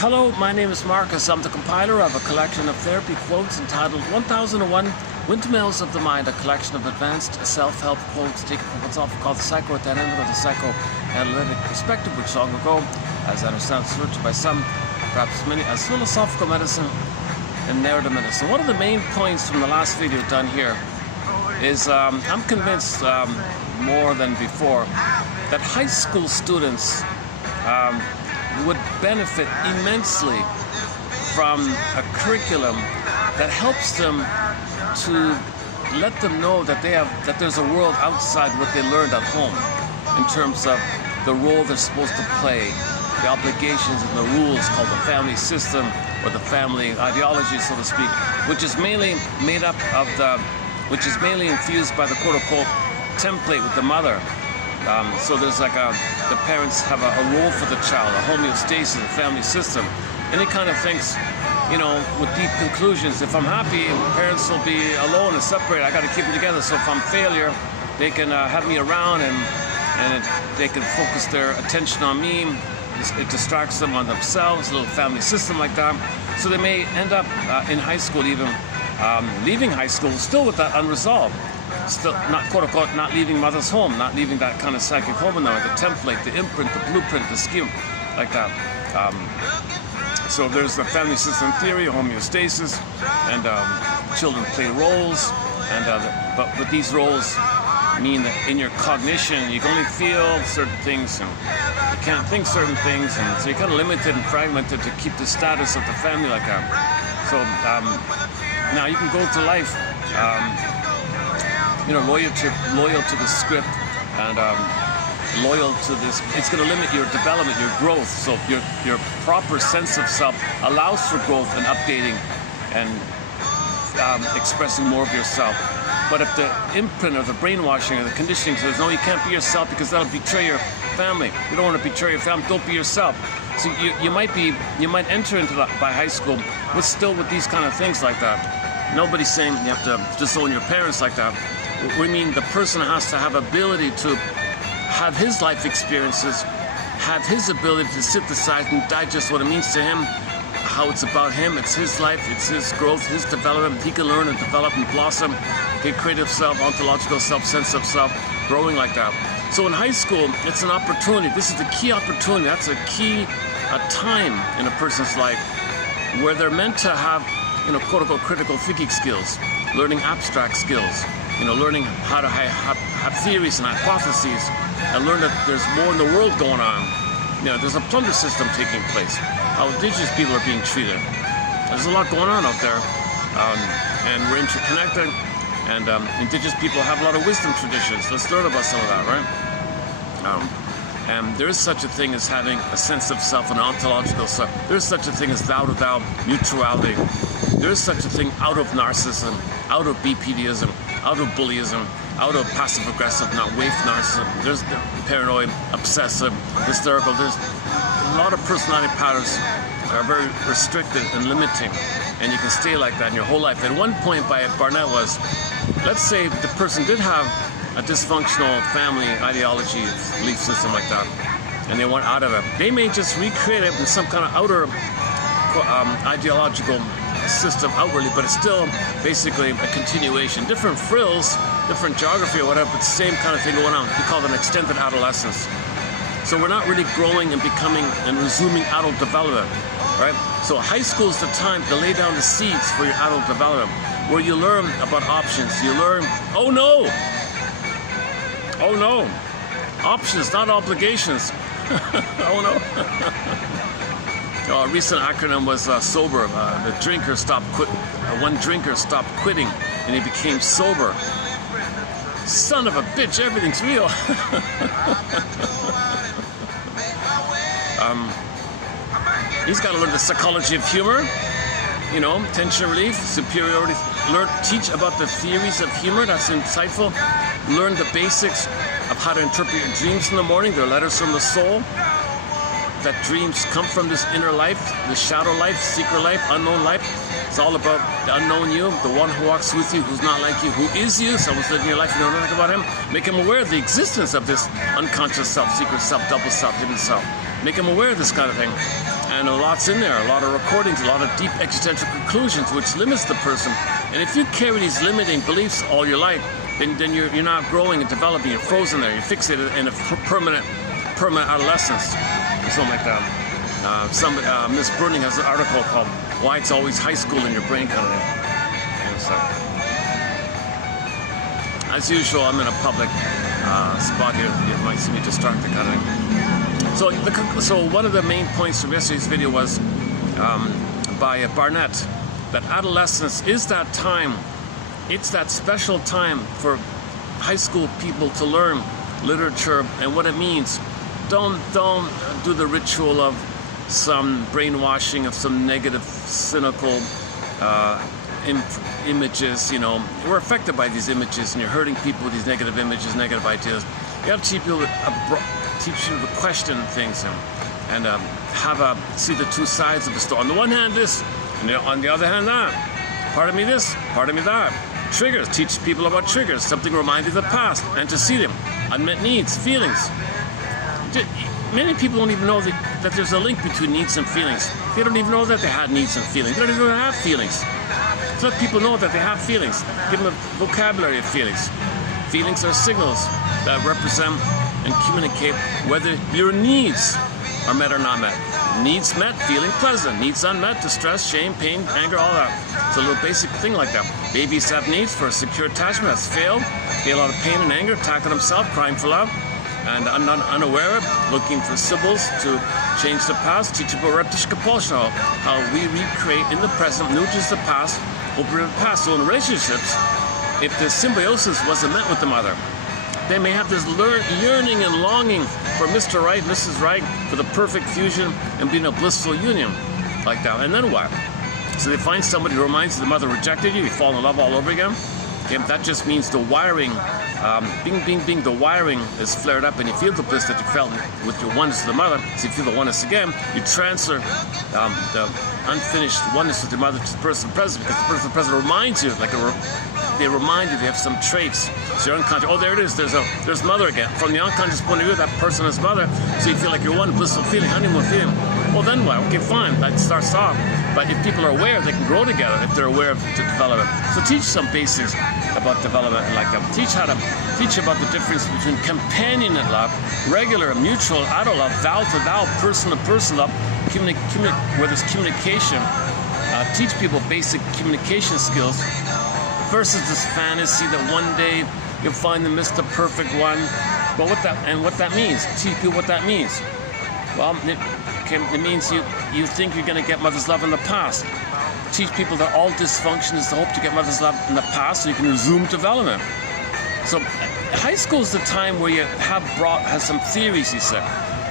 Hello, my name is Marcus. I'm the compiler of a collection of therapy quotes entitled 1001 Windmills of the Mind, a collection of advanced self-help quotes taken from what's often called the psychodynamic or the psychoanalytic perspective, which long ago, as I understand, was referred to by some, perhaps many, as philosophical medicine and narrative medicine. One of the main points from the last video done here is I'm convinced more than before that high school students would benefit immensely from a curriculum that helps them to let them know that there's a world outside what they learned at home in terms of the role they're supposed to play, the obligations and the rules called the family system or the family ideology, so to speak, which is mainly infused by the quote-unquote template with the mother. So there's like the parents have a role for the child, a homeostasis, a family system. And he kind of thinks, you know, with deep conclusions, if I'm happy, parents will be alone and separate. I got to keep them together. So if I'm failure, they can have me around and they can focus their attention on me. It distracts them on themselves, a little family system like that. So they may end up in high school, even leaving high school, still with that unresolved. Still not, quote-unquote, not leaving mother's home, not leaving that kind of psychic home in there, the template, the imprint, the blueprint, the scheme, like that. So there's the family system theory, homeostasis, and children play roles, but these roles mean that in your cognition, you can only feel certain things, and you can't think certain things, and so you're kind of limited and fragmented to keep the status of the family like that. So now you can go through life loyal to the script and loyal to this. It's going to limit your development, your growth. So your proper sense of self allows for growth and updating and expressing more of yourself. But if the imprint or the brainwashing or the conditioning says, no, you can't be yourself because that'll betray your family. You don't want to betray your family. Don't be yourself. So you might enter into that by high school with these kind of things like that. Nobody's saying you have to disown your parents like that. We mean the person has to have ability to have his life experiences, have his ability to synthesize and digest what it means to him, how it's about him, it's his life, it's his growth, his development. He can learn and develop and blossom, get creative self, ontological self, sense of self, growing like that. So in high school, it's an opportunity. This is the key opportunity. That's a key time in a person's life where they're meant to have, quote-unquote, critical thinking skills, learning abstract skills, learning how to have theories and hypotheses, and learn that there's more in the world going on. There's a plunder system taking place, how indigenous people are being treated. There's a lot going on out there, and we're interconnected, and indigenous people have a lot of wisdom traditions. Let's learn about some of that, right? And there is such a thing as having a sense of self, an ontological self. There is such a thing as thou to thou, neutrality. There is such a thing out of narcissism, out of BPDism, out of bullyism, out of passive-aggressive, not waif narcissism. There's the paranoid, obsessive, hysterical. There's a lot of personality patterns that are very restricted and limiting, and you can stay like that in your whole life. At one point by Barnett was, let's say the person did have a dysfunctional family ideology, belief system like that, and they went out of it. They may just recreate it in some kind of outer ideological system outwardly, but it's still basically a continuation. Different frills, different geography or whatever, but same kind of thing going on. We call it an extended adolescence. So we're not really growing and becoming and resuming adult development, right? So high school is the time to lay down the seeds for your adult development, where you learn about options. You learn, oh no, options, not obligations. Oh no. A recent acronym was SOBER. The drinker stopped one drinker stopped quitting, and he became sober. Son of a bitch, everything's real. He's got to learn the psychology of humor, tension relief, superiority. Teach about the theories of humor. That's insightful. Learn the basics of how to interpret your dreams in the morning. They're letters from the soul. That dreams come from this inner life, the shadow life, secret life, unknown life. It's all about the unknown you, the one who walks with you, who's not like you, who is you. Someone's living your life, you know nothing about him. Make him aware of the existence of this unconscious self, secret self, double self, hidden self. Make him aware of this kind of thing. And a lot's in there, a lot of recordings, a lot of deep existential conclusions, which limits the person. And if you carry these limiting beliefs all your life, then you're not growing and developing. You're frozen there. You're fixated in a permanent adolescence, or something like that. Miss Burning has an article called "Why It's Always High School in Your Brain," kind of thing. And so, as usual, I'm in a public spot here. You might see me distracted, kind of thing. So one of the main points from yesterday's video was by Barnett, that adolescence is that time. It's that special time for high school people to learn literature and what it means. Don't do the ritual of some brainwashing of some negative, cynical images. You know, we're affected by these images, and you're hurting people with these negative images, negative ideas. You have to teach people to question things and see the two sides of the story. On the one hand, this, and on the other hand, that. Part of me this, part of me that. Triggers, teach people about triggers, something reminded of the past, and to see them. Unmet needs, feelings. Many people don't even know that there's a link between needs and feelings. They don't even know that they had needs and feelings. They don't even have feelings. So let people know that they have feelings. Give them a vocabulary of feelings. Feelings are signals that represent and communicate whether your needs are met or not met. Needs met, feeling pleasant. Needs unmet, distress, shame, pain, anger, all that. It's a little basic thing like that. Babies have needs for a secure attachment that's failed. They have a lot of pain and anger, attacking themselves, crying for love, and unaware of, looking for symbols to change the past. Teach about repetition compulsion, how we recreate in the present, nurtures the past, over the past. So in relationships, if the symbiosis wasn't met with the mother, they may have this yearning and longing for Mr. Right, Mrs. Right, for the perfect fusion and being a blissful union like that. And then what? So they find somebody who reminds you the mother rejected you, you fall in love all over again. Okay, that just means the wiring, bing, the wiring is flared up, and you feel the bliss that you felt with your oneness to the mother. So you feel the oneness again, you transfer the unfinished oneness with your mother to the person present, because the person present reminds you, they remind you they have some traits. So you're unconscious. Oh, there it is. There's mother again. From the unconscious point of view, that person is mother. So you feel like you're one blissful feeling, honeymoon feeling. Well, then what? Okay, fine. That starts off. But if people are aware, they can grow together if they're aware of the development. So teach some basics about development like that. Teach about the difference between companionate love, regular, mutual, adult love, vow to vow, person to person love, where there's communication. Teach people basic communication skills versus this fantasy that one day you'll find the Mr. Perfect one. But what that means? Teach people what that means. Well, it means you think you're going to get mother's love in the past. Teach people that all dysfunction is the hope to get mother's love in the past, so you can resume development. So high school is the time where you has some theories, he said.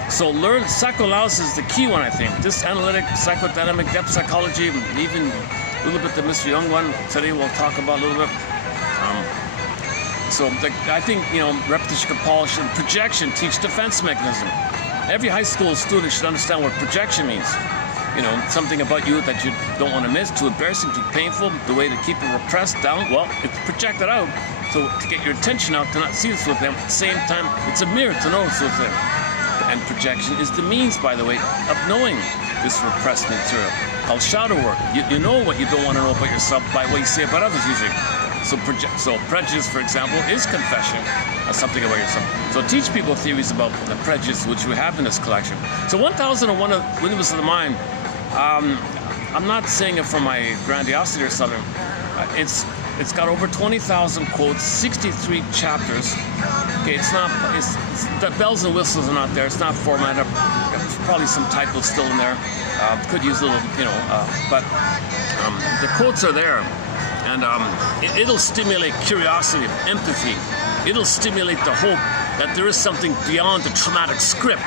So learn psychoanalysis is the key one, I think. This analytic, psychodynamic, depth psychology, even a little bit the Mr. Young one today we'll talk about a little bit. I think, repetition compulsion, projection, teach defense mechanism. Every high school student should understand what projection means. Something about you that you don't want to miss, too embarrassing, too painful, the way to keep it repressed down, well, it's projected out. So to get your attention out, to not see this with them, at the same time, it's a mirror to know this with them. And projection is the means, by the way, of knowing this repressed material, called shadow work. You know what you don't want to know about yourself by what you say about others, usually. So prejudice, for example, is confession of something about yourself. So teach people theories about the prejudice which we have in this collection. So 1001 Windmills of the Mind, I'm not saying it for my grandiosity or something. It's got over 20,000 quotes, 63 chapters. Okay, the bells and whistles are not there. It's not formatted. There's probably some typos still in there. Could use a little, but the quotes are there. And it'll stimulate curiosity, empathy. It'll stimulate the hope that there is something beyond the traumatic script,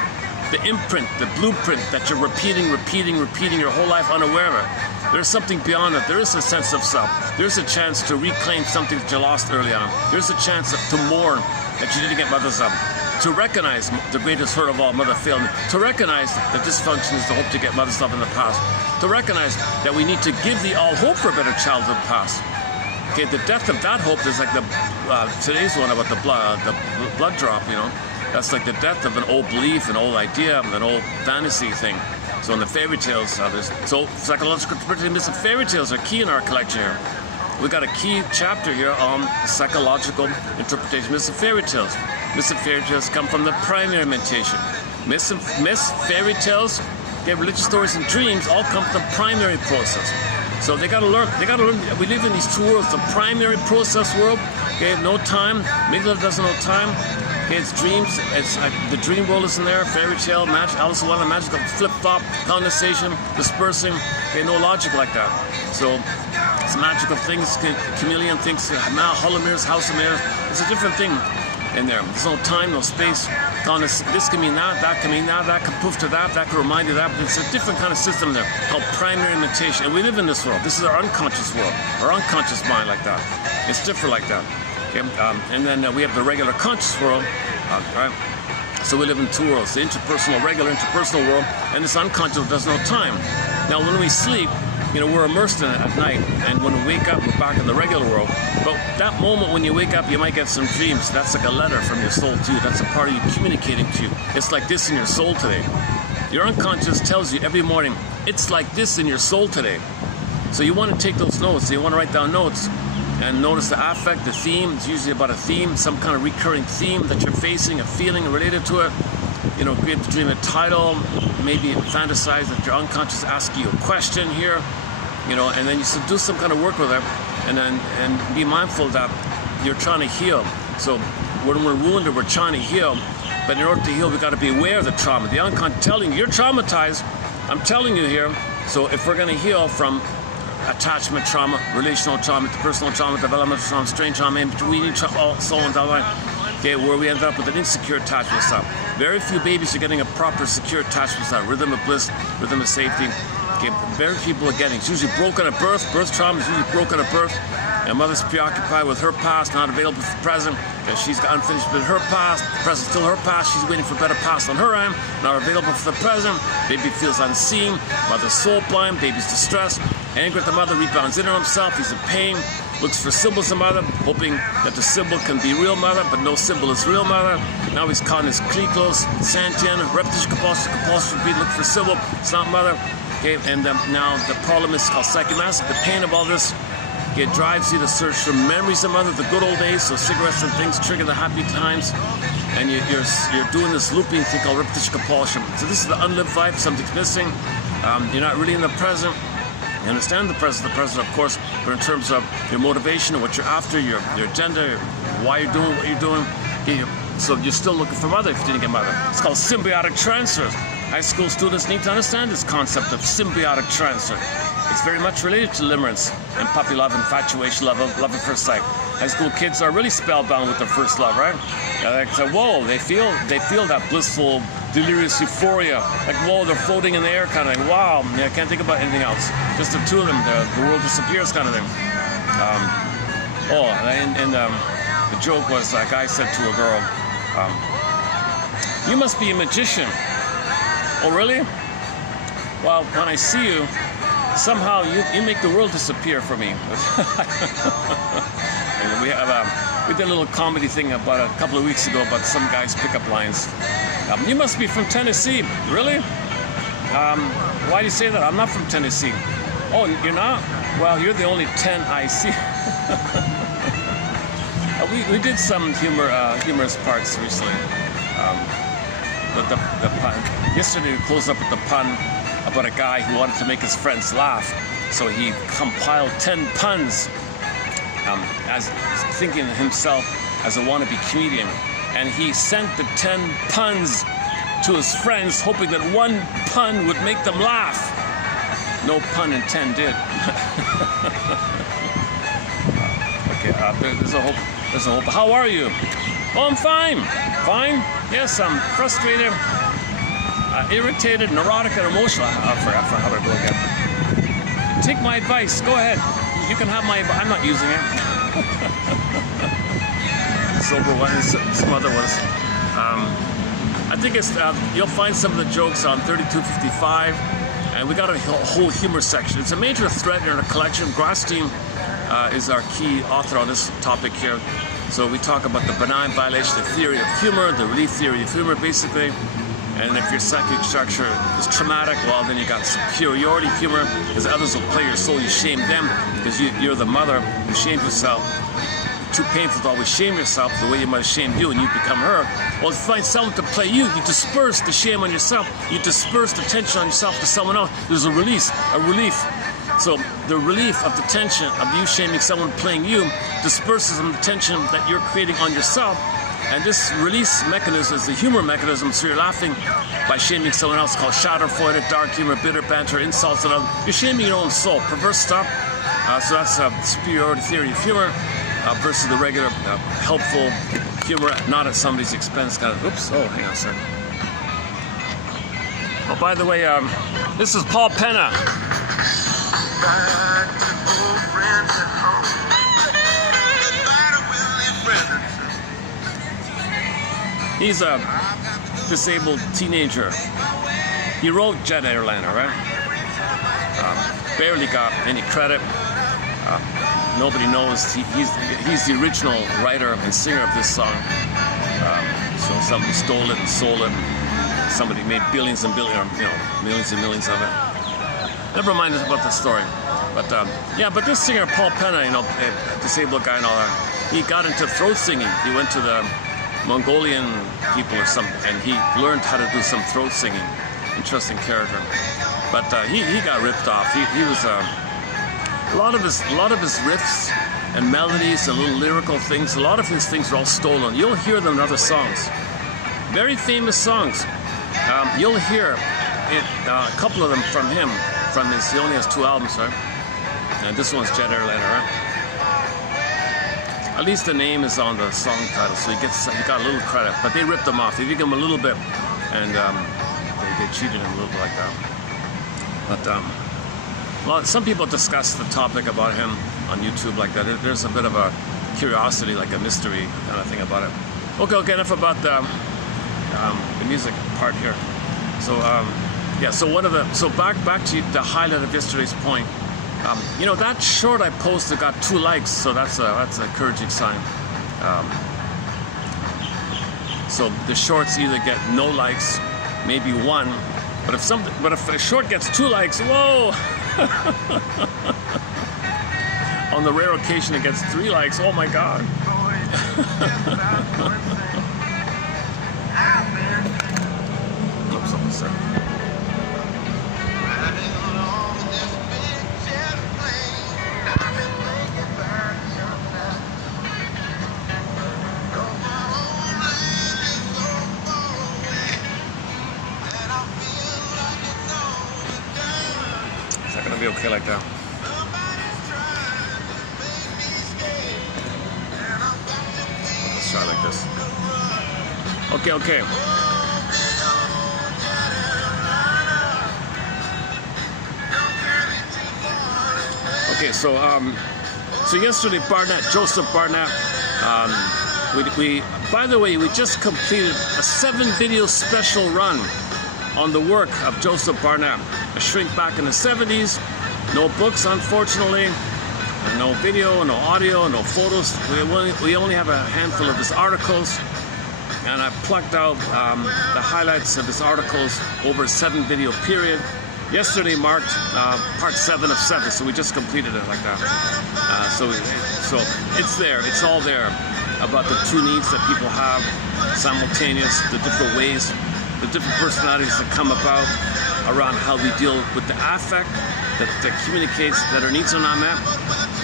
the imprint, the blueprint that you're repeating your whole life unaware of. There's something beyond it. There is a sense of self. There's a chance to reclaim something that you lost early on. There's a chance to mourn that you didn't get mother's love. To recognize the greatest hurt of all, mother failed me. To recognize that dysfunction is the hope to get mother's love in the past. To recognize that we need to give the all hope for a better childhood past. Okay, the death of that hope is like today's one about the blood drop, That's like the death of an old belief, an old idea, an old fantasy thing. So in the fairy tales, so psychological interpretation of fairy tales are key in our collection here. We got a key chapter here on psychological interpretation of fairy tales. Myths and fairy tales come from the primary mentation. Myths, fairy tales, religious stories and dreams all come from the primary process. So they got to learn. We live in these two worlds: the primary process world, no time. Amygdala doesn't know time. It's dreams. It's the dream world isn't there. Fairy tale, magic, Alice in Wonderland, magical flip-flop, condensation, dispersing. No logic like that. So it's magical things. Chameleon thinks Hollow Mirrors, House of Mirrors. It's a different thing in there. There's no time, no space. This can mean that can mean that can poof to that can remind you that. But it's a different kind of system there called primary mentation. And we live in this world. This is our unconscious world, our unconscious mind like that. It's different like that. Okay? And then we have the regular conscious world, right? So we live in two worlds, the regular interpersonal world, and this unconscious world does no time. Now when we sleep, we're immersed in it at night, and when we wake up, we're back in the regular world. But that moment when you wake up, you might get some dreams. That's like a letter from your soul to you. That's a part of you communicating to you. It's like this in your soul today. Your unconscious tells you every morning, it's like this in your soul today. So you want to take those notes. You want to write down notes and notice the affect, the theme. It's usually about a theme, some kind of recurring theme that you're facing, a feeling related to it. Create the dream a title, maybe fantasize that your unconscious asks you a question here, and then you should do some kind of work with it, and be mindful that you're trying to heal. So when we're wounded, we're trying to heal, but in order to heal, we got to be aware of the trauma. The unconscious telling you, you're traumatized. I'm telling you here. So if we're going to heal from attachment trauma, relational trauma, personal trauma, developmental trauma, strain trauma, interweaving trauma, so on down the line. Okay, where we end up with an insecure attachment style. Very few babies are getting a proper secure attachment style, rhythm of bliss, rhythm of safety. Okay, very few people are getting. It's usually broken at birth. Birth trauma is usually broken at birth. And mother's preoccupied with her past, not available for the present. She's got unfinished with her past. The present's still her past. She's waiting for a better past on her end. Not available for the present. Baby feels unseen. Mother's soul blind. Baby's distressed. Angry at the mother. Rebounds in on himself. He's in pain. Looks for symbols of mother, hoping that the symbol can be real mother, but no symbol is real mother. Now he's caught in his clicos, Santian, repetition, compulsion, repeat, look for symbol. It's not mother. Okay, and now the problem is called psychomatic. The pain of all this, it drives you to search for memories of mother, the good old days. So cigarettes and things trigger the happy times, and you're doing this looping thing called repetition, compulsion. So this is the unlived life. Something's missing. You're not really in the present. You understand the present, of course, but in terms of your motivation and what you're after, your agenda, why you're doing what you're doing, so you're still looking for mother if you didn't get mother. It's called symbiotic transfer. High school students need to understand this concept of symbiotic transfer. It's very much related to limerence and puppy love, infatuation, love at first sight. High school kids are really spellbound with their first love, right? Like, so, whoa, they feel that blissful, delirious euphoria. Like, whoa, they're floating in the air kind of thing. Wow, I can't think about anything else. Just the two of them, the world disappears kind of thing. The joke was, a guy said to a girl, you must be a magician. Oh, really? Well, when I see you, somehow you make the world disappear for me. And we did a little comedy thing about a couple of weeks ago about some guy's pickup lines. You must be from Tennessee. Really? Why do you say that? I'm not from Tennessee. Oh, you're not? Well, you're the only 10 I see. We did some humorous parts recently. But the pun. Yesterday we closed up with the pun about a guy who wanted to make his friends laugh. So he compiled 10 puns as thinking of himself as a wannabe comedian. And he sent the 10 puns to his friends, hoping that one pun would make them laugh. No pun intended. Okay, there's a hope. How are you? Oh, I'm fine. Fine? Yes, I'm frustrated, irritated, neurotic, and emotional. I forgot how to go again. Take my advice. Go ahead. You can have my advice. I'm not using it. Sober one, some other ones. I think it's you'll find some of the jokes on 3255, and we got a whole humor section. It's a major thread in our collection. Grasstein is our key author on this topic here. So we talk about the benign violation of theory of humor, the relief theory of humor, basically. And if your psychic structure is traumatic, well, then you got superiority humor, because others will play your soul. You shame them because you're the mother who shamed yourself. Too painful to always shame yourself the way you might have shamed you, and you become her. Well, if you find someone to play you, you disperse the shame on yourself. You disperse the tension on yourself to someone else. There's a release, a relief. So the relief of the tension of you shaming someone playing you disperses the tension that you're creating on yourself. And this release mechanism is the humor mechanism. So you're laughing by shaming someone else, called schadenfreude, dark humor, bitter banter, insults, and other. You're shaming your own soul, perverse stuff. So that's a superiority theory of humor versus the regular helpful humor, not at somebody's expense. Kind of. Oops. Oh, hang on a second. Oh, by the way, this is Paul Penna. He's a disabled teenager. He wrote Jet Airliner, right? Barely got any credit. Nobody knows he's the original writer and singer of this song. So somebody stole it and sold it. Somebody made billions and billions, millions and millions of it. Never mind about the story. But yeah, but this singer Paul Penna, a disabled guy and all that, he got into throat singing. He went to the Mongolian people or something, and he learned how to do some throat singing. Interesting character. But he got ripped off. He was a lot of his riffs and melodies and little lyrical things. A lot of his things are all stolen. You'll hear them in other songs. Very famous songs. You'll hear it, a couple of them from him. He only has 2 albums, right? And this one's Jet Airliner, right? At least the name is on the song title, so he got a little credit. But they ripped him off. They gave him a little bit, and they cheated him a little bit like that. But well, some people discuss the topic about him on YouTube like that. There's a bit of a curiosity, like a mystery kind of thing about it. Okay, enough about the music part here. So yeah, so back to the highlight of yesterday's point. That short I posted got 2 likes, so that's an encouraging sign. So the shorts either get no likes, maybe 1, but if a short gets 2 likes, whoa! On the rare occasion it gets 3 likes, oh my God! Oops, almost there. Be okay like that. Let's try like this. Okay. Okay, so yesterday Joseph Barnett, we by the way, we just completed a 7-video special run on the work of Joseph Barnett, a shrink back in the 70s. No books, unfortunately, and no video, no audio, no photos. We only have a handful of his articles, and I plucked out the highlights of his articles over a 7-video period. Yesterday marked part 7 of 7, so we just completed it like that. So it's there, it's all there about the 2 needs that people have, simultaneous, the different ways, the different personalities that come about around how we deal with the affect that communicates that our needs are not met,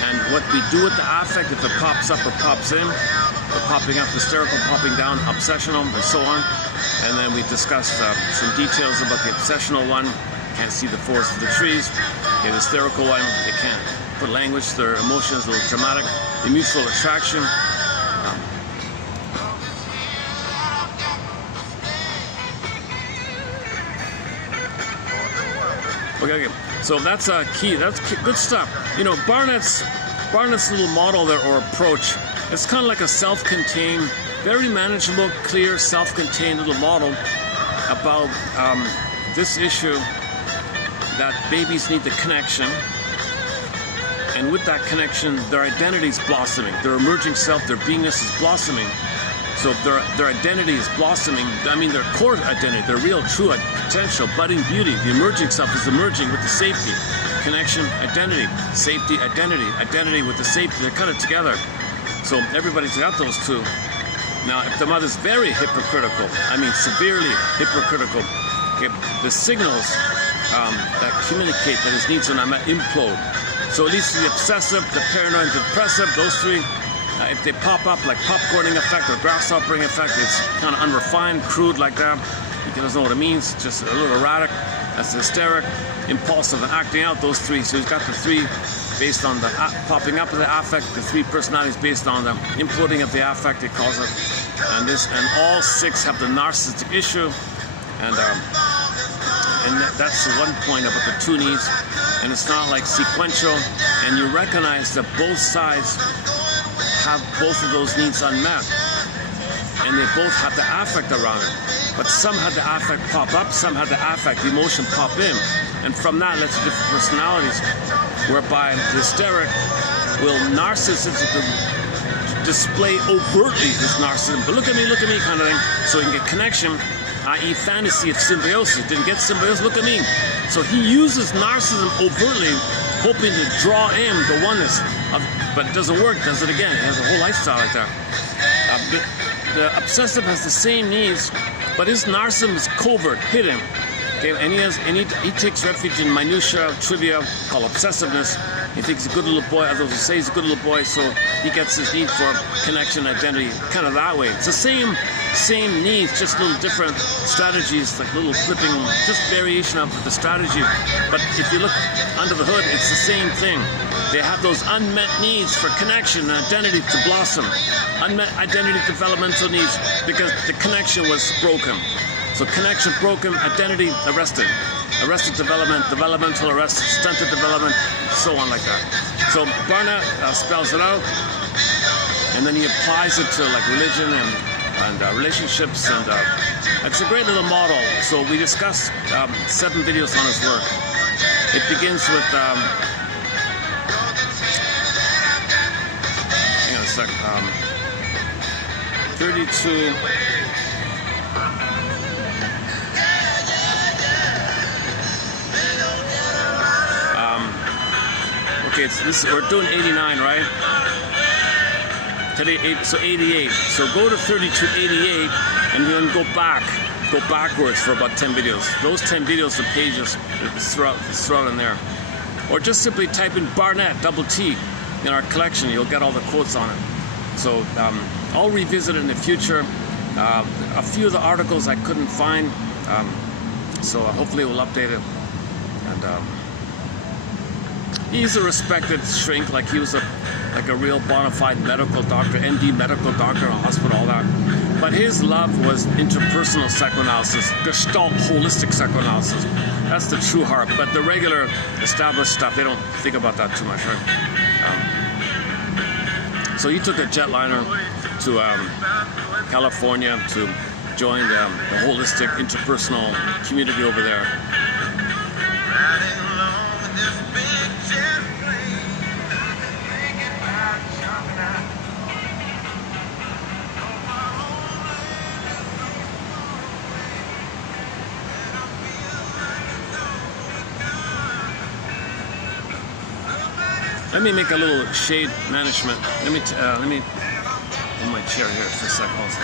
and what we do with the affect if it pops up or pops in, or popping up hysterical, popping down obsessional, and so on. And then we discussed some details about the obsessional one. Can't see the forest for the trees. The hysterical one, they can't put language to their emotions, a little dramatic. The mutual attraction. Okay. So that's key. That's good stuff. Barnett's little model there, or approach, it's kind of like a self-contained, very manageable, clear, self-contained little model about this issue that babies need the connection, and with that connection, their identity is blossoming, their emerging self, their beingness is blossoming. So their identity is blossoming. I mean, their core identity, their real, true potential, budding beauty, the emerging self is emerging with the safety, connection, identity, safety, identity with the safety. They're kind of together. So everybody's got those two. Now, if the mother's very hypocritical, I mean severely hypocritical, okay, the signals that communicate that his needs are not met implode. So it leads to the obsessive, the paranoid, the depressive, those three. If they pop up like popcorning effect or grasshoppering effect, it's kind of unrefined, crude like that. He doesn't know what it means, just a little erratic. That's hysteric, impulsive, and acting out, those three. So he's got the three based on the popping up of the affect, the three personalities based on the imploding of the affect, he calls it. And all six have the narcissistic issue. And that's the one point about the two needs. And it's not like sequential. And you recognize that both sides have both of those needs unmet. And they both have the affect around it. But some had the affect pop up, some had the affect, the emotion pop in. And from that led to different personalities, whereby the hysteric will narcissistically display overtly his narcissism. But look at me kind of thing. So he can get connection, i.e. fantasy of symbiosis. Didn't get symbiosis, look at me. So he uses narcissism overtly, hoping to draw in the oneness. But it doesn't work, does it again. He has a whole lifestyle like that. The obsessive has the same needs, but his narcissism is covert, hidden. Okay, and he takes refuge in minutia, trivia, called obsessiveness. He thinks he's a good little boy. Others will say he's a good little boy, so he gets his need for connection, identity, kind of that way. It's the same needs, just little different strategies, like little flipping, just variation of the strategy. But if you look under the hood, it's the same thing. They have those unmet needs for connection and identity to blossom. Unmet identity developmental needs because the connection was broken. So connection broken, identity arrested. Arrested development, developmental arrest, stunted development, so on like that. So Barnett spells it out, and then he applies it to like religion and relationships, and it's a great little model. So we discussed 7 videos on his work. It begins with, hang on a sec, 32. Okay, we're doing 89, right? Today, so 88. So go to 3288 and then go backwards for about 10 videos. Those 10 videos, the pages, it's throughout in there. Or just simply type in Barnett, double T, in our collection. You'll get all the quotes on it. So I'll revisit it in the future. A few of the articles I couldn't find, so hopefully we'll update it. And he's a respected shrink, like he was like a real bona fide medical doctor, MD medical doctor in a hospital, all that. But his love was interpersonal psychoanalysis, gestalt holistic psychoanalysis. That's the true heart. But the regular established stuff, they don't think about that too much, right? So he took a jetliner to California to join the holistic interpersonal community over there. Let me make a little shade management. Let me move my chair here for a second also.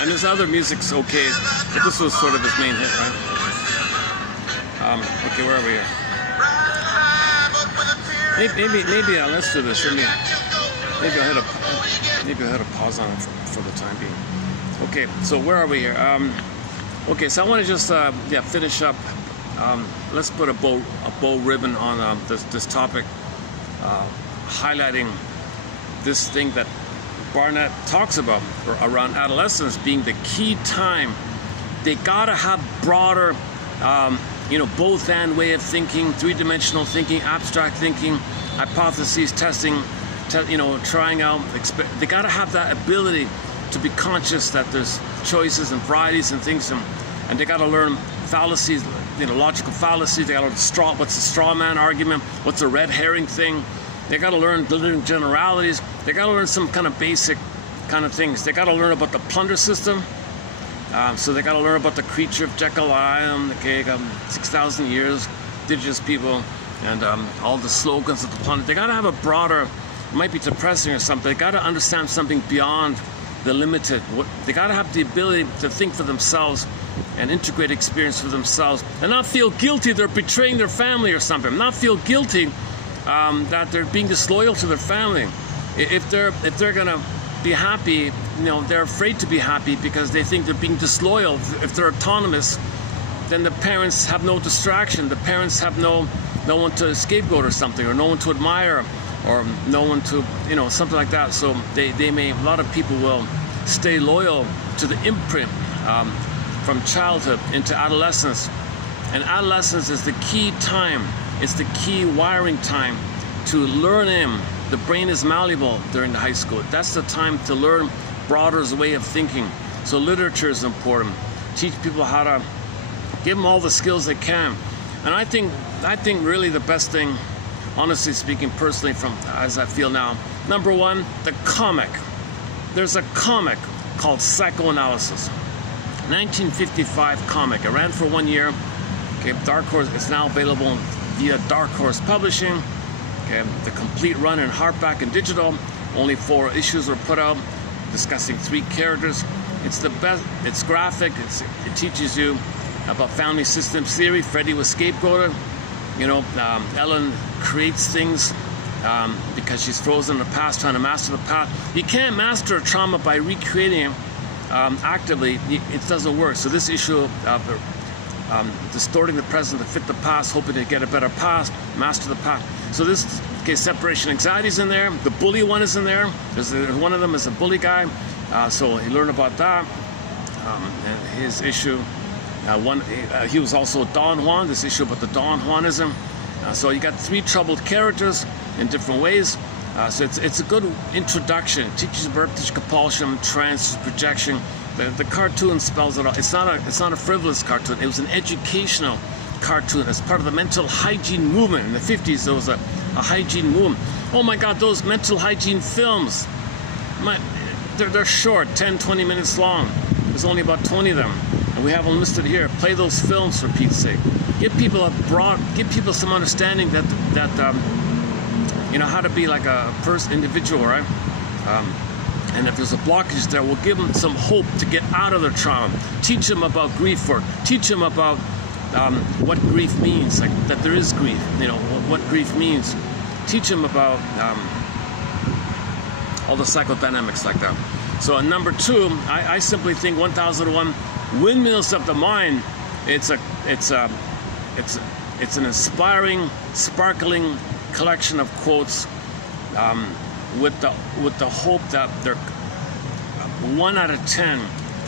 And his other music's okay, but this was sort of his main hit, right? Okay, where are we here? Maybe let's do this. Maybe I'll hit a. maybe I had a pause on it for the time being. Okay, so where are we here? Okay, so I want to just finish up. Let's put a bow ribbon on this topic, highlighting this thing that Barnett talks about around adolescence being the key time. They gotta have broader, both and way of thinking, three-dimensional thinking, abstract thinking, hypotheses testing, trying out. They gotta have that ability to be conscious that there's choices and varieties and things, and they gotta learn fallacies, logical fallacies. They gotta learn what's the straw man argument, what's a red herring thing. They gotta learn generalities. They gotta learn some kind of basic kind of things. They gotta learn about the plunder system. So they gotta learn about the creature of Jekyll Island, 6,000 years, indigenous people, and all the slogans of the plunder. They gotta have a broader, it might be depressing or something. They gotta understand something beyond the limited. They gotta have the ability to think for themselves and integrate experience for themselves, and not feel guilty they're betraying their family or something. Not feel guilty that they're being disloyal to their family. If they're gonna be happy, they're afraid to be happy because they think they're being disloyal. If they're autonomous, then the parents have no distraction. The parents have no one to scapegoat or something, or no one to admire, or no one to, something like that. So a lot of people will stay loyal to the imprint from childhood into adolescence. And adolescence is the key time. It's the key wiring time to learn in. The brain is malleable during the high school. That's the time to learn broader way of thinking. So literature is important. Teach people how to, give them all the skills they can. And I think really the best thing, honestly speaking, personally, from as I feel now, number one, the comic. There's a comic called Psychoanalysis. 1955 comic. It ran for 1 year. Okay, Dark Horse. It's now available via Dark Horse Publishing. Okay, the complete run in hardback and digital. Only 4 issues were put out, discussing 3 characters. It's the best. It's graphic. It teaches you about family systems theory. Freddie was scapegoated. Ellen creates things because she's frozen in the past, trying to master the past. You can't master a trauma by recreating it actively. It doesn't work. So this issue of distorting the present to fit the past, hoping to get a better past, master the past. So this separation anxiety is in there. The bully one is in there. One of them is a bully guy. So he learned about that. And his issue. He was also Don Juan. This issue about the Don Juanism. So you got 3 troubled characters in different ways. So it's a good introduction. It teaches about repetition, compulsion, trance, projection. The cartoon spells it out. It's not a frivolous cartoon. It was an educational cartoon as part of the mental hygiene movement. In the 50s, there was a hygiene movement. Oh my God, those mental hygiene films, they're short, 10, 20 minutes long. There's only about 20 of them, and we have them listed here. Play those films for Pete's sake. Give people some understanding that how to be like a individual, right? And if there's a blockage there, we'll give them some hope to get out of their trauma. Teach them about grief work. Teach them about what grief means, like that there is grief. What grief means. Teach them about all the psychodynamics like that. So number 2, I simply think 1001 Windmills of the Mind. It's an inspiring, sparkling collection of quotes with the hope that 1 out of 10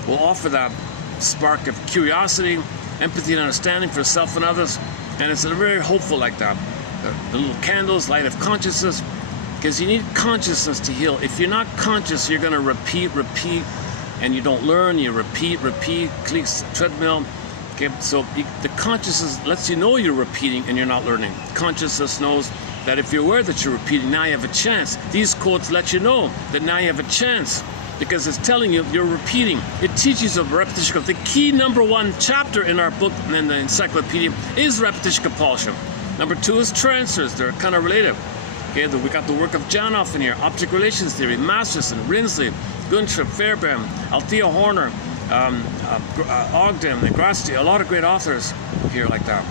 will offer that spark of curiosity, empathy, and understanding for self and others. And it's very hopeful like that. The little candles, light of consciousness, because you need consciousness to heal. If you're not conscious, you're going to repeat, and you don't learn. You repeat, clicks, treadmill. Okay, so the consciousness lets you know you're repeating and you're not learning. Consciousness knows that if you're aware that you're repeating, now you have a chance. These quotes let you know that now you have a chance because it's telling you you're repeating. It teaches you repetition. The key number 1 chapter in our book and in the encyclopedia is repetition compulsion. Number 2 is transfers. They're kind of related. Okay, we got the work of Janoff in here, object relations theory, Masterson, Rinsley, Gunther, Fairbairn, Althea Horner, Ogden, and Grasti, a lot of great authors here like that.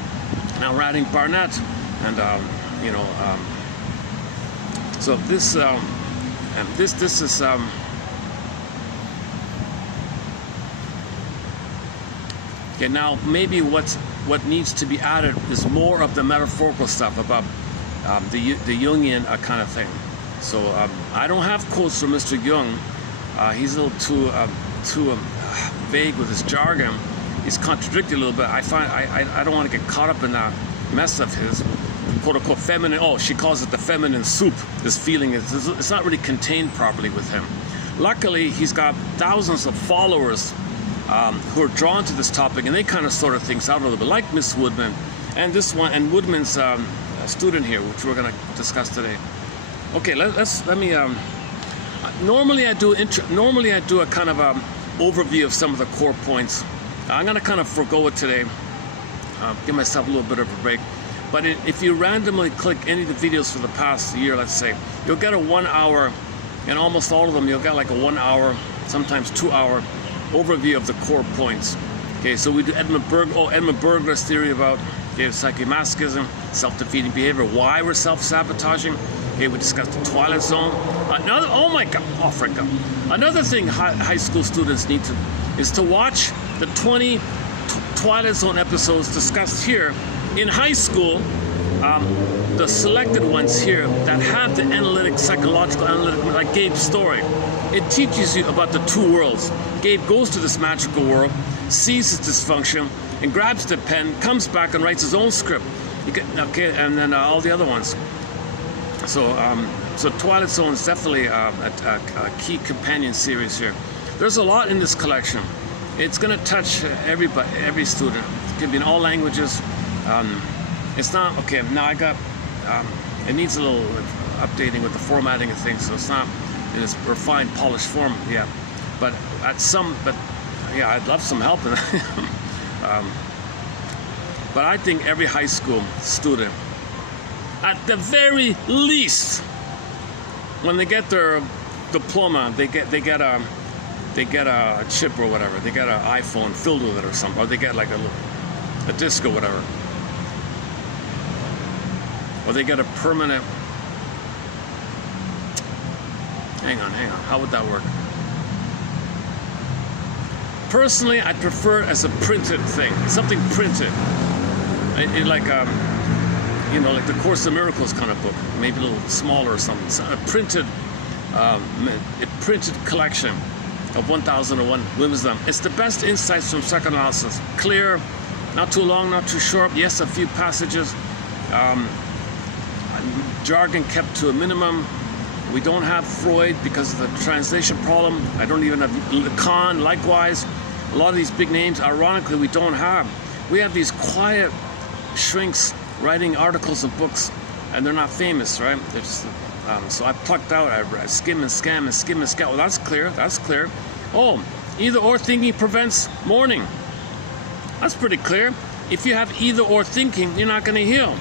Now we're adding Barnett, and so this And this is okay. Now maybe what needs to be added is more of the metaphorical stuff about the Jungian kind of thing. So I don't have quotes from Mr. Jung. He's a little too vague with his jargon. He's contradicted a little bit. I don't want to get caught up in that mess of his quote unquote feminine. Oh, she calls it the feminine soup. This feeling it's not really contained properly with him. Luckily, he's got thousands of followers who are drawn to this topic, and they kind of sort of things out a little bit, like Miss Woodman, and this one, and Woodman's student here, which we're going to discuss today. Okay, let me. Normally I do a kind of overview of some of the core points. I'm going to kind of forego it today. Give myself a little bit of a break. But if you randomly click any of the videos for the past year, let's say, you'll get a 1 hour, and almost all of them you'll get like a 1 hour, sometimes 2 hour overview of the core points. Okay, so we do Edmund Berger's theory about psychomasochism, self-defeating behavior, why we're self-sabotaging. Okay, we discussed the Twilight Zone. Another thing high school students need to is to watch the 20 Twilight Zone episodes discussed here in high school. The selected ones here that have the analytic, psychological analytic, like Gabe's story. It teaches you about the two worlds. Gabe goes to this magical world, sees his dysfunction, and grabs the pen, comes back and writes his own script. Okay, and then all the other ones. So Twilight Zone is definitely a key companion series here. There's a lot in this collection. It's going to touch everybody, every student. It can be in all languages. It's not okay. Now I got. It needs a little updating with the formatting and things, so it's not in its refined, polished form yet. But yeah, I'd love some help in that. But I think every high school student, at the very least, when they get their diploma, they get a chip or whatever. They get an iPhone filled with it or something, or they get like a disc or whatever, or they get a permanent. Hang on. How would that work? Personally, I prefer it as a printed thing, something printed. Like like the Course in Miracles kind of book, maybe a little smaller or something. So a printed collection of 1001 wisdom. It's the best insights from psychoanalysis. Clear, not too long, not too short. Yes, a few passages. Jargon kept to a minimum. We don't have Freud because of the translation problem. I don't even have Lacan, likewise. A lot of these big names, ironically, we don't have. We have these quiet shrinks writing articles and books, and they're not famous, right? They're just, so I plucked out, I skim and scam and skim and scam. Well, that's clear. Oh, either or thinking prevents mourning. That's pretty clear. If you have either or thinking, you're not going to heal.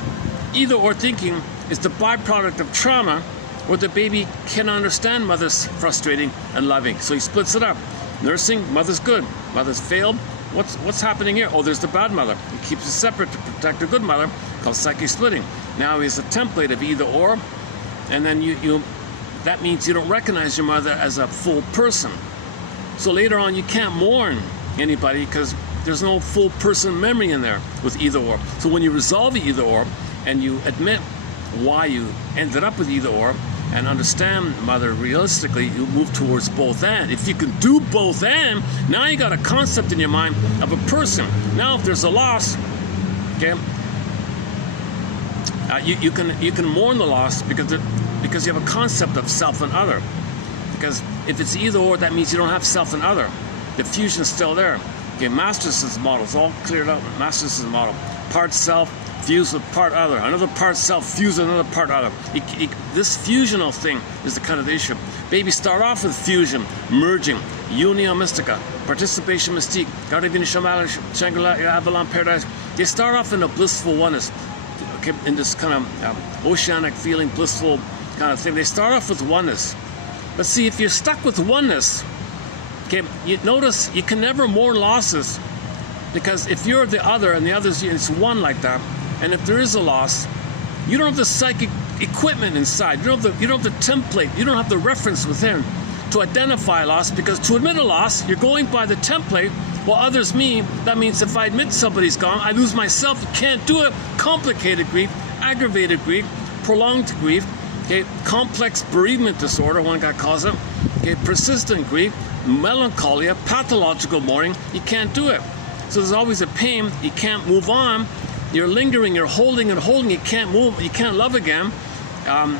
Either or thinking is the byproduct of trauma where the baby can understand mother's frustrating and loving. So he splits it up. Nursing, mother's good. Mother's failed. What's happening here? Oh, there's the bad mother. He keeps it separate to protect the good mother, called psyche splitting. Now he's a template of either or, and then you that means you don't recognize your mother as a full person. So later on, you can't mourn anybody because there's no full person memory in there with either or. So when you resolve the either or and you admit why you ended up with either or and understand mother realistically, you move towards both and. If you can do both and, now you got a concept in your mind of a person. Now if there's a loss, okay, you can mourn the loss because you have a concept of self and other. Because if it's either or, that means you don't have self and other. The fusion's still there. Okay, Masterson's model, it's all cleared out. Masterson's model, part self fused with part other, another part self fused with another part other. This fusional thing is the kind of the issue. Babies start off with fusion, merging, unio mystica, participation mystique, Gardavina Shamala, Shangri-La, Avalon Paradise. They start off in a blissful oneness, okay, in this kind of oceanic feeling, blissful kind of thing. They start off with oneness. But see, if you're stuck with oneness, okay, you notice you can never mourn losses, because if you're the other and the other's it's one like that, and if there is a loss, you don't have the psychic equipment inside. You don't have the template. You don't have the reference within to identify loss, because to admit a loss, you're going by the template. While others me, that means if I admit somebody's gone, I lose myself. You can't do it. Complicated grief, aggravated grief, prolonged grief, okay, complex bereavement disorder, one guy calls it, okay, persistent grief, melancholia, pathological mourning. You can't do it. So there's always a pain. You can't move on. You're lingering. You're holding and holding. You can't move. You can't love again.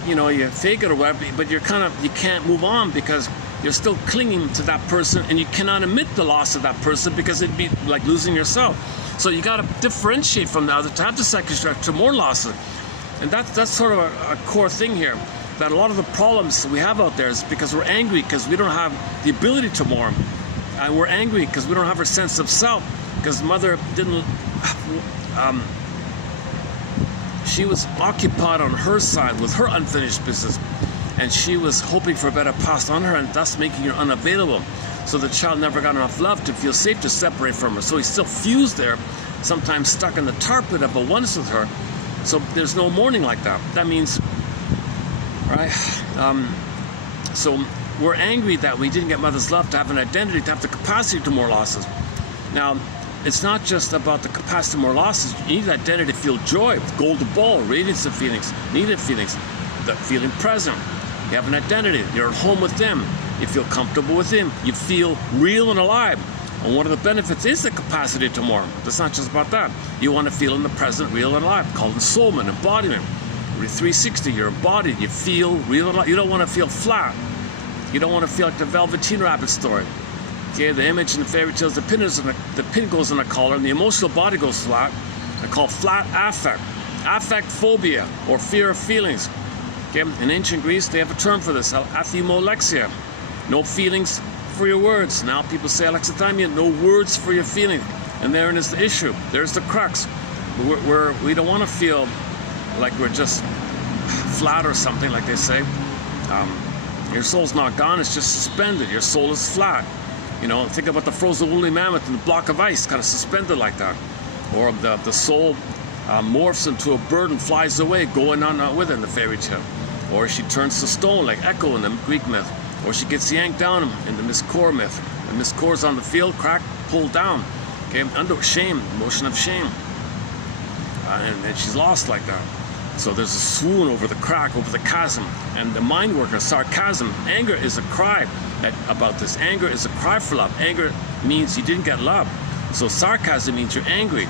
You fake it or whatever, but you can't move on because you're still clinging to that person, and you cannot admit the loss of that person because it'd be like losing yourself. So you got to differentiate from the other to have the psychostructure more losses. And that's sort of a core thing here, that a lot of the problems we have out there is because we're angry because we don't have the ability to mourn. And we're angry because we don't have our sense of self, because mother didn't, she was occupied on her side with her unfinished business, and she was hoping for a better past on her, and thus making her unavailable. So the child never got enough love to feel safe to separate from her. So he's still fused there, sometimes stuck in the tar pit of a oneness with her. So there's no mourning like that. That means, right? So we're angry that we didn't get mother's love, to have an identity, to have the capacity to more losses. Now, it's not just about the capacity to more losses. You need identity to feel joy, golden ball, radiance of feelings, needed feelings, the feeling present. You have an identity. You're at home with them. You feel comfortable with them. You feel real and alive. And one of the benefits is the capacity to mourn. It's not just about that. You want to feel in the present, real and alive, called ensoulment, embodiment. 360, you're embodied. You feel real and alive. You don't want to feel flat. You don't want to feel like the Velveteen Rabbit story. Okay, the image in the fairy tales, the pin goes in the collar, and the emotional body goes flat. They're called flat affect. Affect phobia, or fear of feelings. Okay, in ancient Greece, they have a term for this, athymolexia. No feelings for your words. Now people say alexithymia, no words for your feelings. And therein is the issue. There's the crux. We don't want to feel like we're just flat or something, like they say. Your soul's not gone, it's just suspended. Your soul is flat. Think about the frozen woolly mammoth and the block of ice, kind of suspended like that. Or the soul morphs into a bird and flies away, going on with it in the fairy tale. Or she turns to stone, like Echo in the Greek myth. Or she gets yanked down in the Miss Core myth. And Miss Core's on the field, cracked, pulled down. Okay, under shame, emotion of shame. And she's lost like that. So there's a swoon over the crack, over the chasm. And the mind worker, sarcasm, anger is a cry about this. Anger is a cry for love. Anger means you didn't get love. So sarcasm means you're angry.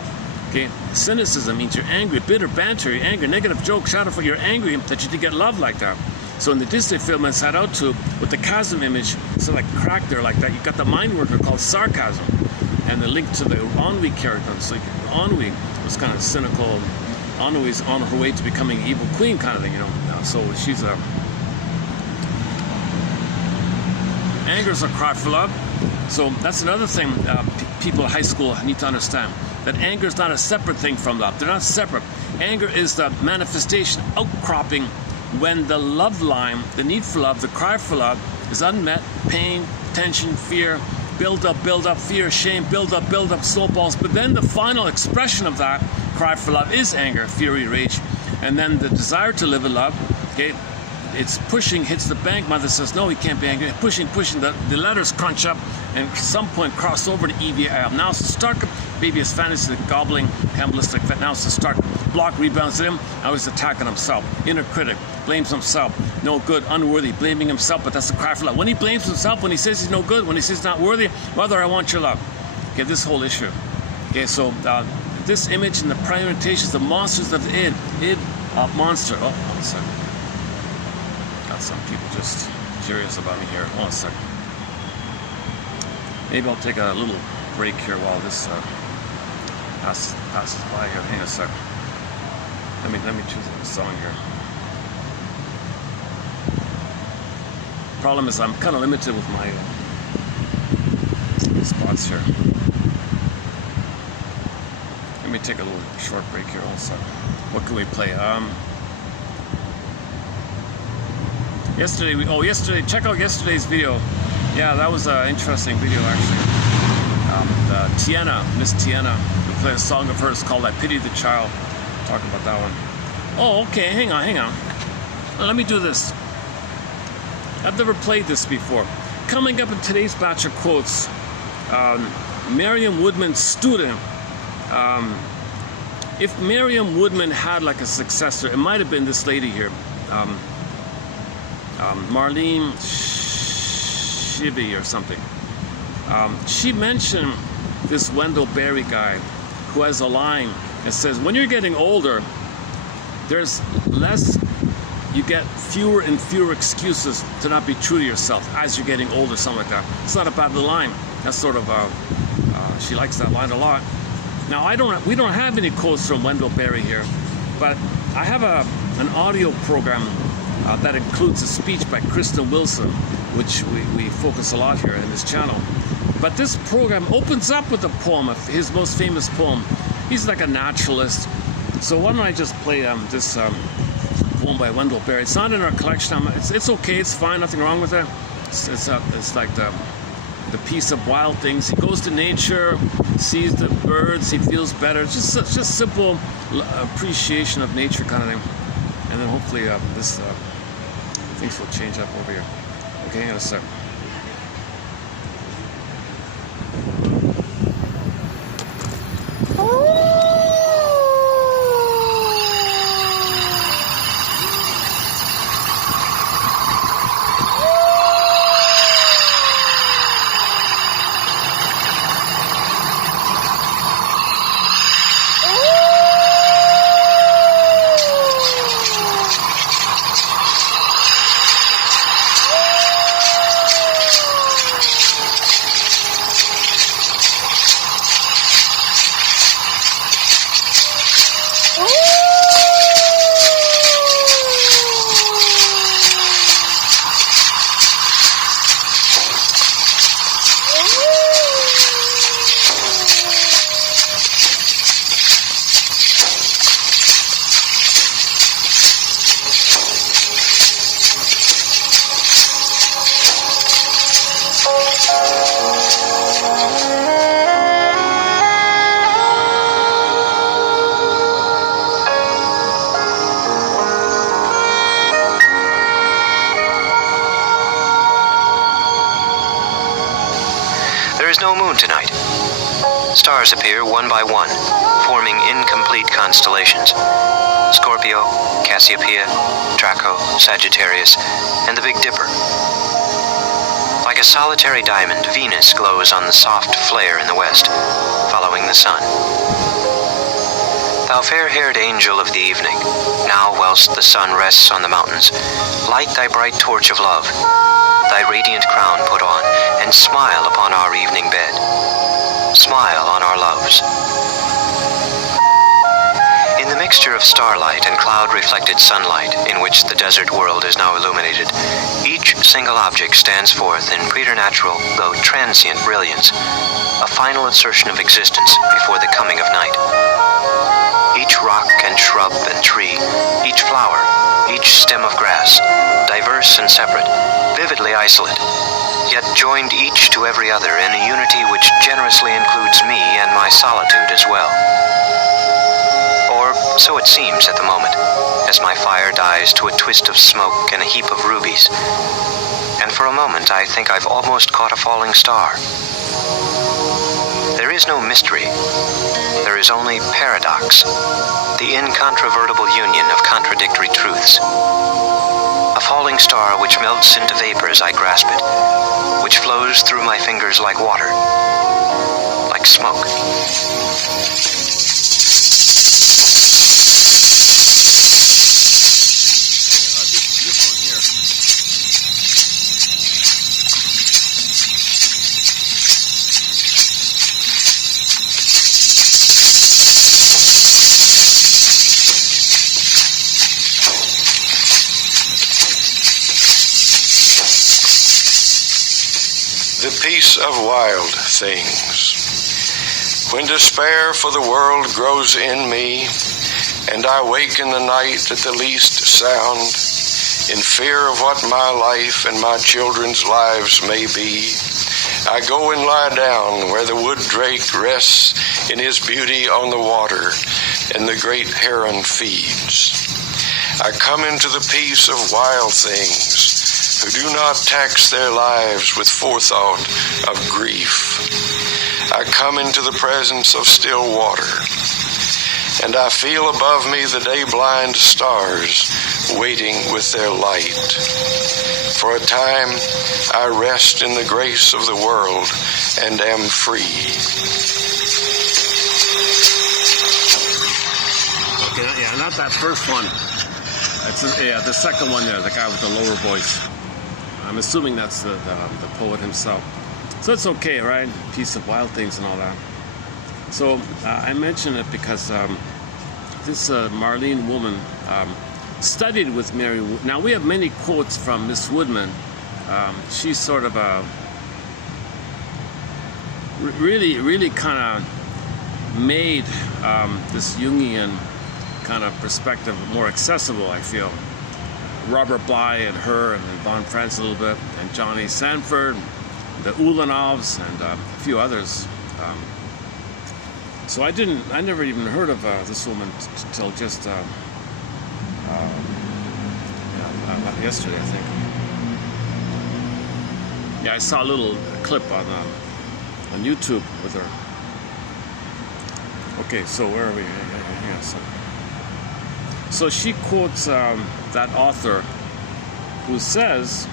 Okay, cynicism means you're angry. Bitter banter, you're angry. Negative joke, shadow for you're angry that you didn't get love like that. So in the Disney film Inside Out 2, with the chasm image, so like crack there like that, you got the mind worker called sarcasm, and the link to the ennui character. So ennui was kind of cynical. Ennui's on her way to becoming evil queen kind of thing, So she's a anger's a cry for love. So that's another thing people in high school need to understand, that anger is not a separate thing from love. They're not separate. Anger is the manifestation, outcropping, when the love line, the need for love, the cry for love is unmet. Pain, tension, fear, build up, fear, shame, build up, snowballs. But then the final expression of that cry for love is anger, fury, rage. And then the desire to live in love, okay, it's pushing, hits the bank. Mother says, no, he can't be angry. Pushing, the letters crunch up, and at some point cross over to EVI. Now it's a stark, baby is fantasy, gobbling, cannibalistic. Now it's a stark block, rebounds at him. Now he's attacking himself. Inner critic, blames himself. No good, unworthy, blaming himself, but that's the cry for love. When he blames himself, when he says he's no good, when he says he's not worthy, mother, I want your love. Okay, this whole issue. Okay, so this image in the primary meditations, the monsters of the id, monster. Oh, 1 second. Got some people just curious about me here. 1 second. Maybe I'll take a little break here while this passes by here. Hang on a second. Let me choose a song here. Problem is I'm kind of limited with my spots here. Let me take a little short break here also. What can we play? Yesterday, check out yesterday's video. Yeah, that was an interesting video actually. Tiana, Miss Tiana, we played a song of hers called I Pity the Child. Talk about that one. Oh, okay, hang on. Let me do this. I've never played this before. Coming up in today's batch of quotes, Merriam-Webster's student. If Merriam-Webster had like a successor, it might have been this lady here, Marlene Shivy or something. She mentioned this Wendell Berry guy who has a line that says, when you're getting older, there's less, you get fewer and fewer excuses to not be true to yourself as you're getting older, something like that. It's not a bad line. That's sort of, she likes that line a lot. Now, we don't have any quotes from Wendell Berry here, but I have an audio program that includes a speech by Kristen Wilson, which we focus a lot here in this channel. But this program opens up with a poem, his most famous poem. He's like a naturalist. So why don't I just play this poem by Wendell Berry. It's not in our collection. It's okay. It's fine. Nothing wrong with it. It's like the piece of wild things. He goes to nature, sees the birds. He feels better. It's just simple appreciation of nature kind of thing. And then hopefully things will change up over here. Okay, hang on a sec. There is no moon tonight. Stars appear one by one, forming incomplete constellations. Scorpio, Cassiopeia, Draco, Sagittarius, and the Big Dipper. Like a solitary diamond, Venus glows on the soft flare in the west, following the sun. Thou fair-haired angel of the evening, now whilst the sun rests on the mountains, light thy bright torch of love, thy radiant crown put on, and smile upon our evening bed. Smile on our loves. In the mixture of starlight and cloud-reflected sunlight in which the desert world is now illuminated, each single object stands forth in preternatural, though transient brilliance, a final assertion of existence before the coming of night. Each rock and shrub and tree, each flower, each stem of grass, diverse and separate, vividly isolate, yet joined each to every other in a unity which generously includes me and my solitude as well. Or so it seems at the moment, as my fire dies to a twist of smoke and a heap of rubies. And for a moment I think I've almost caught a falling star. There is no mystery. There is only paradox, the incontrovertible union of contradictory truths. A falling star which melts into vapor as I grasp it, which flows through my fingers like water, like smoke. The peace of wild things. When despair for the world grows in me, and I wake in the night at the least sound, in fear of what my life and my children's lives may be, I go and lie down where the wood drake rests in his beauty on the water, and the great heron feeds. I come into the peace of wild things who do not tax their lives with forethought of grief. I come into the presence of still water, and I feel above me the day-blind stars waiting with their light. For a time, I rest in the grace of the world and am free. Okay, yeah, not that first one. The second one there, the guy with the lower voice. I'm assuming that's the poet himself. So it's okay, right? Peace of wild things and all that. So I mention it because this Marlene woman studied with Mary. Now we have many quotes from Miss Woodman. She's sort of a really kind of made this Jungian kind of perspective more accessible, I feel. Robert Bly and her, and then Von Franz a little bit, and Johnny Sanford, the Ulanovs, and a few others. So I never even heard of this woman till just yesterday, I think. Yeah, I saw a little clip on YouTube with her. Okay, so where are we? Yeah, so she quotes that author who says,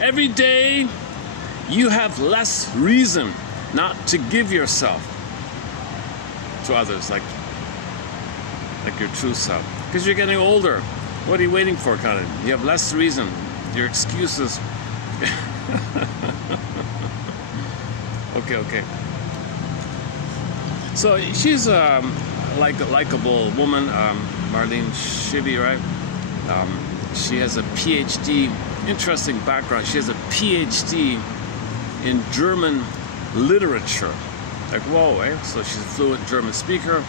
every day you have less reason not to give yourself to others, like your true self, because you're getting older. What are you waiting for, kind of? You have less reason. Your excuses. Okay. So she's a likable woman, Marlene Shibby, right? She has a PhD, interesting background. She has a PhD in German literature. Like, whoa, eh? So she's a fluent German speaker.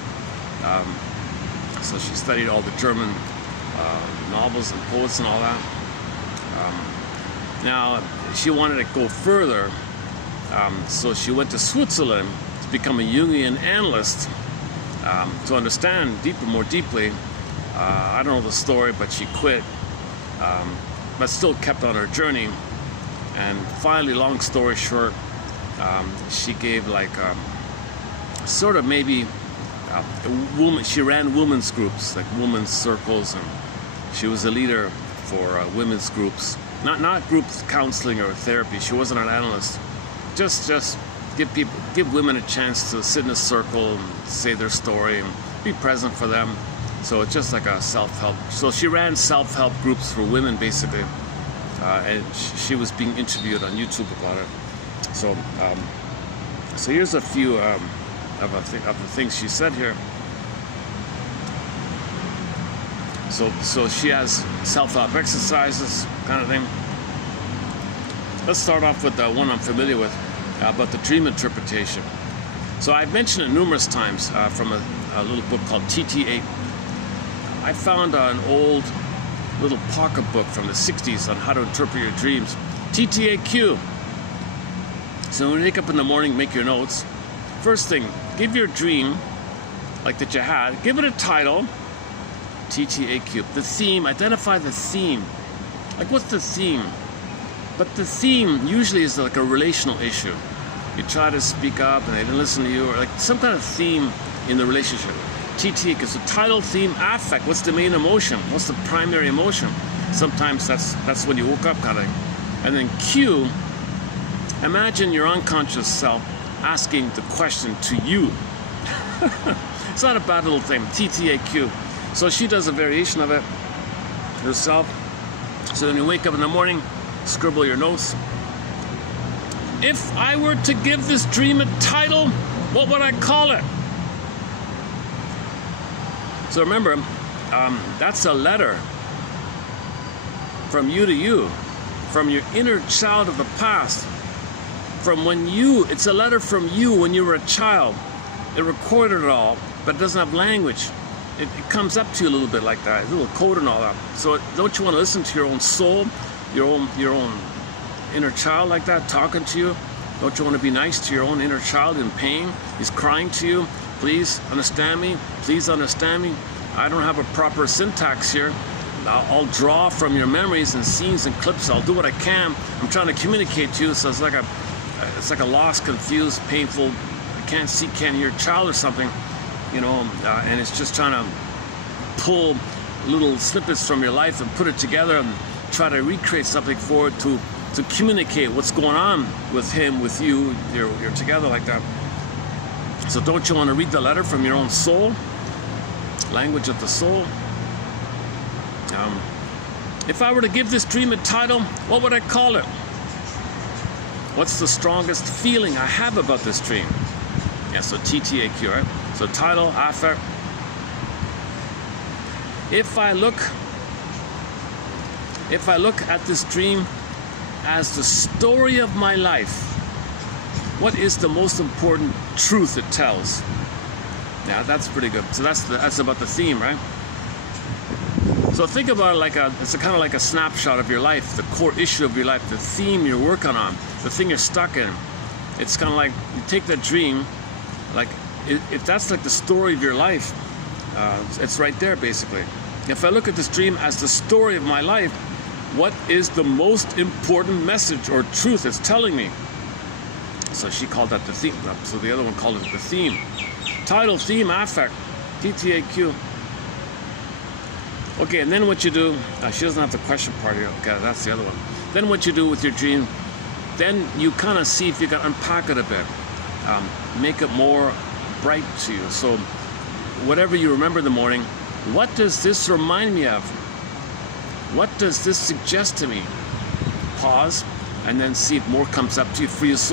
So she studied all the German novels and poets and all that. Now, she wanted to go further, so she went to Switzerland to become a Jungian analyst, to understand more deeply. I don't know the story, but she quit, but still kept on her journey. And finally, long story short, she gave sort of maybe she ran women's groups, like women's circles, and she was a leader for women's groups. Not group counseling or therapy. She wasn't an analyst. Just give women a chance to sit in a circle and say their story and be present for them. So it's just like a self-help. So she ran self-help groups for women, basically, and she was being interviewed on YouTube about it. So here's a few of the things she said here. So she has self-help exercises, kind of thing. Let's start off with the one I'm familiar with, about the dream interpretation. So I've mentioned it numerous times from a little book called TT8. I found an old little pocket book from the 60s on how to interpret your dreams. TT8Q. So when you wake up in the morning, make your notes. First thing, give your dream, like that you had, give it a title. TT8Q. The theme, identify the theme. Like, what's the theme? But the theme usually is like a relational issue. You try to speak up and they didn't listen to you, or like some kind of theme in the relationship. TT is a title, theme, affect. What's the main emotion? What's the primary emotion? Sometimes that's when you woke up, kind of. And then Q, imagine your unconscious self asking the question to you. It's not a bad little thing. TTAQ. So she does a variation of it herself. So when you wake up in the morning, scribble your notes. If I were to give this dream a title, what would I call it? So remember, that's a letter from you to you, from your inner child of the past. It's a letter from you when you were a child. It recorded it all, but it doesn't have language. It comes up to you a little bit like that, a little code and all that. So don't you want to listen to your own soul, your own inner child like that, talking to you? Don't you want to be nice to your own inner child in pain? He's crying to you. Please understand me. Please understand me. I don't have a proper syntax here. I'll draw from your memories and scenes and clips. I'll do what I can. I'm trying to communicate to you. So it's like a lost, confused, painful, can't hear child or something, and it's just trying to pull little snippets from your life and put it together and try to recreate something for it to communicate what's going on with him, with you. You're together like that. So don't you want to read the letter from your own soul? Language of the soul. If I were to give this dream a title, what would I call it? What's the strongest feeling I have about this dream? Yeah, so TTAQ, right? So title, affect. If I look at this dream as the story of my life, what is the most important truth it tells? Yeah, that's pretty good. So that's about the theme, right? So think about it it's kind of like a snapshot of your life, the core issue of your life, the theme you're working on, the thing you're stuck in. It's kind of like you take that dream, like if that's like the story of your life, it's right there basically. If I look at this dream as the story of my life, what is the most important message or truth it's telling me? So she called that the theme. So the other one called it the theme. Title, theme, affect, TTAQ. Okay, and then what you do, she doesn't have the question part here. Okay, that's the other one. Then what you do with your dream, then you kind of see if you can unpack it a bit. Make it more bright to you. So whatever you remember in the morning, what does this remind me of? What does this suggest to me? Pause, and then see if more comes up to you.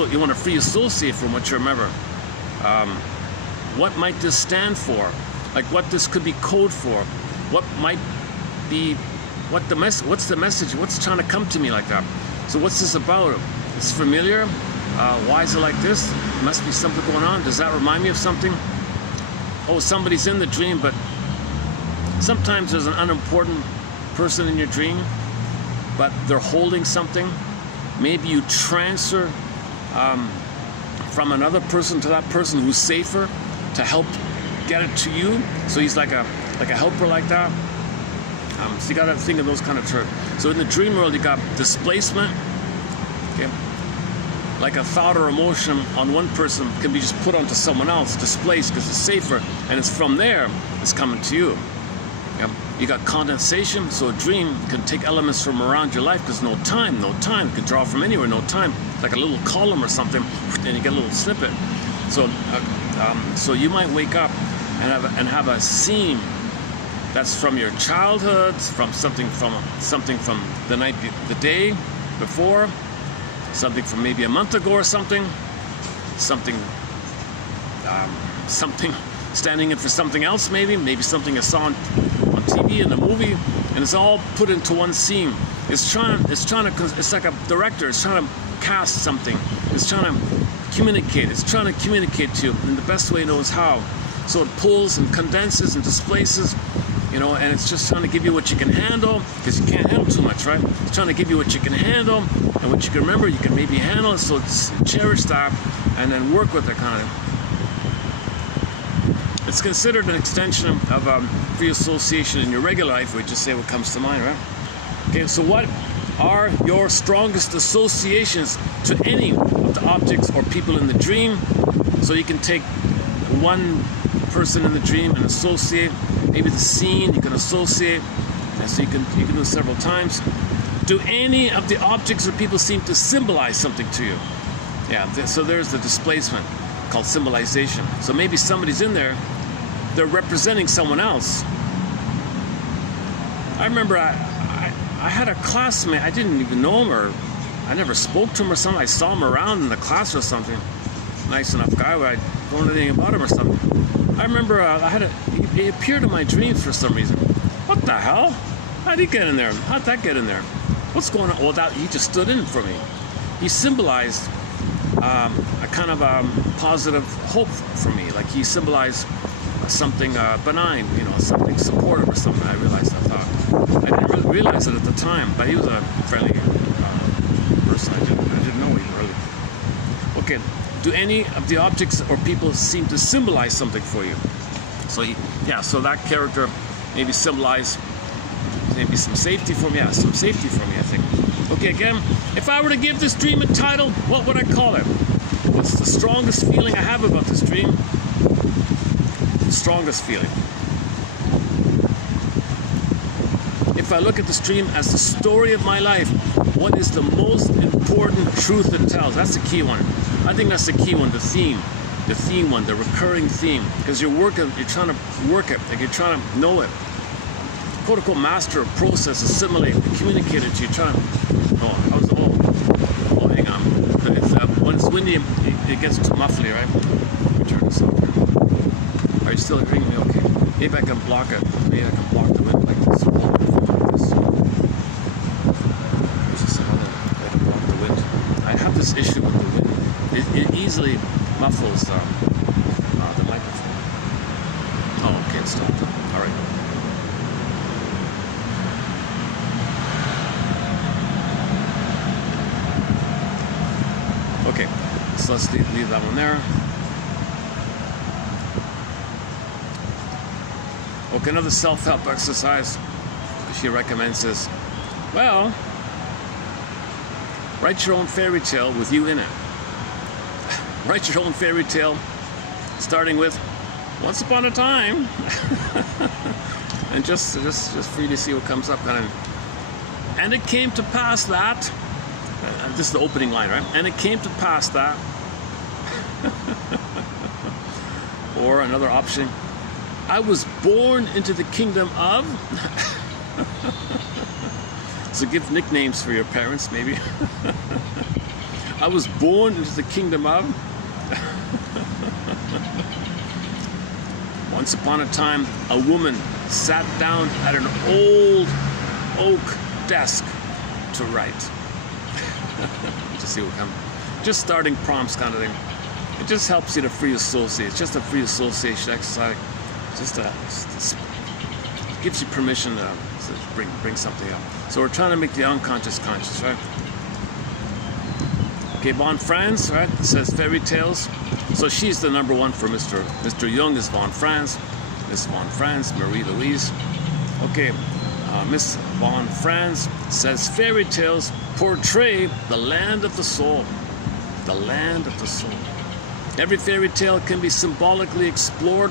You want to free associate from what you remember. What might this stand for? Like what this could be code for? What might be, what's the message? What's trying to come to me like that? So what's this about? It's familiar. Why is it like this? Must be something going on. Does that remind me of something? Oh, somebody's in the dream, but sometimes there's an unimportant person in your dream, but they're holding something. Maybe you transfer from another person to that person who's safer to help get it to you. So he's like a helper like that. So you gotta think of those kind of terms. So in the dream world, you got displacement. Okay, like a thought or emotion on one person can be just put onto someone else, displaced because it's safer, and it's from there it's coming to you. You got condensation, so a dream can take elements from around your life because no time. You can draw from anywhere, no time. Like a little column or something, and you get a little snippet. So you might wake up and have a scene that's from your childhood, from something from the day before, something from maybe a month ago or something standing in for something else, maybe something you saw on TV in a movie, and it's all put into one scene. It's like a director. It's trying to cast something. It's trying to communicate. It's trying to communicate to you in the best way it knows how. So it pulls and condenses and displaces, and it's just trying to give you what you can handle, because you can't handle too much, right? It's trying to give you what you can handle and what you can remember. You can maybe handle it, so cherish that and then work with it kind of. It's considered an extension of free association in your regular life. We just say what comes to mind, right? Okay, so what are your strongest associations to any of the objects or people in the dream? So you can take one person in the dream and associate, maybe the scene you can associate, and so you can do it several times. Do any of the objects or people seem to symbolize something to you? Yeah, so there's the displacement called symbolization. So maybe somebody's in there, they're representing someone else. I remember I had a classmate, I didn't even know him, or I never spoke to him or something. I saw him around in the class or something. Nice enough guy, but I don't know anything about him or something. I remember he appeared in my dreams for some reason. What the hell? How'd he get in there? How'd that get in there? What's going on? Well, he just stood in for me. He symbolized a kind of positive hope for me. Like he symbolized something benign, something supportive or something. I realized, I didn't really realize it at the time, but he was a friendly person. I didn't know him really. Okay, do any of the objects or people seem to symbolize something for you? So so that character maybe symbolize maybe some safety for me. Yeah, some safety for me, I think. Okay, again, if I were to give this dream a title, what would I call it? What's the strongest feeling I have about this dream? The strongest feeling. If I look at this dream as the story of my life, what is the most important truth it tells? That's the key one. I think that's the key one, the theme one, the recurring theme. Because you're trying to work it, like you're trying to know it. Quote unquote master, process, assimilate, communicate it. You're trying to, hang on. When it's windy, it gets too muffly, right? Let me turn this off here. Are you still hearing me? Okay. Maybe I can block it. Maybe I can block the wind like this. There's just another way to block the wind. I have this issue with the wind. It easily muffles the microphone. Oh, okay, it stopped. All right. Okay, so let's leave that one there. Okay, another self-help exercise she recommends is, well, write your own fairy tale with you in it. Write your own fairy tale, starting with once upon a time, and just for you to see what comes up. And it came to pass that. This is the opening line, right? And it came to pass that. Or another option, I was born into the kingdom of. So give nicknames for your parents, maybe. I was born into the kingdom of. Once upon a time, a woman sat down at an old oak desk to write. Just see what comes. Just starting prompts kind of thing. It just helps you to free associate. It's just a free association exercise. Just gives you permission to bring something up. So we're trying to make the unconscious conscious, right? Okay, Von Franz, right? It says fairy tales. So she's the number one for Mr. Jung is Von Franz. Miss Von Franz, Marie Louise. Okay, Miss Von Franz says fairy tales portray the land of the soul. The land of the soul. Every fairy tale can be symbolically explored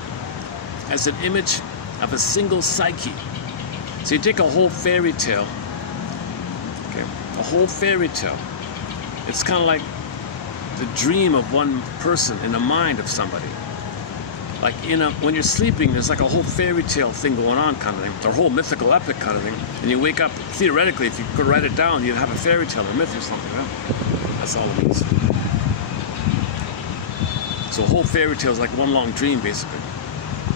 as an image of a single psyche. So you take a whole fairy tale, okay, a whole fairy tale. It's kind of like the dream of one person in the mind of somebody. Like when you're sleeping, there's like a whole fairy tale thing going on kind of thing, or a whole mythical epic kind of thing. And you wake up, theoretically, if you could write it down, you'd have a fairy tale or myth or something, right? That's all it means. So a whole fairy tale is like one long dream, basically.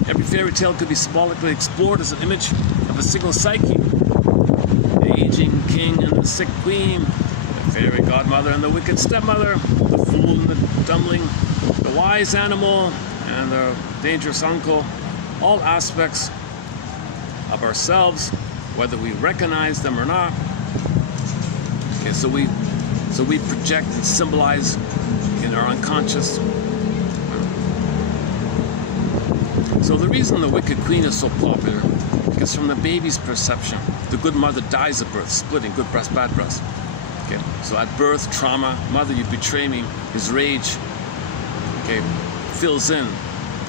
Every fairy tale could be symbolically explored as an image of a single psyche. The aging king and the sick queen, the fairy godmother and the wicked stepmother, the fool and the dumpling, the wise animal and the dangerous uncle, all aspects of ourselves, whether we recognize them or not. Okay, so we project and symbolize in our unconscious. So the reason the Wicked Queen is so popular, because from the baby's perception, the good mother dies at birth, splitting good breast, bad breast. Okay, so at birth, trauma, mother, you betray me, his rage, okay, fills in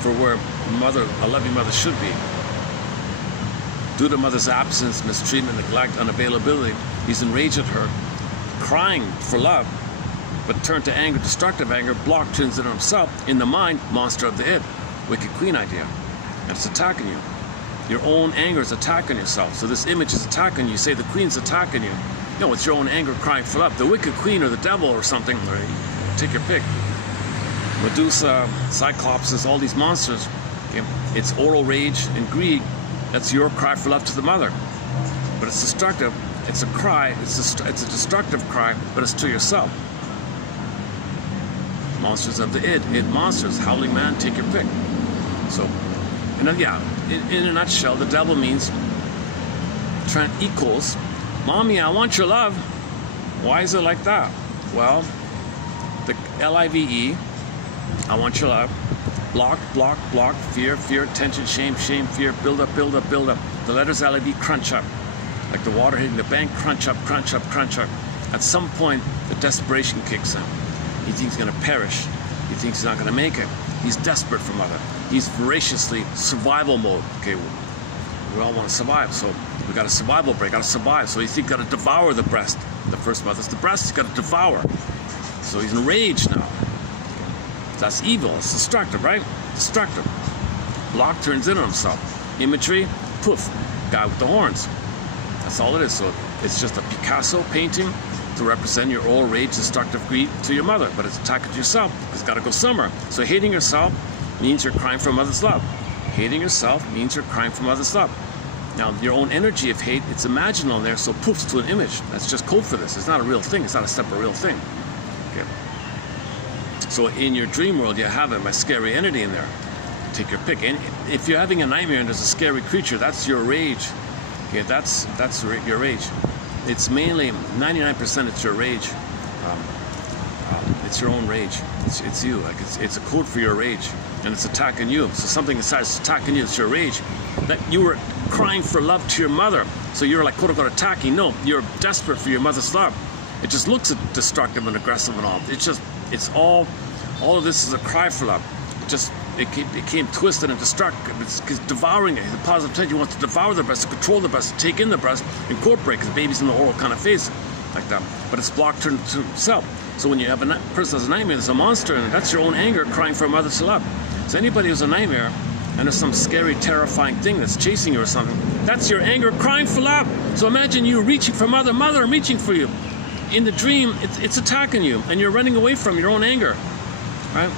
for where a loving mother should be. Due to mother's absence, mistreatment, neglect, unavailability, he's enraged at her, crying for love, but turned to anger, destructive anger, blocked, turns into himself, in the mind, monster of the id, Wicked Queen idea. And it's attacking you. Your own anger is attacking yourself. So this image is attacking you. You say the queen's attacking you. No, it's your own anger crying for love. The Wicked Queen or the devil or something, or take your pick. Medusa, Cyclopses, all these monsters. Okay? It's oral rage and greed. That's your cry for love to the mother. But it's destructive. It's a cry. It's a destructive cry, but it's to yourself. Monsters of the id monsters, howling man, take your pick. So, in a nutshell, the devil means equals, Mommy, I want your love. Why is it like that? Well, The LIVE, I want your love. Block, block, block, fear, fear, tension, shame, shame, fear, build up, build up, build up. The letters LIV crunch up. Like the water hitting the bank, crunch up, crunch up, crunch up. At some point, the desperation kicks in. He thinks he's going to perish. He thinks he's not going to make it. He's desperate for mother. He's voraciously survival mode. Okay, we all want to survive, so we got a survival break. Got to survive. So you think got to devour the breast. The first mother's the breast. He's got to devour. So he's enraged now. That's evil. It's destructive, right? Destructive. Block turns in on himself. Imagery, poof, guy with the horns. That's all it is. So it's just a Picasso painting to represent your old rage, destructive greed to your mother, but it's attacking yourself. It's got to go somewhere. So hating yourself means you're crying for mother's love. Hating yourself means you're crying for mother's love. Now, your own energy of hate, it's imagined on there, so poofs to an image. That's just code for this. It's not a real thing. It's not a separate real thing. Okay. So in your dream world, you have a scary entity in there. Take your pick. And if you're having a nightmare and there's a scary creature, that's your rage. Okay, that's your rage. It's mainly 99%. It's your rage. It's your own rage. It's you. Like it's a code for your rage, and it's attacking you. So something decides attacking you. It's your rage. That you were crying for love to your mother, so you're like quote unquote attacking. No, you're desperate for your mother's love. It just looks destructive and aggressive and all. It's all of this is a cry for love. It became twisted and destructive. It's devouring it. The positive tension wants to devour the breast, to control the breast, to take in the breast, incorporate, because the baby's in the oral kind of phase like that. But it's blocked to itself. So when you have a person has a nightmare, there's a monster, and that's your own anger crying for a mother's love. So anybody who's a nightmare, and there's some scary, terrifying thing that's chasing you or something, that's your anger crying for love. So imagine you reaching for mother, I'm reaching for you. In the dream, it's attacking you, and you're running away from your own anger, right?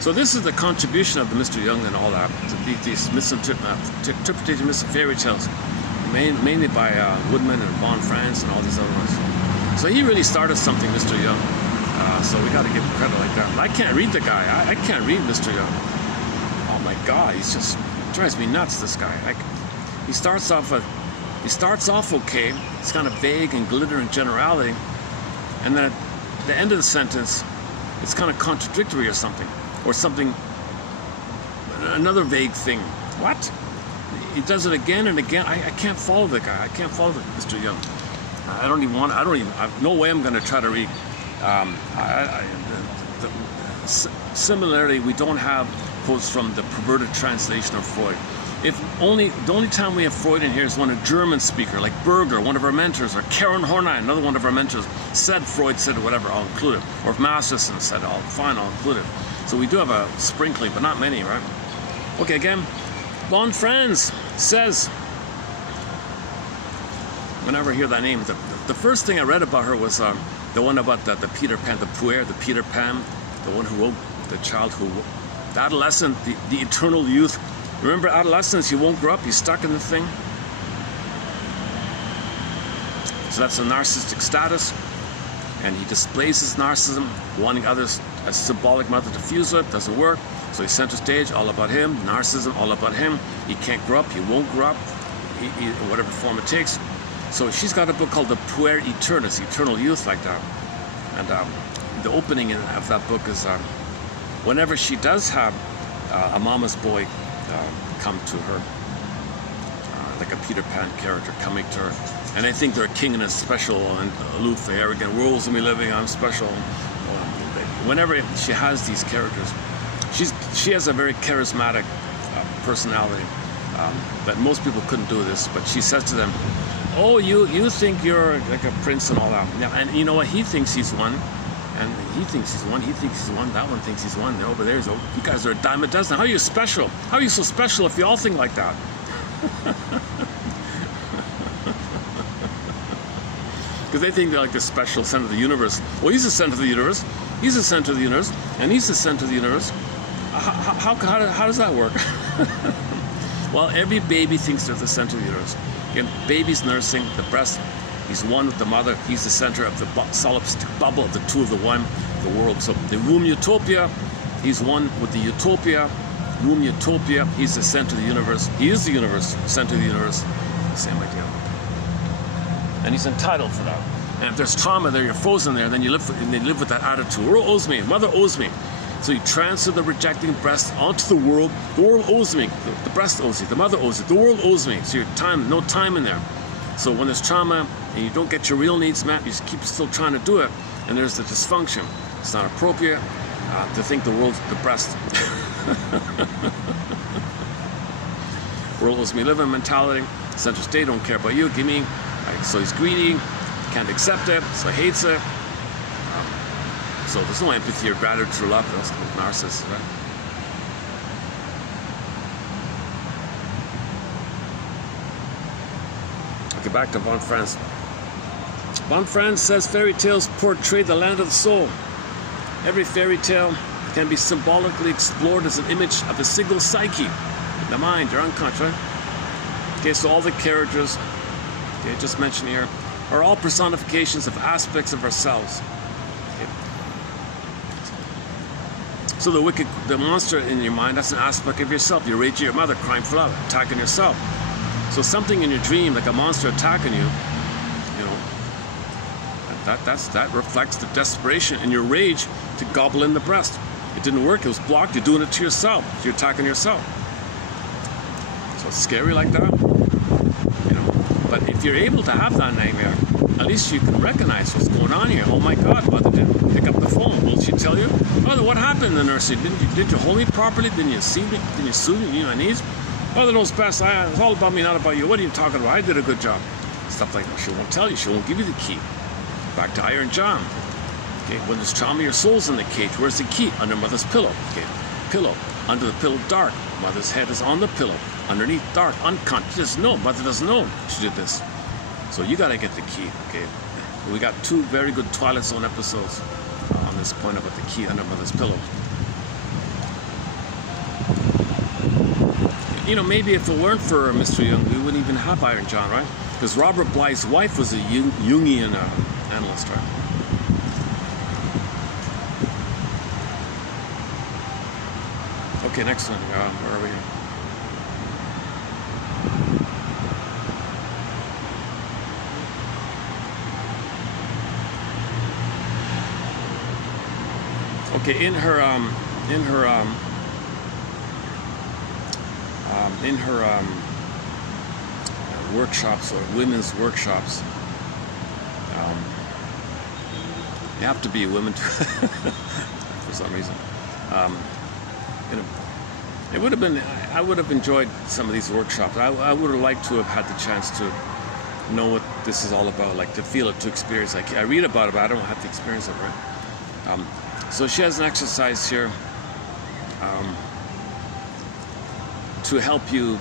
So this is the contribution of the Mr. Young and all that, these misinterpreted fairy tales, mainly by Woodman and Von Franz and all these other ones. So he really started something, Mr. Young. So we got to give him credit like that. I can't read the guy. I can't read Mr. Young. Oh my God, he drives me nuts. This guy. He starts off okay. It's kind of vague and glitter and generality, and then at the end of the sentence, it's kind of contradictory or something. Or something, another vague thing. What? He does it again and again. I can't follow the guy. I can't follow Mr. Young. No way I'm going to try to read. Similarly, we don't have quotes from the perverted translation of Freud. The only time we have Freud in here is when a German speaker, like Berger, one of our mentors, or Karen Horney, another one of our mentors, said Freud said whatever, I'll include it. Or if Masterson said, fine, I'll include it. So we do have a sprinkling, but not many, right? Okay, again, Von Franz says, whenever I hear that name, the first thing I read about her was the one about the Peter Pan, the puer, the Peter Pan, the one who wrote, the child who, the adolescent, the eternal youth. Remember adolescence, you won't grow up, you're stuck in the thing. So that's a narcissistic status. And he displays his narcissism, wanting others as symbolic mother to fuse with, doesn't work. So he's center stage, all about him, narcissism, all about him. He can't grow up, he won't grow up, whatever form it takes. So she's got a book called The Puer Eternus, Eternal Youth, like that. And the opening of that book is whenever she does have a mama's boy come to her, like a Peter Pan character coming to her. And I think they're king and special and aloof, arrogant, rules and me living, I'm special. Whenever she has these characters, she has a very charismatic personality that most people couldn't do this, but she says to them, oh, you think you're like a prince and all that. And you know what? He thinks he's one. And he thinks he's one, he thinks he's one, that one thinks he's one, they're over there, so you guys are a dime a dozen. How are you special? How are you so special if you all think like that? Because they think they're like the special center of the universe. Well, he's the center of the universe, he's the center of the universe, and he's the center of the universe. How does that work? Well, every baby thinks they're the center of the universe. Again, baby's nursing, the breast, he's one with the mother, he's the center of the solipsistic bubble of the two of the one, the world. So the womb utopia, he's one with the utopia, womb utopia, he's the center of the universe. He is the universe, center of the universe, same idea. And he's entitled for that. And if there's trauma there, you're frozen there, then you live with that attitude. The world owes me, mother owes me. So you transfer the rejecting breast onto the world. The world owes me, the breast owes you, the mother owes you, the world owes me. So your time, no time in there. So when there's trauma and you don't get your real needs met, you just keep still trying to do it, and there's the dysfunction. It's not appropriate to think the world's the breast. World owes me living mentality. Central state don't care about you. Give me. So he's greedy, can't accept it, so he hates it. So there's no empathy or gratitude or love. That's narcissists, right? Okay, back to Von Franz. Von Franz says fairy tales portray the land of the soul. Every fairy tale can be symbolically explored as an image of a single psyche, the mind, your unconscious, right? Okay, so all the characters, okay, just mentioned here, are all personifications of aspects of ourselves. Okay. So the monster in your mind, that's an aspect of yourself. You're raging your mother, crying for love, attacking yourself. So something in your dream, like a monster attacking you, you know, that reflects the desperation and your rage to gobble in the breast. It didn't work, it was blocked, you're doing it to yourself. So you're attacking yourself. So it's scary like that. You know. But if you're able to have that nightmare, at least you can recognize what's going on here. Oh my God, mother didn't pick up the phone. Will she tell you? Mother, what happened in the nursery? Did you hold me properly? Didn't you see me? Didn't you soothe me? My needs? Mother knows best. It's all about me, not about you. What are you talking about? I did a good job. Stuff like that. She won't tell you. She won't give you the key. Back to Iron John. Okay, when there's trauma, your soul's in the cage. Where's the key? Under mother's pillow. Okay, pillow. Under the pillow, dark. Mother's head is on the pillow. Underneath, dark, unconscious. No, mother doesn't know she did this. So you gotta get the key. Okay, we got 2 very good Twilight Zone episodes on this point about the key under mother's pillow. You know, maybe if it weren't for Mr. Jung, we wouldn't even have Iron John, right? Because Robert Bly's wife was a Jungian analyst, right? Okay, next one. Where are we? Okay, in her workshops, or women's workshops, you have to be a woman for some reason. You know, it would have been. I would have enjoyed some of these workshops. I would have liked to have had the chance to know what this is all about, like to feel it, to experience. Like I read about it, but I don't have to experience it, right? So she has an exercise here to help you,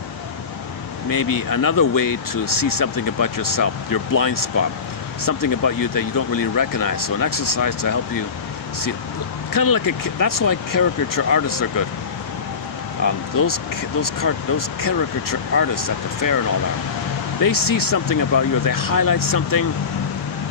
maybe another way to see something about yourself, your blind spot, something about you that you don't really recognize. So an exercise to help you see it. Kind of like that's why caricature artists are good. Those caricature artists at the fair and all that, they see something about you, or they highlight something.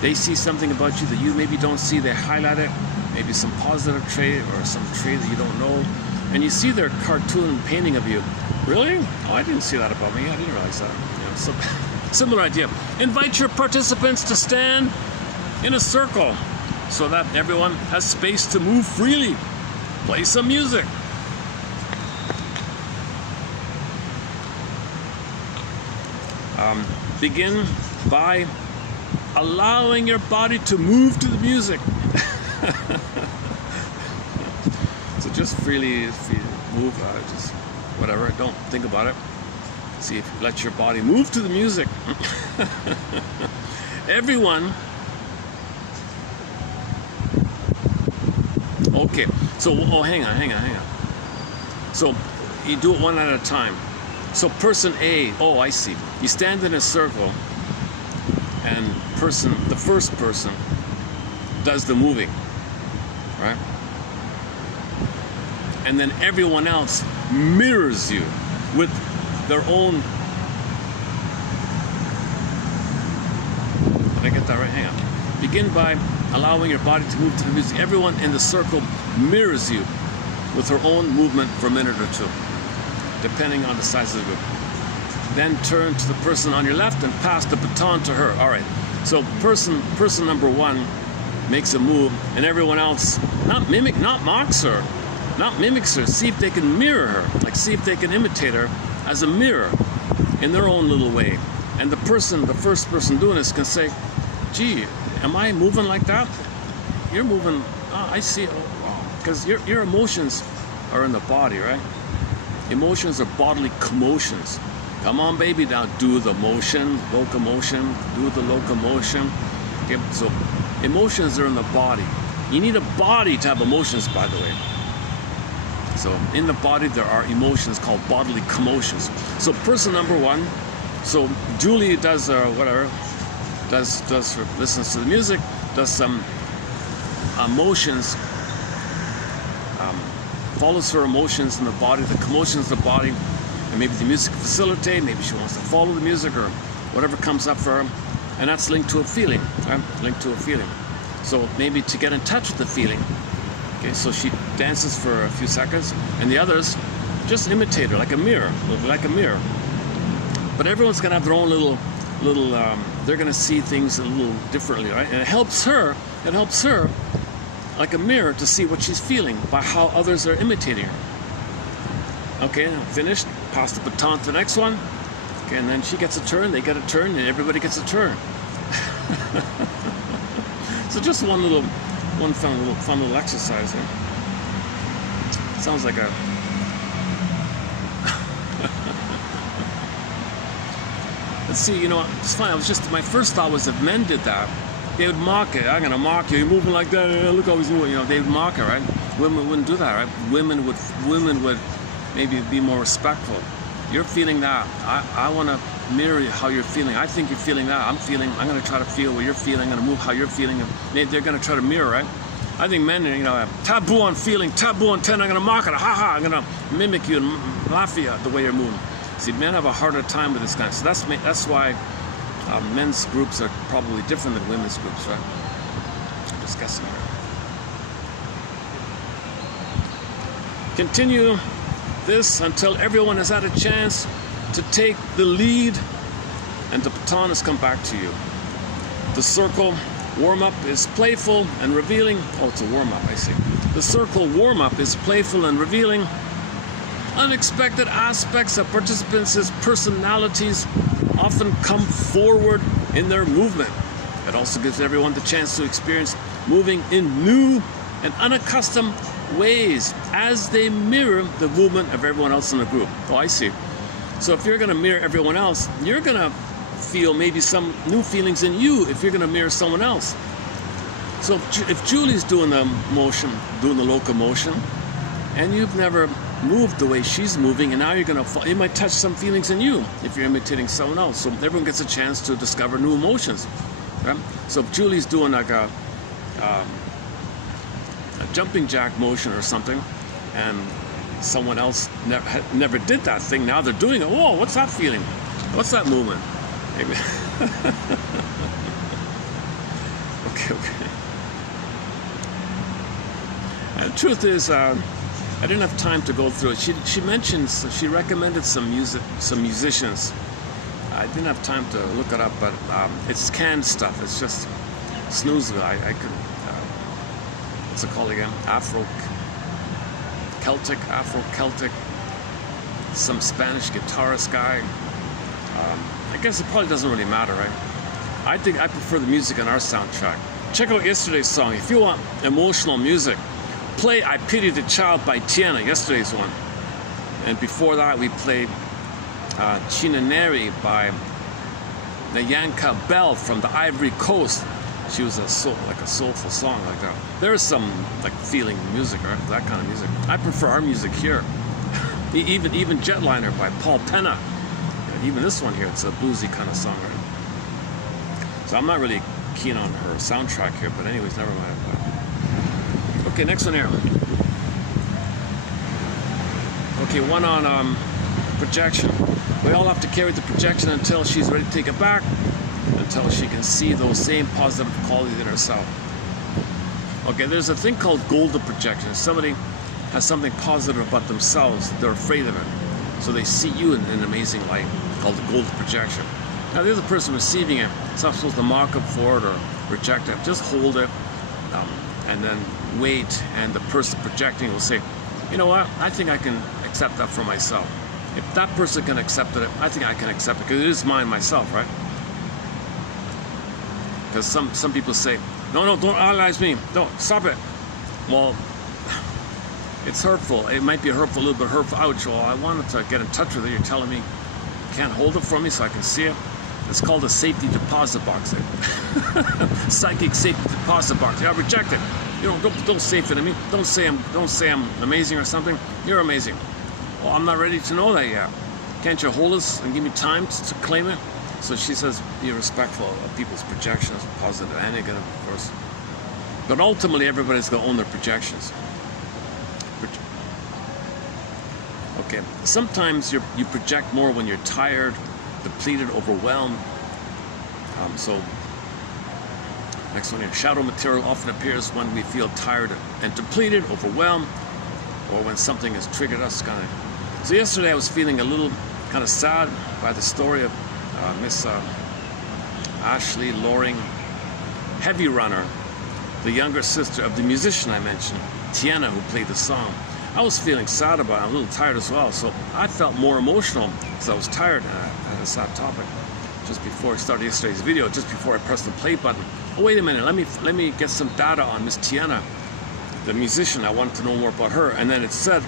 They see something about you that you maybe don't see. They highlight it, maybe some positive trait or some trait that you don't know, and you see their cartoon painting of you. Really? Oh, I didn't see that about me. I didn't realize that. You know, so similar idea. Invite your participants to stand in a circle so that everyone has space to move freely. Play some music. Begin by allowing your body to move to the music. So just freely move, just whatever, don't think about it. See if you let your body move to the music. Everyone. Okay, so, hang on. So you do it one at a time. So person A, I see. You stand in a circle, and the first person does the moving, right? And then everyone else mirrors you with their own. Did I get that right? Hang on. Begin by allowing your body to move to the music. Everyone in the circle mirrors you with her own movement for a minute or two, depending on the size of the group. Then turn to the person on your left and pass the baton to her. All right. So person number one makes a move, and everyone else not mocks her, not mimics her. See if they can mirror her, like see if they can imitate her as a mirror in their own little way. And the first person doing this can say, gee, am I moving like that? You're moving, I see, because your emotions are in the body, right? Emotions are bodily commotions. Come on, baby, now do the motion, locomotion, do the locomotion. Okay, so emotions are in the body. You need a body to have emotions, by the way. So in the body there are emotions called bodily commotions. So person number one, so Julie does listens to the music, does some emotions, follows her emotions in the body, the commotions of the body, and maybe the music facilitate, maybe she wants to follow the music or whatever comes up for her, and that's linked to a feeling, right? Linked to a feeling. So maybe to get in touch with the feeling, okay, so she dances for a few seconds, and the others just imitate her like a mirror, But everyone's gonna have their own little, they're gonna see things a little differently, right? And it helps her like a mirror to see what she's feeling by how others are imitating her. Okay, finished, pass the baton to the next one. Okay, and then she gets a turn, they get a turn, and everybody gets a turn. So just one fun little exercise here. Sounds like a let's see, you know, it's funny, my first thought was if men did that, they would mock it. I'm gonna mock you, you're moving like that, look how he's moving, you know, they would mock it, right? Women wouldn't do that, right? Women would maybe be more respectful. You're feeling that. I wanna mirror how you're feeling. I think you're feeling that. I'm gonna try to feel what you're feeling, I'm gonna move how you're feeling, and maybe they're gonna try to mirror, right? I think men, you know, have taboo on feeling, taboo on 10, I'm gonna mock it, ha, I'm gonna mimic you and laugh at you the way you're moving. See, men have a harder time with this kind. So that's why men's groups are probably different than women's groups, right? I'm just guessing here. Continue this until everyone has had a chance to take the lead and the baton has come back to you. The circle warm-up is playful and revealing. Oh, it's a warm-up, I see. The circle warm-up is playful and revealing. Unexpected aspects of participants' personalities often come forward in their movement. It also gives everyone the chance to experience moving in new and unaccustomed ways as they mirror the movement of everyone else in the group. Oh, I see. So if you're going to mirror everyone else, you're going to feel maybe some new feelings in you if you're going to mirror someone else. So if Julie's doing the motion, doing the locomotion, and you've never moved the way she's moving, and now you're going to, it might touch some feelings in you if you're imitating someone else. So everyone gets a chance to discover new emotions, right? So if Julie's doing like a jumping jack motion or something, and someone else never did that thing, now they're doing it. Whoa, what's that feeling? What's that movement? Maybe. Okay. And the truth is, I didn't have time to go through it. She mentions, she recommended some musicians. I didn't have time to look it up, but it's canned stuff. It's just snoozeville. I could, what's it called again? Afro-Celtic, some Spanish guitarist guy. I guess it probably doesn't really matter, right? I think I prefer the music on our soundtrack. Check out yesterday's song. If you want emotional music, play I Pity the Child by Tiana, yesterday's one. And before that we played Chinaneri by Nyanka Bell from the Ivory Coast. She was like a soulful song like that. There's some like feeling music, right? That kind of music. I prefer our music here. Even Jetliner by Paul Penna. Even this one here, it's a bluesy kind of song, right? So I'm not really keen on her soundtrack here, but anyways, never mind. Okay, next one here. Okay, one on projection. We all have to carry the projection until she's ready to take it back, until she can see those same positive qualities in herself. Okay, there's a thing called golden projection. Somebody has something positive about themselves, they're afraid of it. So they see you in an amazing light, called the golden projection. Now the other person receiving it, it's not supposed to mock up for it or reject it. Just hold it, and then wait, and the person projecting will say, you know what, I think I can accept that for myself. If that person can accept it, I think I can accept it, because it is mine myself, right? Because some people say, no, don't analyze me. No, stop it. Well, it's hurtful. It might be hurtful, a little bit hurtful. Ouch, well, I wanted to get in touch with it. You're telling me you can't hold it for me so I can see it. It's called a safety deposit box. Psychic safety deposit box. Yeah, reject it. You know, don't say it to me. Don't say I'm amazing or something. You're amazing. Well, I'm not ready to know that yet. Can't you hold us and give me time to claim it? So she says, be respectful of people's projections, positive and negative, of course. But ultimately, everybody's going to own their projections. Okay, sometimes you project more when you're tired, depleted, overwhelmed. So, next one here. Shadow material often appears when we feel tired and depleted, overwhelmed, or when something has triggered us, kind of. So yesterday I was feeling a little kind of sad by the story of Miss Ashley Loring, Heavy Runner, the younger sister of the musician I mentioned, Tiana, who played the song. I was feeling sad about it, a little tired as well, so I felt more emotional because I was tired, and I had a sad topic. Just before I started yesterday's video, just before I pressed the play button, oh wait a minute, let me get some data on Miss Tiana, the musician. I wanted to know more about her, and then it said,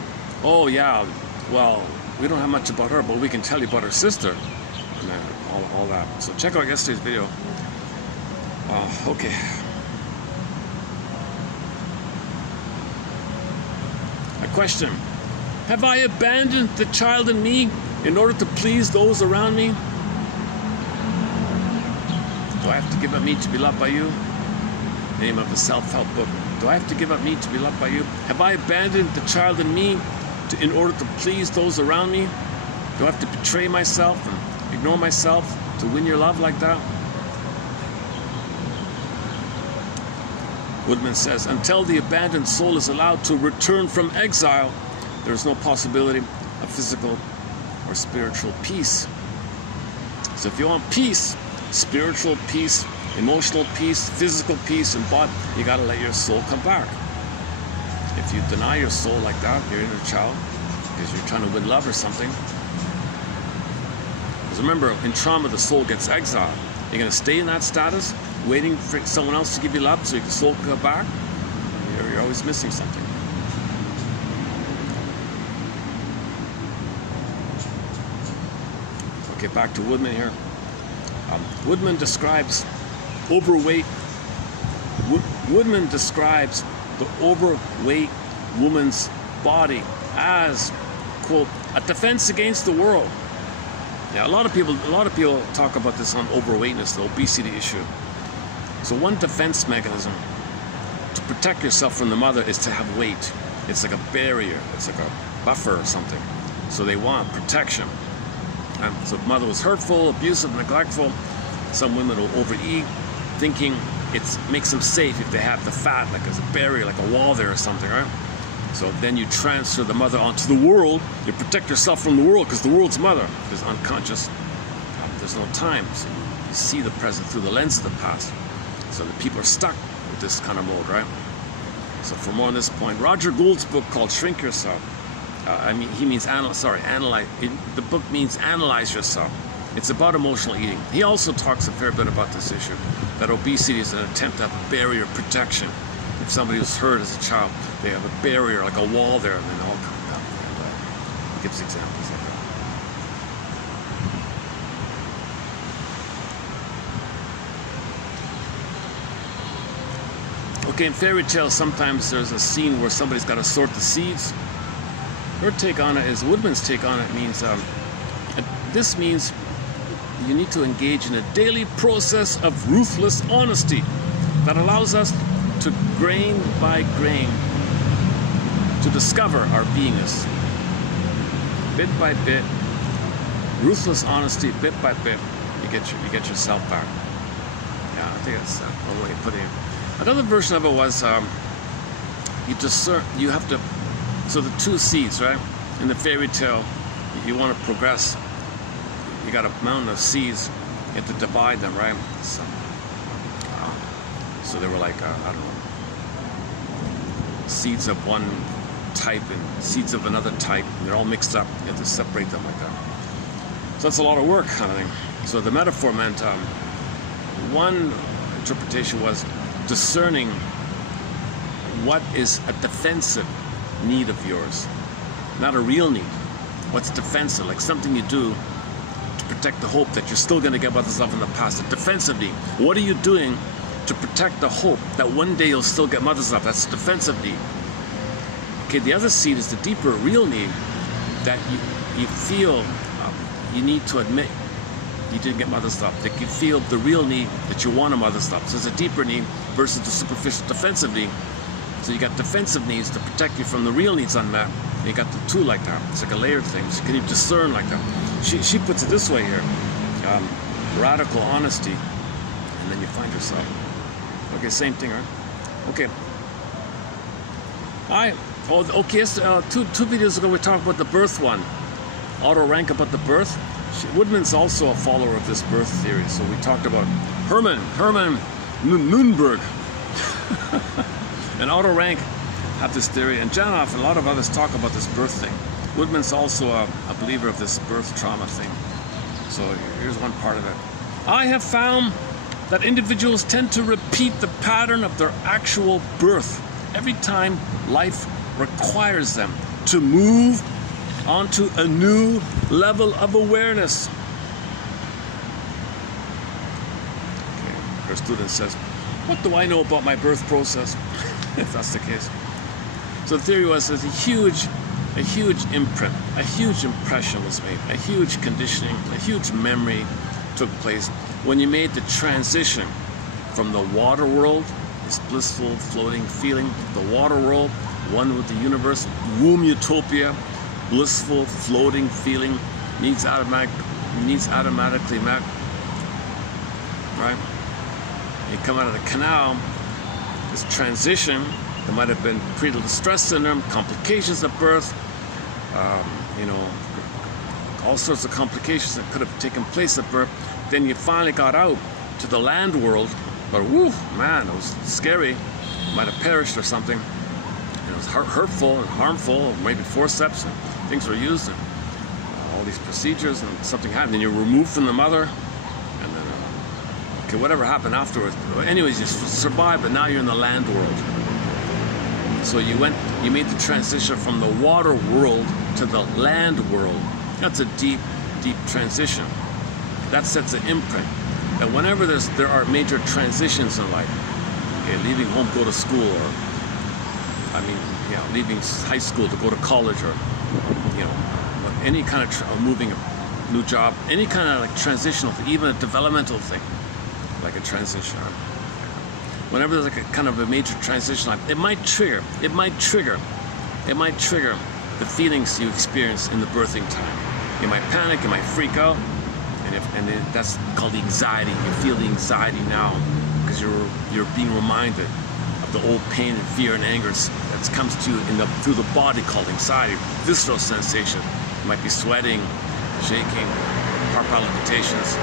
oh yeah, well, we don't have much about her, but we can tell you about her sister, and then all that. So check out yesterday's video. Okay. A question: have I abandoned the child in me in order to please those around me? Do I have to give up me to be loved by you? Name of the self-help book. Do I have to give up me to be loved by you? Have I abandoned the child in me in order to please those around me? Do I have to betray myself and ignore myself to win your love like that? Woodman says, until the abandoned soul is allowed to return from exile, there is no possibility of physical or spiritual peace. So if you want peace, spiritual peace, emotional peace, physical peace, and body, you gotta let your soul come back. If you deny your soul like that, your inner child, because you're trying to win love or something. Because remember, in trauma, the soul gets exiled. You're gonna stay in that status, waiting for someone else to give you love so your soul can come back. You're always missing something. Okay, back to Woodman here. Woodman describes overweight. Woodman describes the overweight woman's body as, quote, a defense against the world. Yeah, a lot of people talk about this on overweightness, the obesity issue. So one defense mechanism to protect yourself from the mother is to have weight. It's like a barrier. It's like a buffer or something. So they want protection. And so if mother was hurtful, abusive, neglectful, some women will overeat, thinking it makes them safe if they have the fat, like as a barrier, like a wall there or something, right? So then you transfer the mother onto the world. You protect yourself from the world because the world's mother is unconscious. There's no time. So you see the present through the lens of the past. So the people are stuck with this kind of mode, right? So for more on this point, Roger Gould's book called Shrink Yourself. Analyze. The book means analyze yourself. It's about emotional eating. He also talks a fair bit about this issue, that obesity is an attempt to have a barrier of protection. If somebody was hurt as a child, they have a barrier, like a wall there, and then they all come down. And he gives examples like that. Okay, in fairy tales, sometimes there's a scene where somebody's got to sort the seeds. Her take on it is, Woodman's take on it means, this means you need to engage in a daily process of ruthless honesty that allows us to grain by grain to discover our beingness. Bit by bit, ruthless honesty, bit by bit, you get yourself back. Yeah, I think that's one way to put it. Another version of it was you have to. So the two seeds, right? In the fairy tale, you want to progress. You got a mountain of seeds. You have to divide them, right? So they were like, I don't know, seeds of one type and seeds of another type, and they're all mixed up. You have to separate them like that. So that's a lot of work, kind of thing. So the metaphor meant, one interpretation was discerning what is a defensive need of yours, not a real need. What's defensive, like something you do to protect the hope that you're still going to get mother stuff in the past. A defensive need. What are you doing to protect the hope that one day you'll still get mother stuff? That's a defensive need. Okay, the other seed is the deeper, real need that you feel you need to admit you didn't get mother stuff. That you feel the real need that you want a mother stuff. So it's a deeper need versus the superficial defensive need. So you got defensive needs to protect you from the real needs unmet. And you got the two like that. It's like a layered thing. So can you discern like that? She puts it this way here. Radical honesty, and then you find yourself. Okay, same thing, right? Okay. Okay, two videos ago we talked about the birth one. Auto rank about the birth. Woodman's also a follower of this birth theory. So we talked about Herman Moonberg. And Otto Rank have this theory, and Janoff and a lot of others talk about this birth thing. Woodman's also a believer of this birth trauma thing. So here's one part of it. I have found that individuals tend to repeat the pattern of their actual birth every time life requires them to move onto a new level of awareness. Okay, her student says, what do I know about my birth process? If that's the case. So the theory was there's a huge imprint, a huge impression was made, a huge conditioning, a huge memory took place when you made the transition from the water world, this blissful floating feeling, the water world, one with the universe, womb utopia, blissful floating feeling, needs automatically met, right? You come out of the canal, this transition, there might have been prenatal distress syndrome, complications of birth, all sorts of complications that could have taken place at birth. Then you finally got out to the land world, but woo, man, it was scary. You might have perished or something. It was hurtful and harmful, or maybe forceps and things were used, and all these procedures, and something happened. Then you're removed from the mother, and then, okay, whatever happened afterwards. Anyways, you survived, but now you're in the land world. So you made the transition from the water world to the land world. That's a deep, deep transition. That sets an imprint that whenever there are major transitions in life, okay, leaving home, go to school, or leaving high school to go to college, or any kind of moving a new job, any kind of like transitional thing, even a developmental thing, like a transition. Whenever there's like a kind of a major transition, it might trigger the feelings you experience in the birthing time. You might panic, you might freak out, and that's called the anxiety. You feel the anxiety now because you're being reminded of the old pain and fear and anger that comes to you through the body called anxiety, visceral sensation. You might be sweating, shaking, heart palpitations,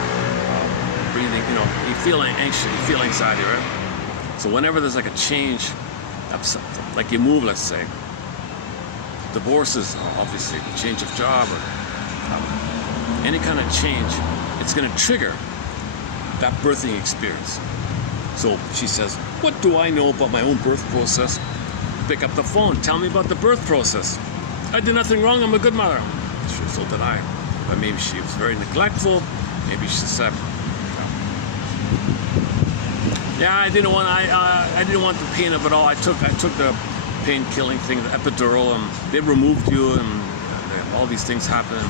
breathing. You feel anxious, you feel anxiety, right? So whenever there's like a change, like you move, let's say, divorces, obviously, change of job, or any kind of change, it's going to trigger that birthing experience. So she says, what do I know about my own birth process? Pick up the phone, tell me about the birth process. I did nothing wrong, I'm a good mother. So did I. But maybe she was very neglectful, maybe she said, yeah, I didn't want the pain of it all. I took the pain-killing thing, the epidural, and they removed you, and all these things happened.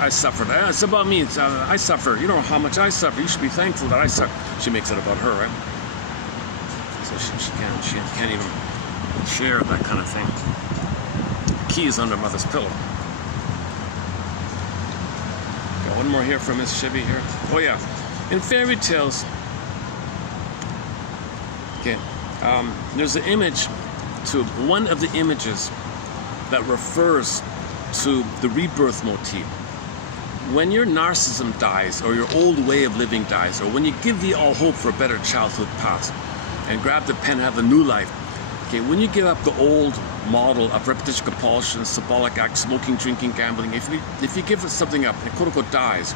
I suffered. It's about me. I suffered. You know how much I suffer. You should be thankful that I suffer. She makes it about her, right? So she can't even share that kind of thing. The key is under mother's pillow. Got one more here from Miss Chevy here. Oh yeah. In fairy tales, okay, there's an image to one of the images that refers to the rebirth motif. when your narcissism dies, or your old way of living dies, or when you give the all hope for a better childhood past and grab the pen and have a new life, okay, when you give up the old model of repetition, compulsion, symbolic act, smoking, drinking, gambling, if you give something up, it quote unquote dies.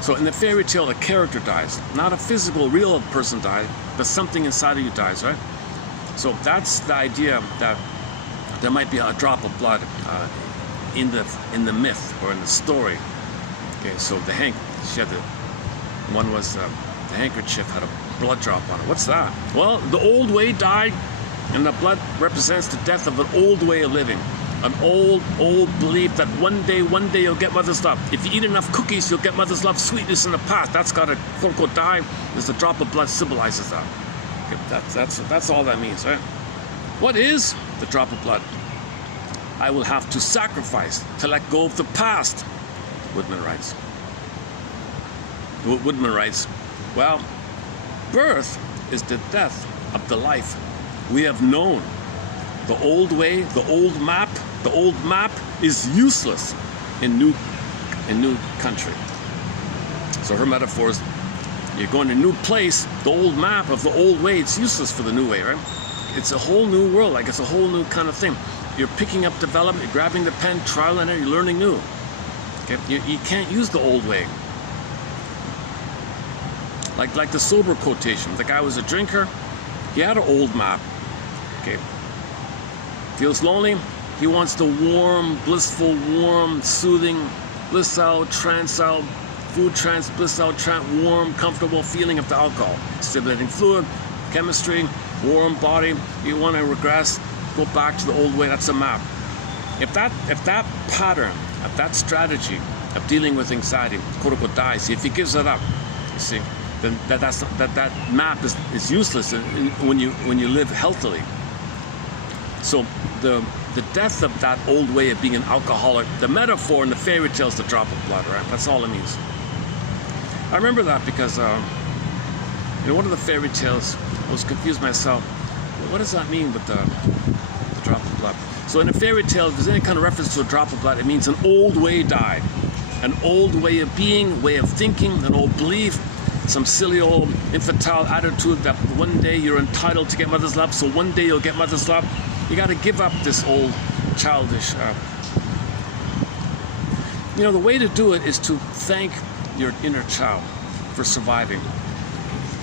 So in the fairy tale, a character dies, not a physical, real person dies, but something inside of you dies, right? So that's the idea, that there might be a drop of blood in the myth or in the story. Okay, so the one was the handkerchief had a blood drop on it. What's that? Well, the old way died, and the blood represents the death of an old way of living. An old belief that one day you'll get mother's love. If you eat enough cookies, you'll get mother's love. Sweetness in the past, that's got to quote unquote die, because the drop of blood symbolizes that. Okay, that's all that means, right? What is the drop of blood? I will have to sacrifice to let go of the past, Woodman writes. Well, birth is the death of the life we have known. The old way, the old map is useless in new country. So her metaphor is, you're going to a new place, the old map of the old way, it's useless for the new way, right? It's a whole new world, like it's a whole new kind of thing. You're picking up development, you're grabbing the pen, trial and error, you're learning new. Okay? You can't use the old way. Like the sober quotation, the guy was a drinker, he had an old map. Okay. Feels lonely, he wants the warm, blissful, warm, soothing, bliss out, trance out, food trance, bliss out, trance, warm, comfortable feeling of the alcohol. Stimulating fluid, chemistry, warm body. You want to regress, go back to the old way, that's a map. If that pattern, if that strategy of dealing with anxiety, quote unquote, dies, if he gives it up, you see, then that map is useless when you live healthily. So the death of that old way of being an alcoholic, the metaphor in the fairy tale is the drop of blood, right? That's all it means. I remember that because in one of the fairy tales, I was confused myself. What does that mean with the drop of blood? So in a fairy tale, if there's any kind of reference to a drop of blood, it means an old way died. An old way of being, way of thinking, an old belief, some silly old infantile attitude that one day you're entitled to get mother's love, so one day you'll get mother's love. You got to give up this old childish. The way to do it is to thank your inner child for surviving.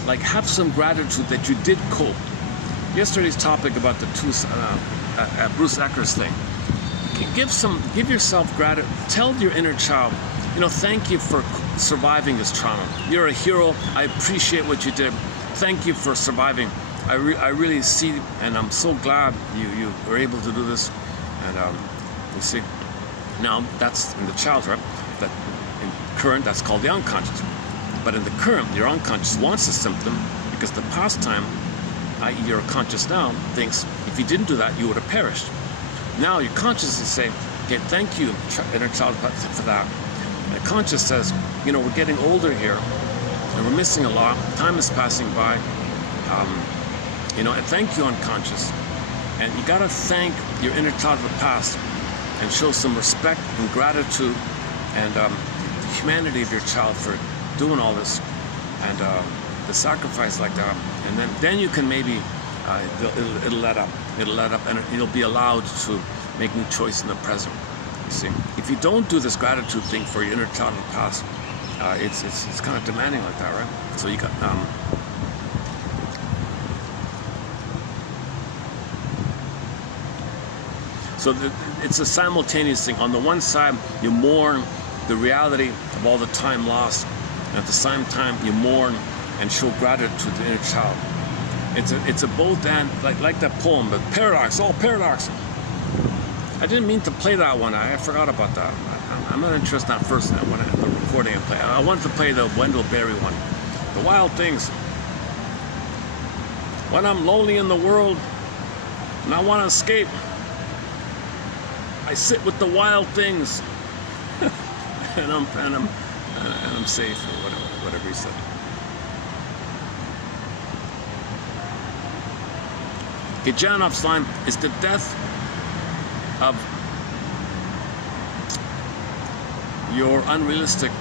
Like, have some gratitude that you did cope. Yesterday's topic about the Bruce Ecker's thing. Give yourself gratitude. Tell your inner child, thank you for surviving this trauma. You're a hero. I appreciate what you did. Thank you for surviving. I really see, and I'm so glad you were able to do this. And you see, now that's in the child, right? That in current, that's called the unconscious. But in the current, your unconscious wants a symptom because the past time, i.e. your conscious now, thinks if you didn't do that, you would have perished. Now your conscious is saying, okay, thank you, inner child, for that. And the conscious says, we're getting older here, and we're missing a lot. Time is passing by. And thank you, unconscious. And you gotta thank your inner child of the past and show some respect and gratitude and the humanity of your child for doing all this and the sacrifice like that. And then you can maybe, it'll let up. It'll let up and you'll be allowed to make new choice in the present. You see, if you don't do this gratitude thing for your inner child of the past, it's kind of demanding like that, right? So you got, so it's a simultaneous thing. On the one side, you mourn the reality of all the time lost, and at the same time, you mourn and show gratitude to the inner child. It's a both and, like that poem, but paradox, all paradox. I didn't mean to play that one. I forgot about that. I'm not interested in that first one, the recording I play. I wanted to play the Wendell Berry one, the wild things. When I'm lonely in the world and I want to escape, I sit with the wild things, and I'm safe, or whatever he said. Okay, Janoff's line is the death of your unrealistic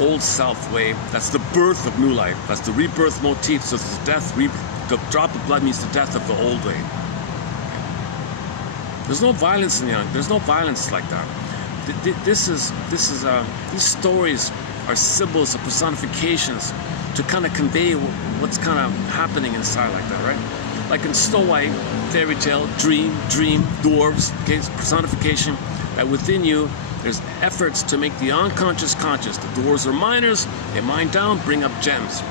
old self way. That's the birth of new life. That's the rebirth motif. So it's the death, the drop of blood means the death of the old way. There's no violence in the young. There's no violence like that. These stories are symbols or personifications to kind of convey what's kind of happening inside like that, right? Like in Snow White, fairy tale, dream, dwarves, okay, personification, that within you there's efforts to make the unconscious conscious. The dwarves are miners, they mine down, bring up gems,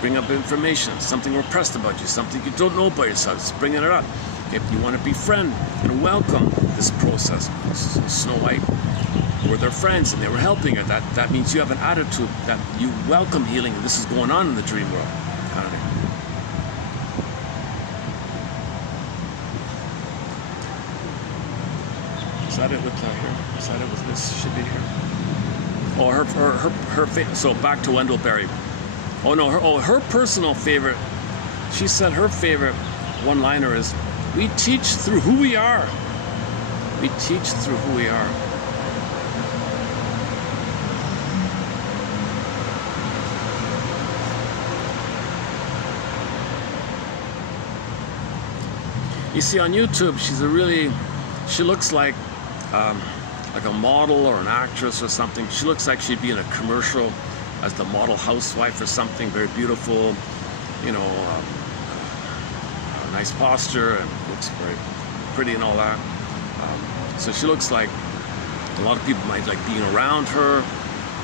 bring up information, something repressed about you, something you don't know about yourself, it's bringing it up. If you want to befriend and welcome this process, Snow White were their friends and they were helping her. That means you have an attitude that you welcome healing and this is going on in the dream world. Kind of thing. Is that it with here? Is that it with this? Should be here. Oh, so back to Wendell Berry. Oh no, her personal favorite. She said her favorite one-liner is, "We teach through who we are. We teach through who we are." You see, on YouTube, she looks like a model or an actress or something. She looks like she'd be in a commercial as the model housewife or something, very beautiful, you know, nice posture and looks very pretty and all that. So she looks like a lot of people might like being around her.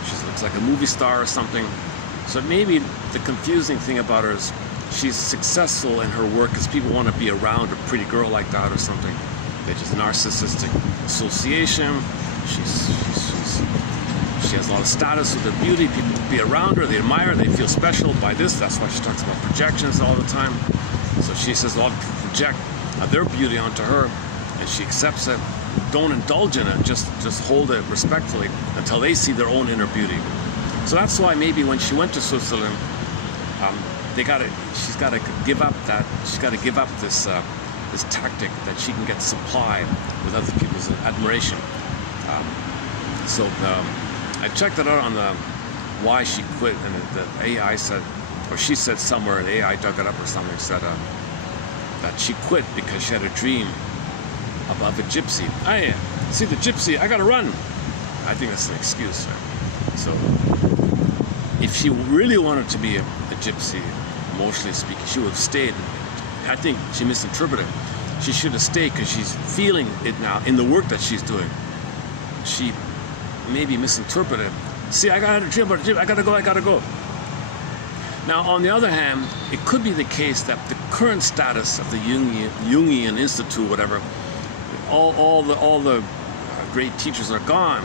She looks like a movie star or something. So maybe the confusing thing about her is she's successful in her work because people want to be around a pretty girl like that or something. They're just narcissistic association. She has a lot of status with her beauty. People be around her, they admire her, they feel special by this. That's why she talks about projections all the time. So she says a lot of people project their beauty onto her, and she accepts it. Don't indulge in it. Just hold it respectfully until they see their own inner beauty. So that's why maybe when she went to Switzerland, she's got to give up that. She's got to give up this tactic that she can get supply with other people's admiration. I checked it out on the why she quit, and the AI said, or she said somewhere, the AI dug it up or something, said that she quit because she had a dream about a gypsy. I see the gypsy, I gotta run. I think that's an excuse. Right? So if she really wanted to be a gypsy, emotionally speaking, she would have stayed. I think she misinterpreted. She should have stayed because she's feeling it now in the work that she's doing. She maybe misinterpreted. See, I got a dream about a gypsy, I gotta go. Now, on the other hand, it could be the case that the current status of the Jungian Institute, whatever, all the great teachers are gone.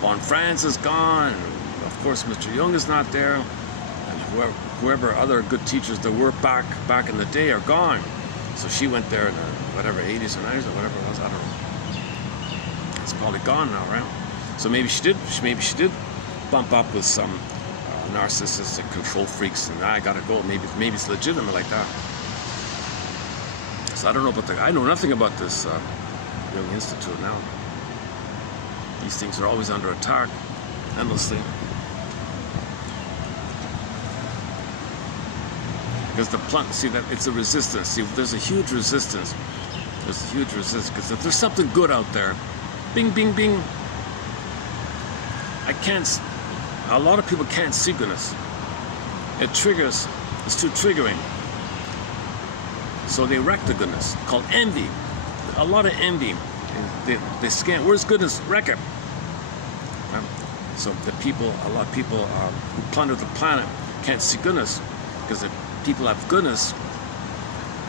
Von Franz is gone. Of course, Mr. Jung is not there, and whoever other good teachers there were back in the day are gone. So she went there in the whatever 80s or 90s or whatever it was. I don't know. It's probably gone now, right? So maybe she did bump up with some narcissistic control freaks, and I gotta go. Maybe it's legitimate like that. So I don't know about I know nothing about this Jung Institute now. These things are always under attack, endlessly. Because see that it's a resistance. See, there's a huge resistance. Because if there's something good out there, bing, bing, bing. A lot of people can't see goodness. It triggers, it's too triggering. So they wreck the goodness, called envy. A lot of envy. They scan, where's goodness? Wreck it. So a lot of people who plunder the planet can't see goodness, because if people have goodness,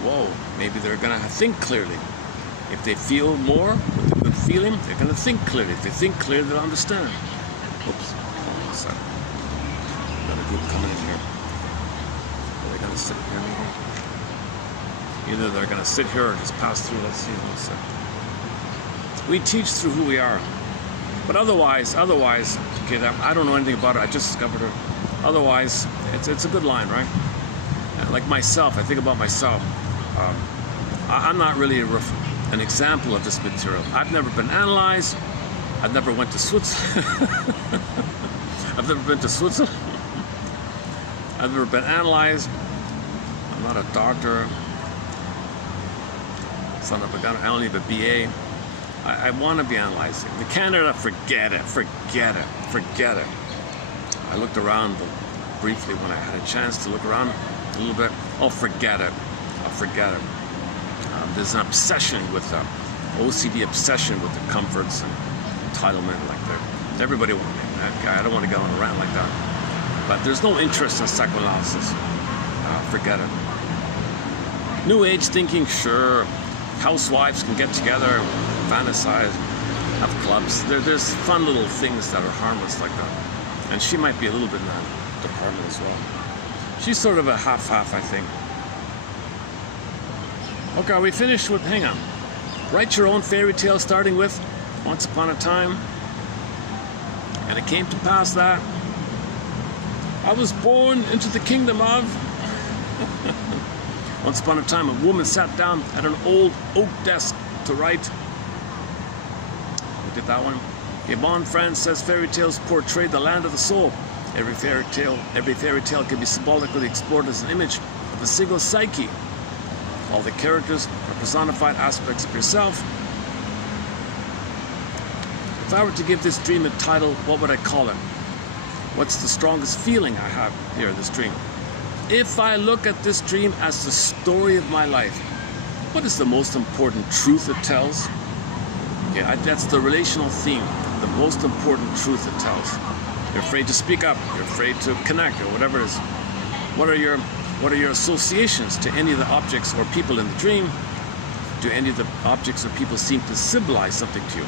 whoa, maybe they're gonna think clearly. If they feel more with a good feeling, they're gonna think clearly. If they think clearly, they'll understand. Oops. Got a group coming in here. Are they gonna sit here? Either they're gonna sit here or just pass through. Let's see. We teach through who we are. But otherwise, okay, I don't know anything about it. I just discovered her. Otherwise, it's a good line, right? Like myself, I think about myself. I'm not really an example of this material. I've never been analyzed. I've never went to Switzerland. I've never been to Switzerland. I've never been analyzed. I'm not a doctor. Son of a gun. I don't need a BA. I want to be analyzing. In Canada, forget it. Forget it. Forget it. I looked around briefly when I had a chance to look around a little bit. Oh, forget it. Oh, forget it. There's an obsession with OCD obsession with the comforts and entitlement like that. Everybody wants I don't want to go on a rant like that. But there's no interest in psychoanalysis. Forget it. New age thinking, sure. Housewives can get together, fantasize, have clubs. There's fun little things that are harmless like that. And she might be a little bit in that department as well. She's sort of a half-half, I think. Okay, are we finished with, hang on. Write your own fairy tale starting with once upon a time. And it came to pass that I was born into the kingdom of. Once upon a time, a woman sat down at an old oak desk to write. We did that one. Yvonne Franz says fairy tales portray the land of the soul. Every fairy tale can be symbolically explored as an image of a single psyche. All the characters are personified aspects of yourself. If I were to give this dream a title, what would I call it? What's the strongest feeling I have here in this dream? If I look at this dream as the story of my life, what is the most important truth it tells? Yeah, that's the relational theme, the most important truth it tells. You're afraid to speak up, you're afraid to connect, or whatever it is. What are your associations to any of the objects or people in the dream? Do any of the objects or people seem to symbolize something to you?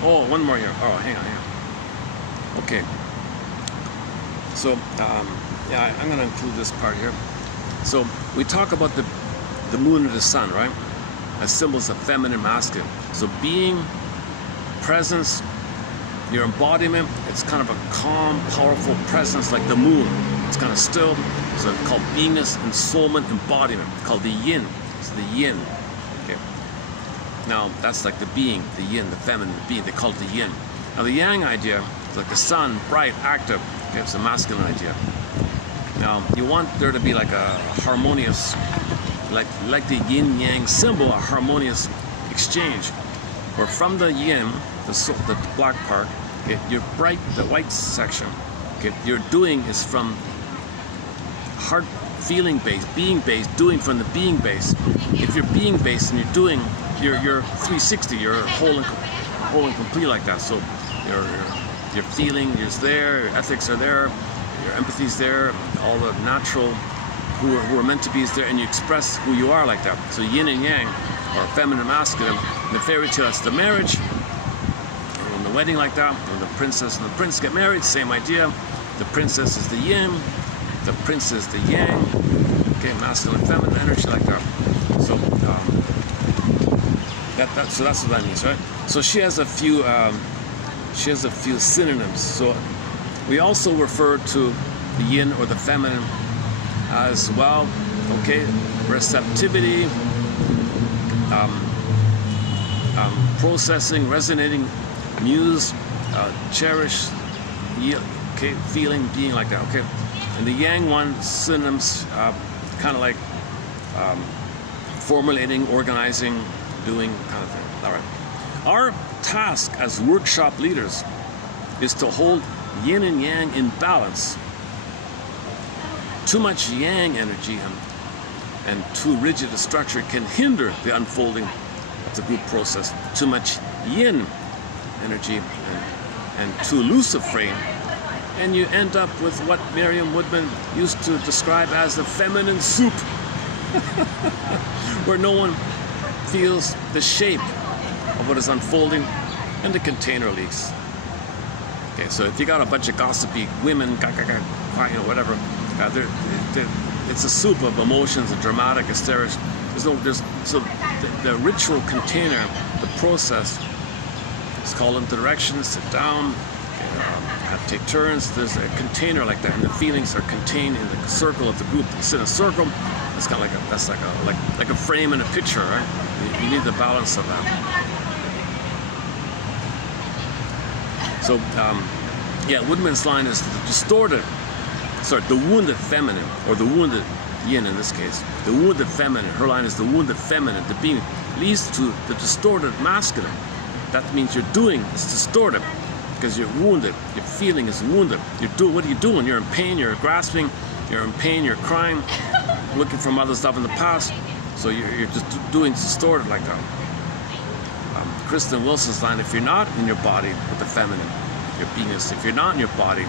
Oh, one more here. Oh, hang on. Okay. So, yeah, I'm going to include this part here. So, we talk about the moon and the sun, right? As symbols of feminine, masculine. So, being, presence, your embodiment, it's kind of a calm, powerful presence like the moon. It's kind of still. So, it's called beingness, ensoulment, embodiment. It's called the yin. It's the yin. Okay. Now, that's like the being, the yin, the feminine, the being. They call it the yin. Now, the yang idea is like the sun, bright, active. Okay, it's a masculine idea. Now, you want there to be like a harmonious, like the yin-yang symbol, a harmonious exchange. Where from the yin, the black part, okay, you're bright, the white section, okay, your doing is from heart feeling base, being base, doing from the being base. If you're being base and you're doing, you're 360, you're whole and complete like that. So your feeling is there, your ethics are there, your empathy is there, all the natural who are meant to be is there, and you express who you are like that. So yin and yang, or feminine and masculine. In the fairy tale, that's the marriage. And in the wedding like that, when the princess and the prince get married, same idea. The princess is the yin, the prince is the yang. Okay, masculine and feminine energy like that. So so that's what that means, right? So she has a few synonyms. So we also refer to the yin or the feminine as well. Okay, receptivity, processing, resonating, muse, cherish, okay, feeling, being like that. Okay, and the yang one synonyms kind of like formulating, organizing, doing kind of thing. All right. Our task as workshop leaders is to hold yin and yang in balance. Too much yang energy and too rigid a structure can hinder the unfolding of the group process. Too much yin energy and too loose a frame, and you end up with what Merriam Woodman used to describe as the feminine soup, where no one feels the shape of what is unfolding and the container leaks. Okay, so if you got a bunch of gossipy women, whatever, it's a soup of emotions and dramatic hysterics. So the ritual container, the process, is called into directions, sit down, have to take turns. There's a container like that, and the feelings are contained in the circle of the group. You sit in a circle. It's kind of like a frame in a picture, right? You need the balance of that. So, yeah, Woodman's line is the distorted, the wounded feminine, or the wounded yin in this case. The wounded feminine, her line is the wounded feminine, the being leads to the distorted masculine. That means you're doing is distorted because you're wounded, your feeling is wounded. What are you doing? You're in pain, you're grasping, you're in pain, you're crying, looking for other stuff in the past. So you're just doing distorted like that. Kristen Wilson's line, if you're not in your body with the feminine, your beingness, if you're not in your body,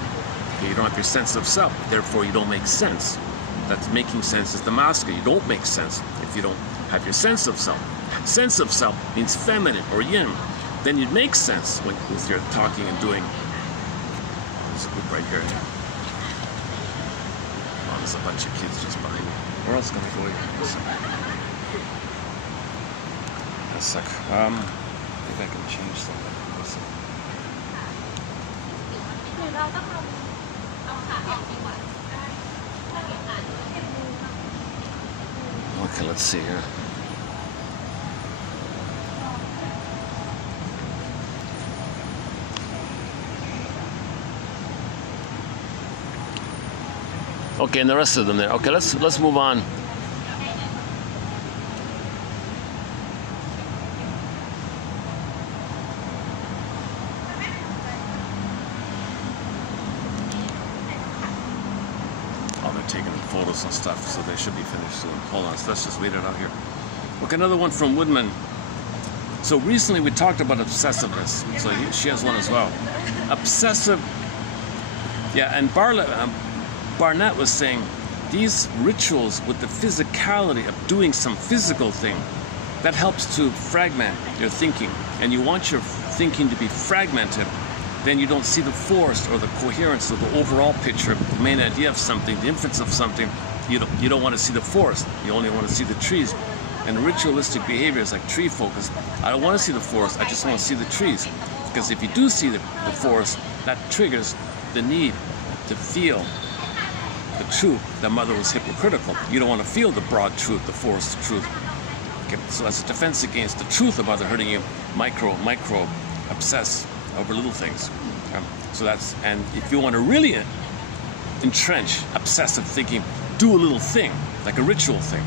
you don't have your sense of self, therefore you don't make sense. That's making sense is the masculine. You don't make sense if you don't have your sense of self. Sense of self means feminine or yin. Then you'd make sense with your talking and doing. There's a group right here. Oh, there's a bunch of kids just behind me. Where else can I go here? A sec. Maybe I can change something. Okay, let's see here. Okay, and the rest of them there. Okay, let's move on. Oh, they're taking photos and stuff, so they should be finished soon. Hold on, so let's just read it out here. Okay, another one from Woodman. So recently we talked about obsessiveness. So she has one as well. Obsessive. Yeah, and Barnett was saying these rituals with the physicality of doing some physical thing, that helps to fragment your thinking. And you want your thinking to be fragmented, then you don't see the force or the coherence of the overall picture, the main idea of something, the inference of something. You don't want to see the forest, you only want to see the trees. And ritualistic behavior is like tree focus. I don't want to see the forest, I just want to see the trees. Because if you do see the forest, that triggers the need to feel the truth that mother was hypocritical. You don't want to feel the broad truth, the forest truth. Okay, so as a defense against the truth of mother hurting you, micro obsess over little things. So that's, and if you want to really entrench obsessive thinking, do a little thing, like a ritual thing.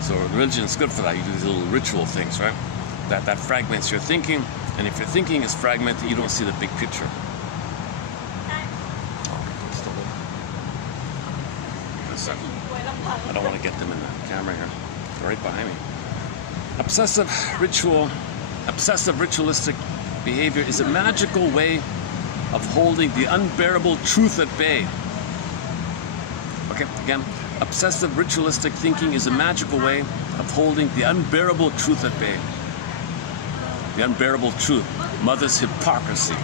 So religion is good for that. You do these little ritual things, right? That fragments your thinking, and if your thinking is fragmented, you don't see the big picture. I don't want to get them in the camera here. They're right behind me. Obsessive ritualistic behavior is a magical way of holding the unbearable truth at bay. Okay, again, obsessive ritualistic thinking is a magical way of holding the unbearable truth at bay. The unbearable truth, mother's hypocrisy.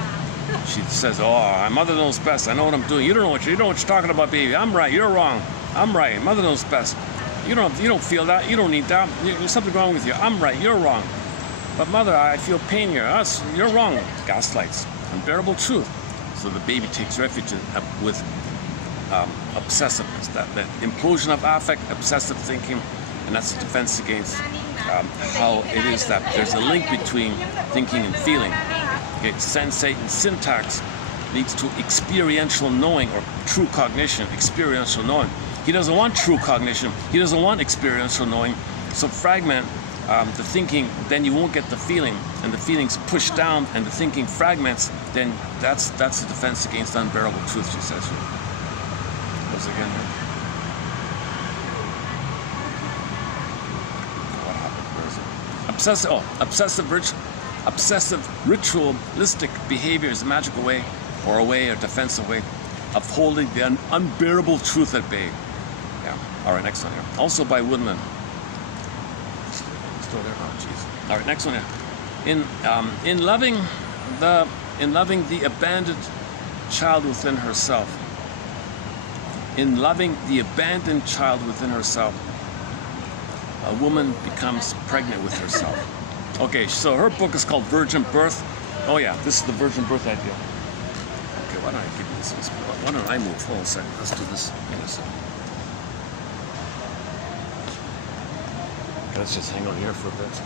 She says, "Oh, my mother knows best. I know what I'm doing. You don't know what you're talking about, baby. I'm right. You're wrong. I'm right. Mother knows best. You don't feel that. You don't need that. There's something wrong with you. I'm right. You're wrong. But mother, I feel pain here. You're wrong." Gaslights. Unbearable truth. So the baby takes refuge with obsessiveness, that implosion of affect, obsessive thinking, and that's a defense against how it is that there's a link between thinking and feeling. Okay, sensate and syntax leads to experiential knowing or true cognition, experiential knowing. He doesn't want true cognition. He doesn't want experiential knowing. So fragment the thinking, then you won't get the feeling, and the feeling's pushed down, and the thinking fragments. Then that's a defense against unbearable truth. She says. Once again. What happened? Where is it? Obsessive ritualistic behavior is a magical way, or a way, or defensive way, of holding the unbearable truth at bay. Yeah. All right, next one here. Also by Woodman. Still there? Oh, jeez. All right, next one here. In loving the abandoned child within herself. In loving the abandoned child within herself, a woman becomes pregnant with herself. Okay, so her book is called Virgin Birth. Oh yeah, this is the virgin birth idea. Okay, why don't I give you this? Why don't I move? Hold on a second. Let's do this. Okay, let's just hang on here for a bit.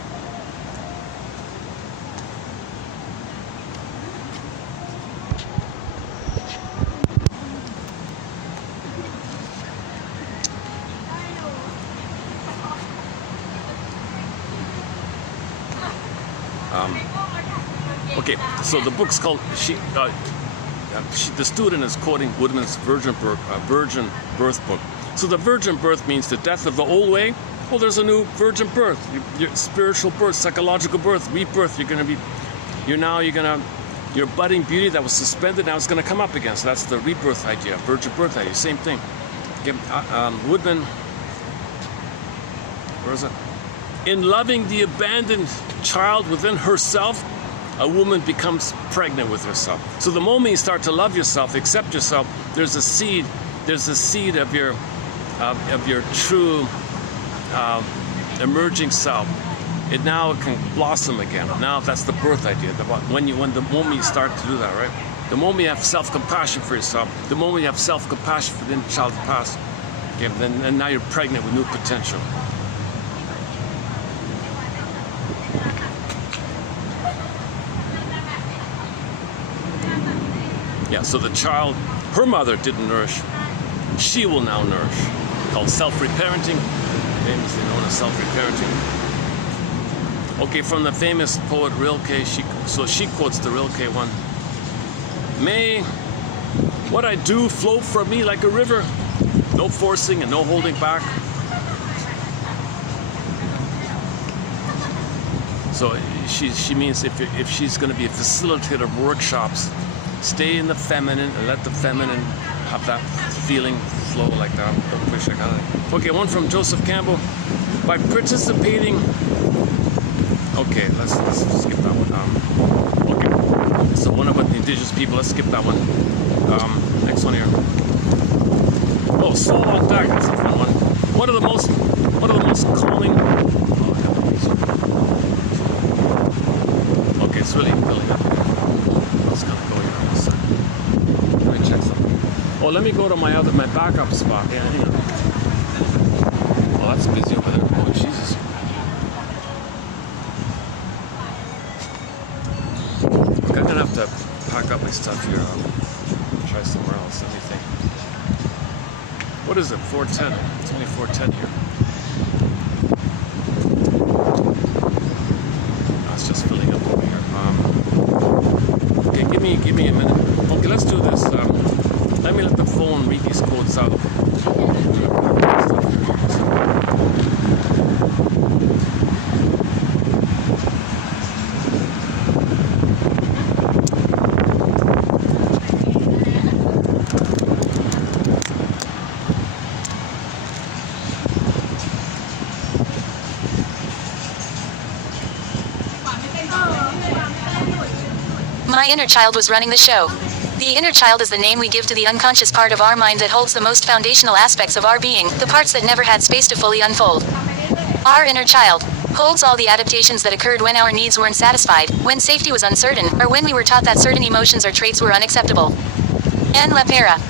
Okay, so the book's called, the student is quoting Woodman's virgin birth book. So the virgin birth means the death of the old way. Well, there's a new virgin birth, your spiritual birth, psychological birth, rebirth. Your budding beauty that was suspended, now it's going to come up again. So that's the rebirth idea, virgin birth idea, same thing. Okay, Woodman, where is it? In loving the abandoned child within herself, a woman becomes pregnant with herself. So the moment you start to love yourself, accept yourself, there's a seed of your true emerging self. It now can blossom again. Now that's the birth idea. The moment you start to do that, right? The moment you have self-compassion for yourself, the moment you have self-compassion for the inner child of the past, okay, then now you're pregnant with new potential. Yeah, so the child, her mother didn't nourish, she will now nourish. Called self-reparenting, famously known as self-reparenting. Okay, from the famous poet Rilke, she quotes the Rilke one. May what I do flow from me like a river, no forcing and no holding back. So she means if she's going to be a facilitator of workshops, stay in the feminine and let the feminine have that feeling flow like that. Don't push that kind of thing. Okay, one from Joseph Campbell. By participating. Okay, let's skip that one. Okay, so one about the indigenous people. Let's skip that one. Next one here. Oh, Soul on Deck. That's a fun one. One of the most calming. Okay, it's really building up. Let's kind of go here on this side. Let me check something. Oh, let me go to my backup spot. Yeah, hang on. Oh, that's busy over there. Oh, Jesus. Okay, I'm gonna have to pack up my stuff here. Try somewhere else. Let me think. What is it? 4:10. It's only 4:10 here. Oh, it's just filling up over here. Okay, give me a minute. Okay, let's do this. Let me let the phone read these quotes out. My inner child was running the show. The inner child is the name we give to the unconscious part of our mind that holds the most foundational aspects of our being, the parts that never had space to fully unfold. Our inner child holds all the adaptations that occurred when our needs weren't satisfied, when safety was uncertain, or when we were taught that certain emotions or traits were unacceptable. En la para.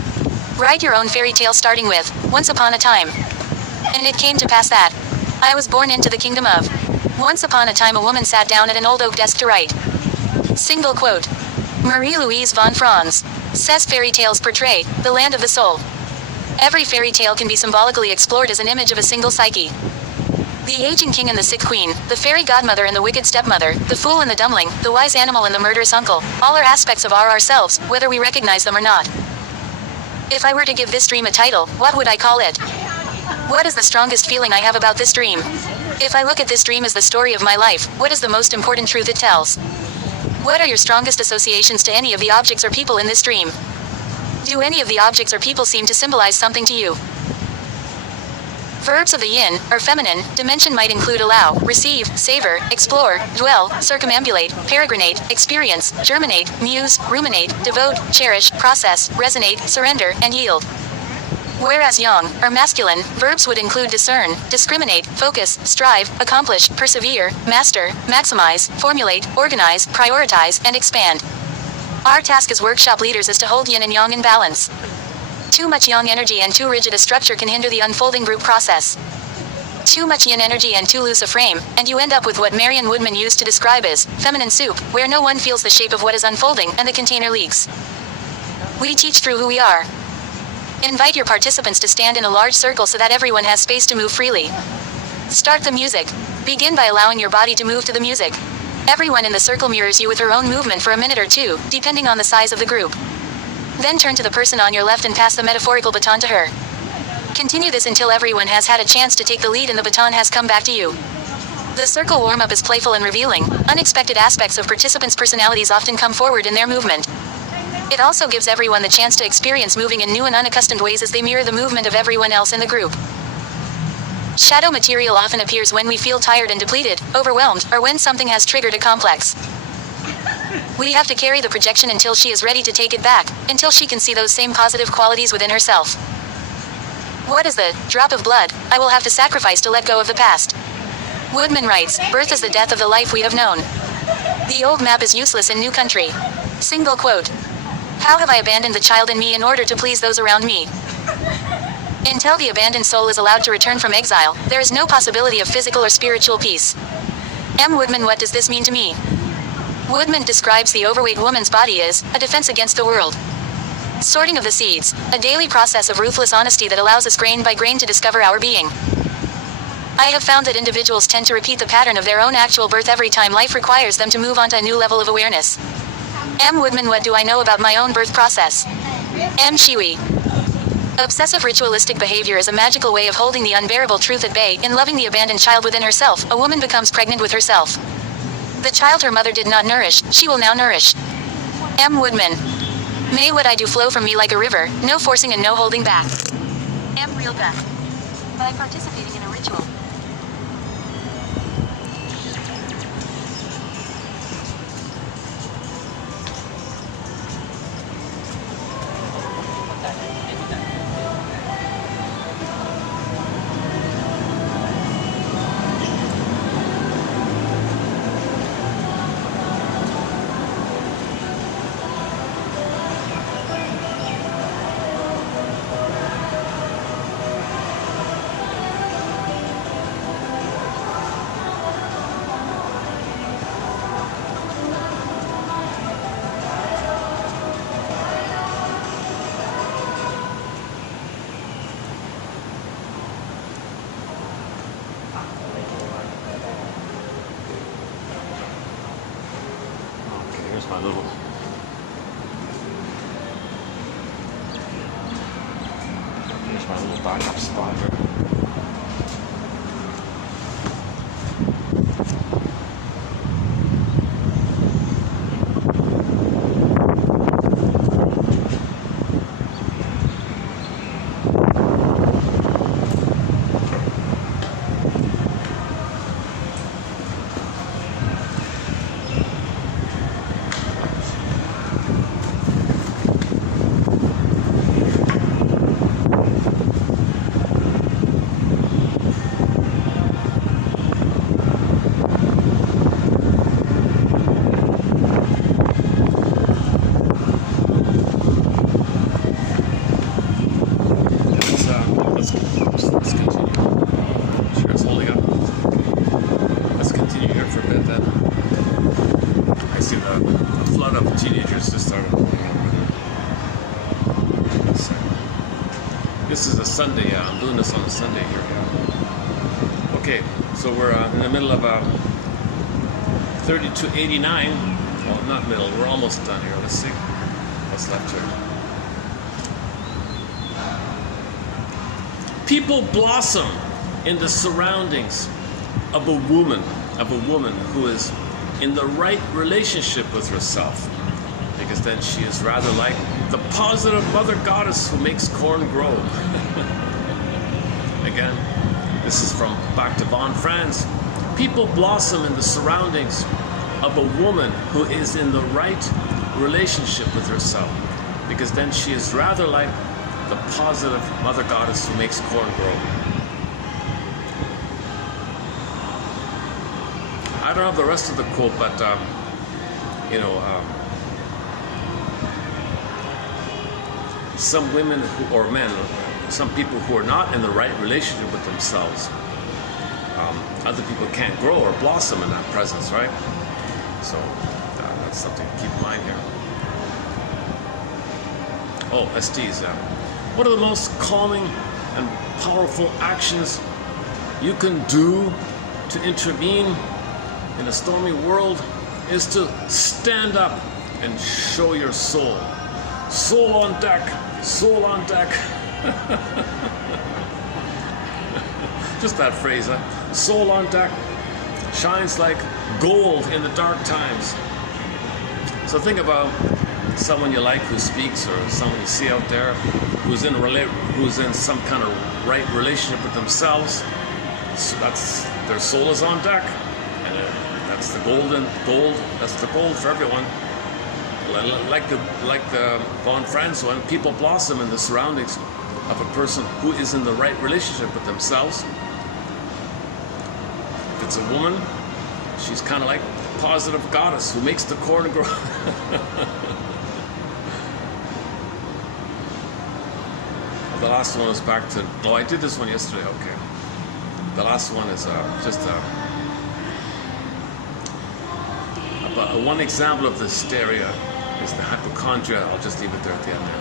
Write your own fairy tale starting with, once upon a time. And it came to pass that I was born into the kingdom of. Once upon a time a woman sat down at an old oak desk to write. Single quote. Marie-Louise von Franz says fairy tales portray the land of the soul. Every fairy tale can be symbolically explored as an image of a single psyche. The aging king and the sick queen, the fairy godmother and the wicked stepmother, the fool and the dumbling, the wise animal and the murderous uncle, all are aspects of our ourselves, whether we recognize them or not. If I were to give this dream a title, what would I call it? What is the strongest feeling I have about this dream? If I look at this dream as the story of my life, what is the most important truth it tells? What are your strongest associations to any of the objects or people in this dream? Do any of the objects or people seem to symbolize something to you? Verbs of the yin, or feminine, dimension might include allow, receive, savor, explore, dwell, circumambulate, peregrinate, experience, germinate, muse, ruminate, devote, cherish, process, resonate, surrender, and yield. Whereas yang, or masculine, verbs would include discern, discriminate, focus, strive, accomplish, persevere, master, maximize, formulate, organize, prioritize, and expand. Our task as workshop leaders is to hold yin and yang in balance. Too much yang energy and too rigid a structure can hinder the unfolding group process. Too much yin energy and too loose a frame, and you end up with what Marion Woodman used to describe as feminine soup, where no one feels the shape of what is unfolding and the container leaks. We teach through who we are. Invite your participants to stand in a large circle so that everyone has space to move freely. Start the music. Begin by allowing your body to move to the music. Everyone in the circle mirrors you with her own movement for a minute or two, depending on the size of the group. Then turn to the person on your left and pass the metaphorical baton to her. Continue this until everyone has had a chance to take the lead and the baton has come back to you. The circle warm-up is playful and revealing. Unexpected aspects of participants' personalities often come forward in their movement. It also gives everyone the chance to experience moving in new and unaccustomed ways as they mirror the movement of everyone else in the group. Shadow material often appears when we feel tired and depleted, overwhelmed, or when something has triggered a complex. We have to carry the projection until she is ready to take it back, until she can see those same positive qualities within herself. What is the drop of blood I will have to sacrifice to let go of the past? Woodman writes, birth is the death of the life we have known. The old map is useless in new country. Single quote. How have I abandoned the child in me in order to please those around me? Until the abandoned soul is allowed to return from exile, there is no possibility of physical or spiritual peace. M. Woodman, what does this mean to me? Woodman describes the overweight woman's body as a defense against the world. Sorting of the seeds, a daily process of ruthless honesty that allows us grain by grain to discover our being. I have found that individuals tend to repeat the pattern of their own actual birth every time life requires them to move on to a new level of awareness. M. Woodman, what do I know about my own birth process? M. Shiwi. Obsessive ritualistic behavior is a magical way of holding the unbearable truth at bay. In loving the abandoned child within herself, a woman becomes pregnant with herself. The child her mother did not nourish, she will now nourish. M. Woodman. May what I do flow from me like a river, no forcing and no holding back. M. Real Beth. By participating in a ritual. Here's my little backup spot here. This is a Sunday, I'm doing this on a Sunday here. Okay, so we're in the middle of 3289. Well, not middle, we're almost done here. Let's see what's left here. People blossom in the surroundings of a woman who is in the right relationship with herself, because then she is rather like the positive mother goddess who makes corn grow. Again, this is from back to Von Franz. People blossom in the surroundings of a woman who is in the right relationship with herself, because then she is rather like the positive mother goddess who makes corn grow. I don't have the rest of the quote, but some women or men, some people who are not in the right relationship with themselves, other people can't grow or blossom in that presence, right? So that's something to keep in mind here. Oh, STs. What are the most calming and powerful actions you can do to intervene in a stormy world? is to stand up and show your soul. Soul on deck, soul on deck. Just that phrase, huh? Soul on deck shines like gold in the dark times. So think about someone you like who speaks, or someone you see out there who's in some kind of right relationship with themselves. So that's their soul is on deck, and that's the gold. That's the gold for everyone. Like the Von Franz one, people blossom in the surroundings of a person who is in the right relationship with themselves. If it's a woman, she's kind of like a positive goddess who makes the corn grow. The last one is back to. Oh, I did this one yesterday. Okay. The last one is just about one example of the hysteria is the hypochondria. I'll just leave it there at the end there.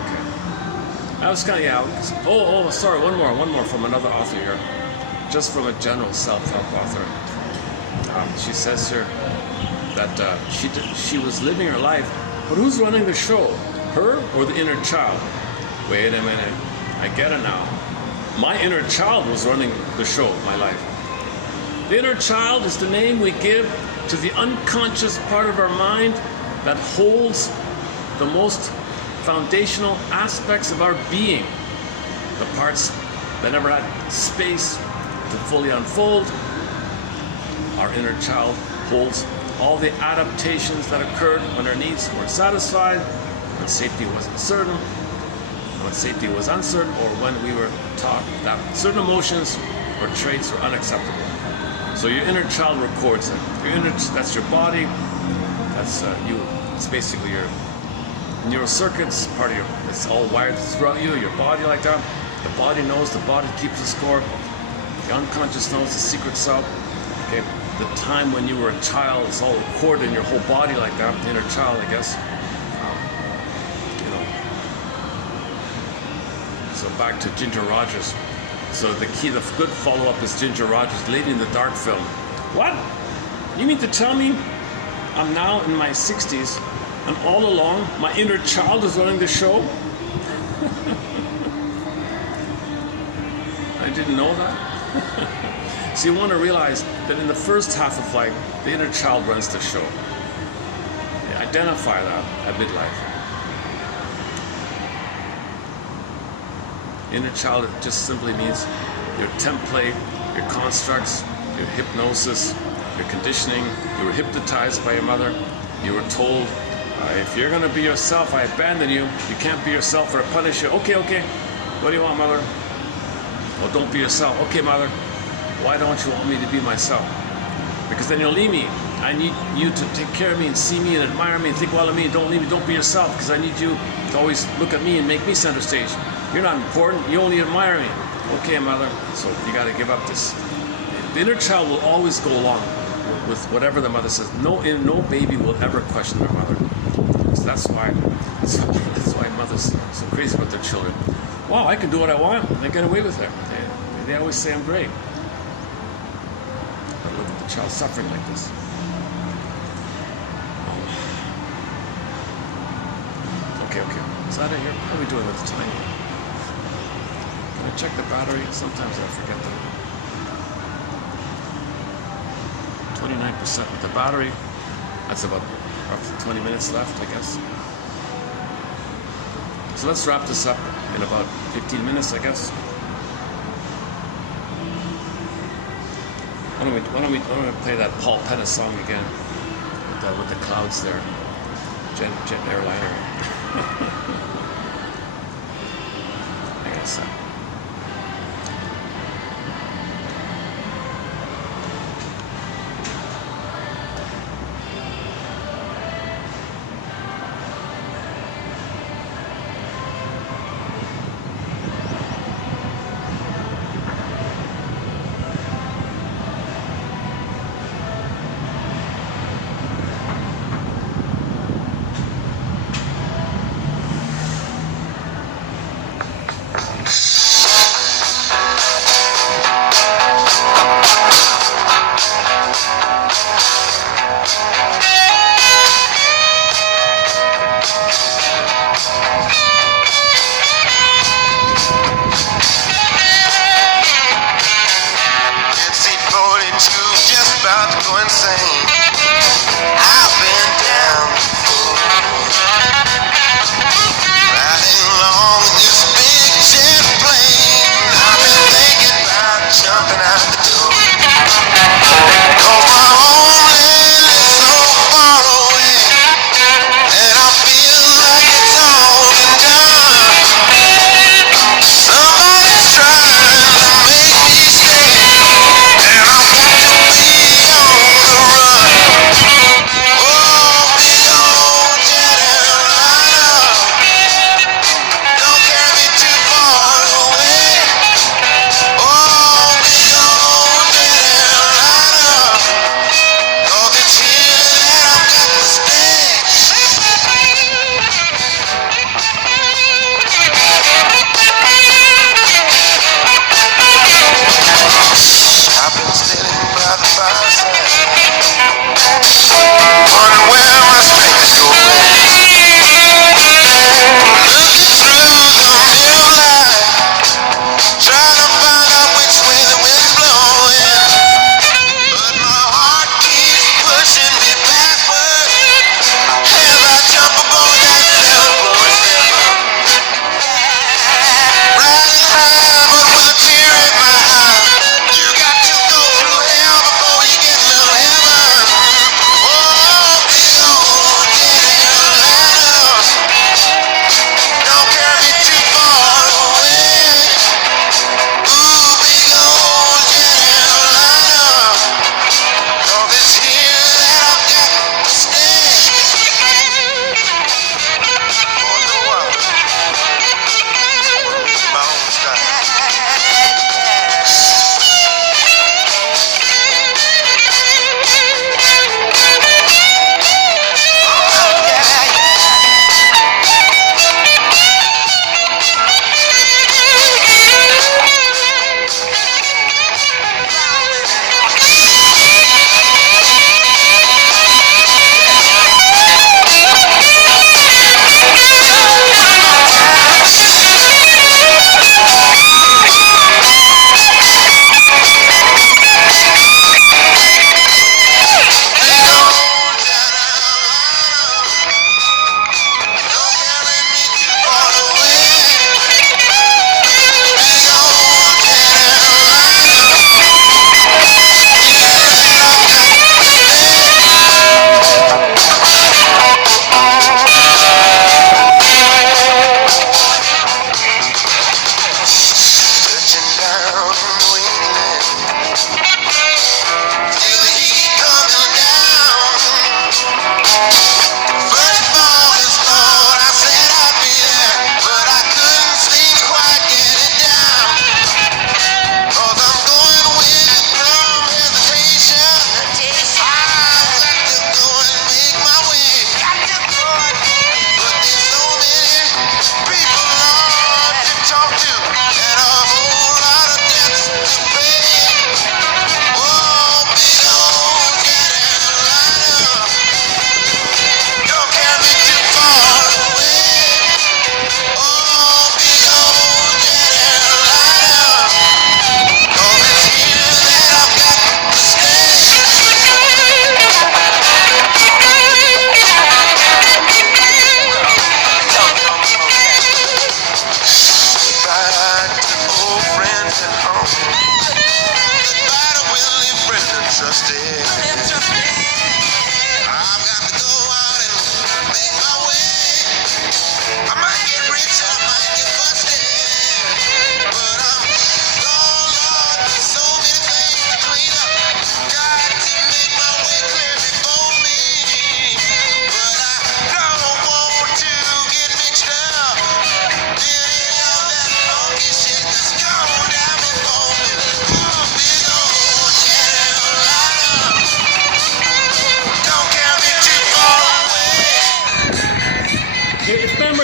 Okay. I was kind of, yeah. Sorry, one more from another author here. Just from a general self-help author. She says here that she was living her life, but who's running the show? Her or the inner child? Wait a minute. I get it now. My inner child was running the show of my life. The inner child is the name we give to the unconscious part of our mind that holds the most foundational aspects of our being. The parts that never had space to fully unfold. Our inner child holds all the adaptations that occurred when our needs weren't satisfied, when safety wasn't certain, when safety was uncertain, or when we were taught that certain emotions or traits were unacceptable. So your inner child records it. That's your body. That's you. It's basically your neural circuits. Part of your. It's all wired throughout you. Your body like that. The body knows. The body keeps the score. The unconscious knows the secret self. Okay. The time when you were a child is all recorded in your whole body like that. The inner child, I guess. So back to Ginger Rogers. So the good follow-up is Ginger Rogers, Lady in the Dark film. What? You mean to tell me I'm now in my 60s and all along my inner child is running the show? I didn't know that. So you want to realize that in the first half of life, the inner child runs the show. You identify that at midlife. Inner child just simply means your template, your constructs, your hypnosis, your conditioning. You were hypnotized by your mother. You were told, if you're going to be yourself, I abandon you. You can't be yourself or I punish you. Okay. What do you want, mother? Oh, don't be yourself. Okay, mother. Why don't you want me to be myself? Because then you'll leave me. I need you to take care of me and see me and admire me and think well of me. Don't leave me. Don't be yourself because I need you to always look at me and make me center stage. You're not important. You only admire me. Okay, mother. So you got to give up this. The inner child will always go along with whatever the mother says. No baby will ever question their mother. So that's why mothers are so crazy about their children. Wow, I can do what I want. I get away with it. They always say I'm great. But look at the child suffering like this. Okay. Is that it here? How are we doing with the time? Can I check the battery? Sometimes I forget that. 29% with the battery. That's about roughly 20 minutes left, I guess. So let's wrap this up in about 15 minutes, I guess. Why don't we play that Paul Penna song again with the clouds there, jet airliner. I guess.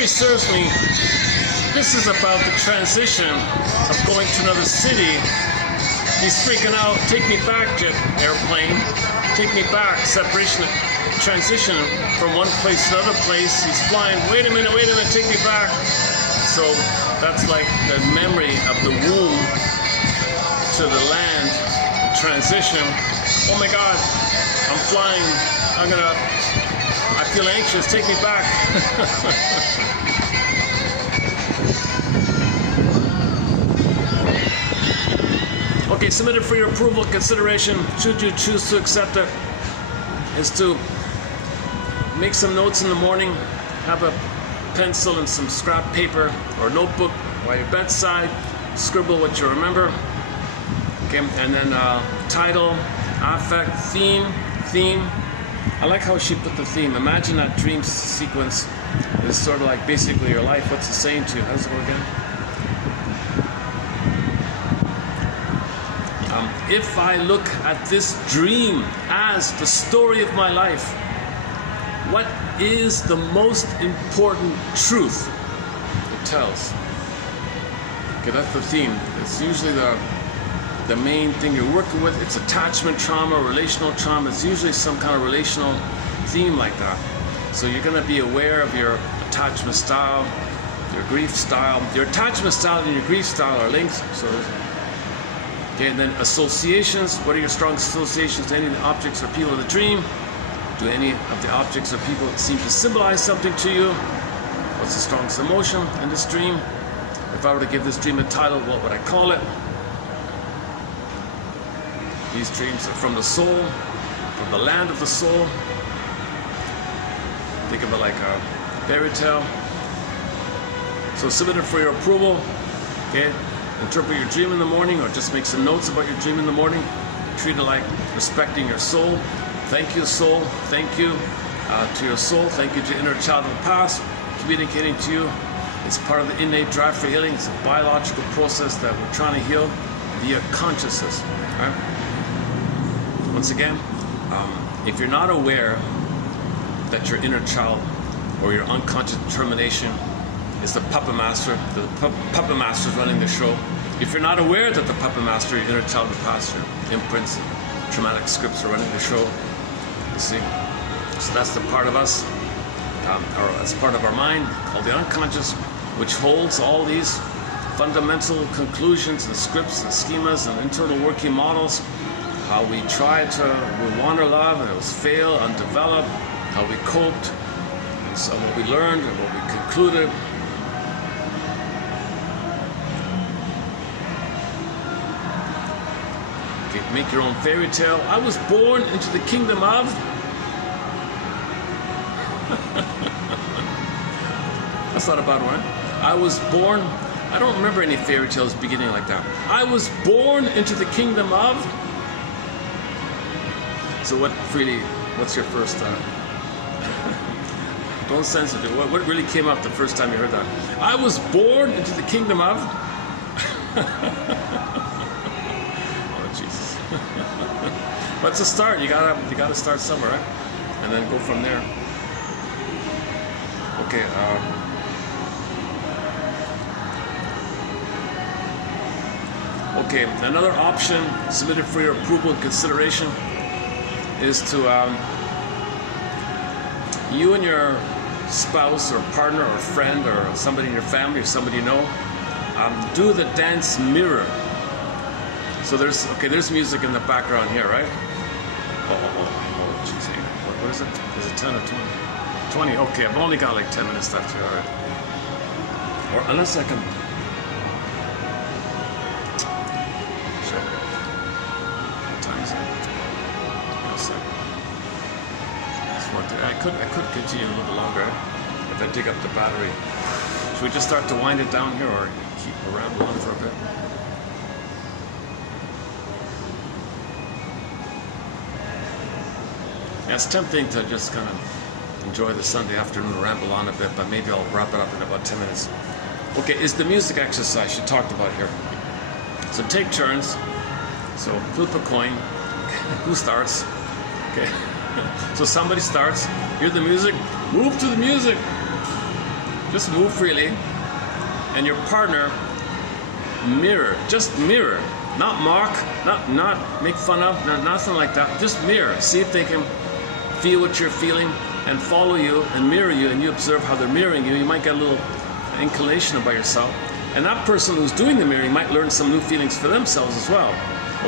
memory serves me, this is about the transition of going to another city. He's freaking out. Take me back, jet airplane. Take me back. Separation, transition from one place to another place. He's flying. Wait a minute, take me back. So that's like the memory of the womb to the land, transition. Oh my God, I'm flying. I feel anxious. Take me back. Okay, submitted for your approval, consideration, should you choose to accept it, is to make some notes in the morning, have a pencil and some scrap paper or notebook by your bedside, scribble what you remember, okay, and then title, affect, theme. I like how she put the theme. Imagine that dream sequence is sort of like basically your life. What's it saying to you? How does it go again? If I look at this dream as the story of my life, what is the most important truth it tells? Okay, that's the theme. It's usually the main thing you're working with. It's attachment trauma, relational trauma. It's usually some kind of relational theme like that. So you're going to be aware of your attachment style, your grief style. Your attachment style and your grief style are linked. So, okay, and then associations. What are your strong associations to any of the objects or people of the dream? Do any of the objects or people seem to symbolize something to you? What's the strongest emotion in this dream? If I were to give this dream a title, what would I call it? These dreams are from the soul, from the land of the soul. Think of it like a fairy tale. So submit it for your approval. Okay, interpret your dream in the morning, or just make some notes about your dream in the morning. Treat it like respecting your soul. Thank you, soul. Thank you to your soul. Thank you to your inner child of the past, communicating to you. It's part of the innate drive for healing. It's a biological process that we're trying to heal via consciousness. Right? Once again, if you're not aware that your inner child or your unconscious determination is the puppet master, the puppet master is running the show. If you're not aware that the puppet master, your inner child of the past, your imprints, traumatic scripts are running the show, you see? So that's the part of us, or that's part of our mind called the unconscious, which holds all these fundamental conclusions and scripts and schemas and internal working models. How we tried to want our love and it was fail, undeveloped, how we coped, and so what we learned and what we concluded. Okay, make your own fairy tale. I was born into the kingdom of... That's not a bad one. I was born... I don't remember any fairy tales beginning like that. I was born into the kingdom of... So what's your first, don't censor it. What really came up the first time you heard that? I was born into the kingdom of... Oh, Jesus. But it's a start. You gotta start somewhere, right? And then go from there. Okay, okay, another option submitted for your approval and consideration is to you and your spouse or partner or friend or somebody in your family or somebody you know do the dance mirror. So there's music in the background here, right? Oh, geez, what is it? Is it 10 or 20? 20. Okay, I've only got like 10 minutes left here. All right. Or unless I can. Sure. What time is it? I could continue a little bit longer if I dig up the battery. Should we just start to wind it down here or keep around on for a bit? Yeah, it's tempting to just kind of enjoy the Sunday afternoon, ramble on a bit, but maybe I'll wrap it up in about 10 minutes. Okay, is the music exercise you talked about here. So take turns. So flip a coin. Who starts? Okay. So somebody starts, hear the music, move to the music. Just move freely, and your partner mirror. Just mirror, not mock, not make fun of, nothing like that. Just mirror. See if they can feel what you're feeling and follow you and mirror you, and you observe how they're mirroring you. You might get a little inclination about yourself, and that person who's doing the mirroring might learn some new feelings for themselves as well.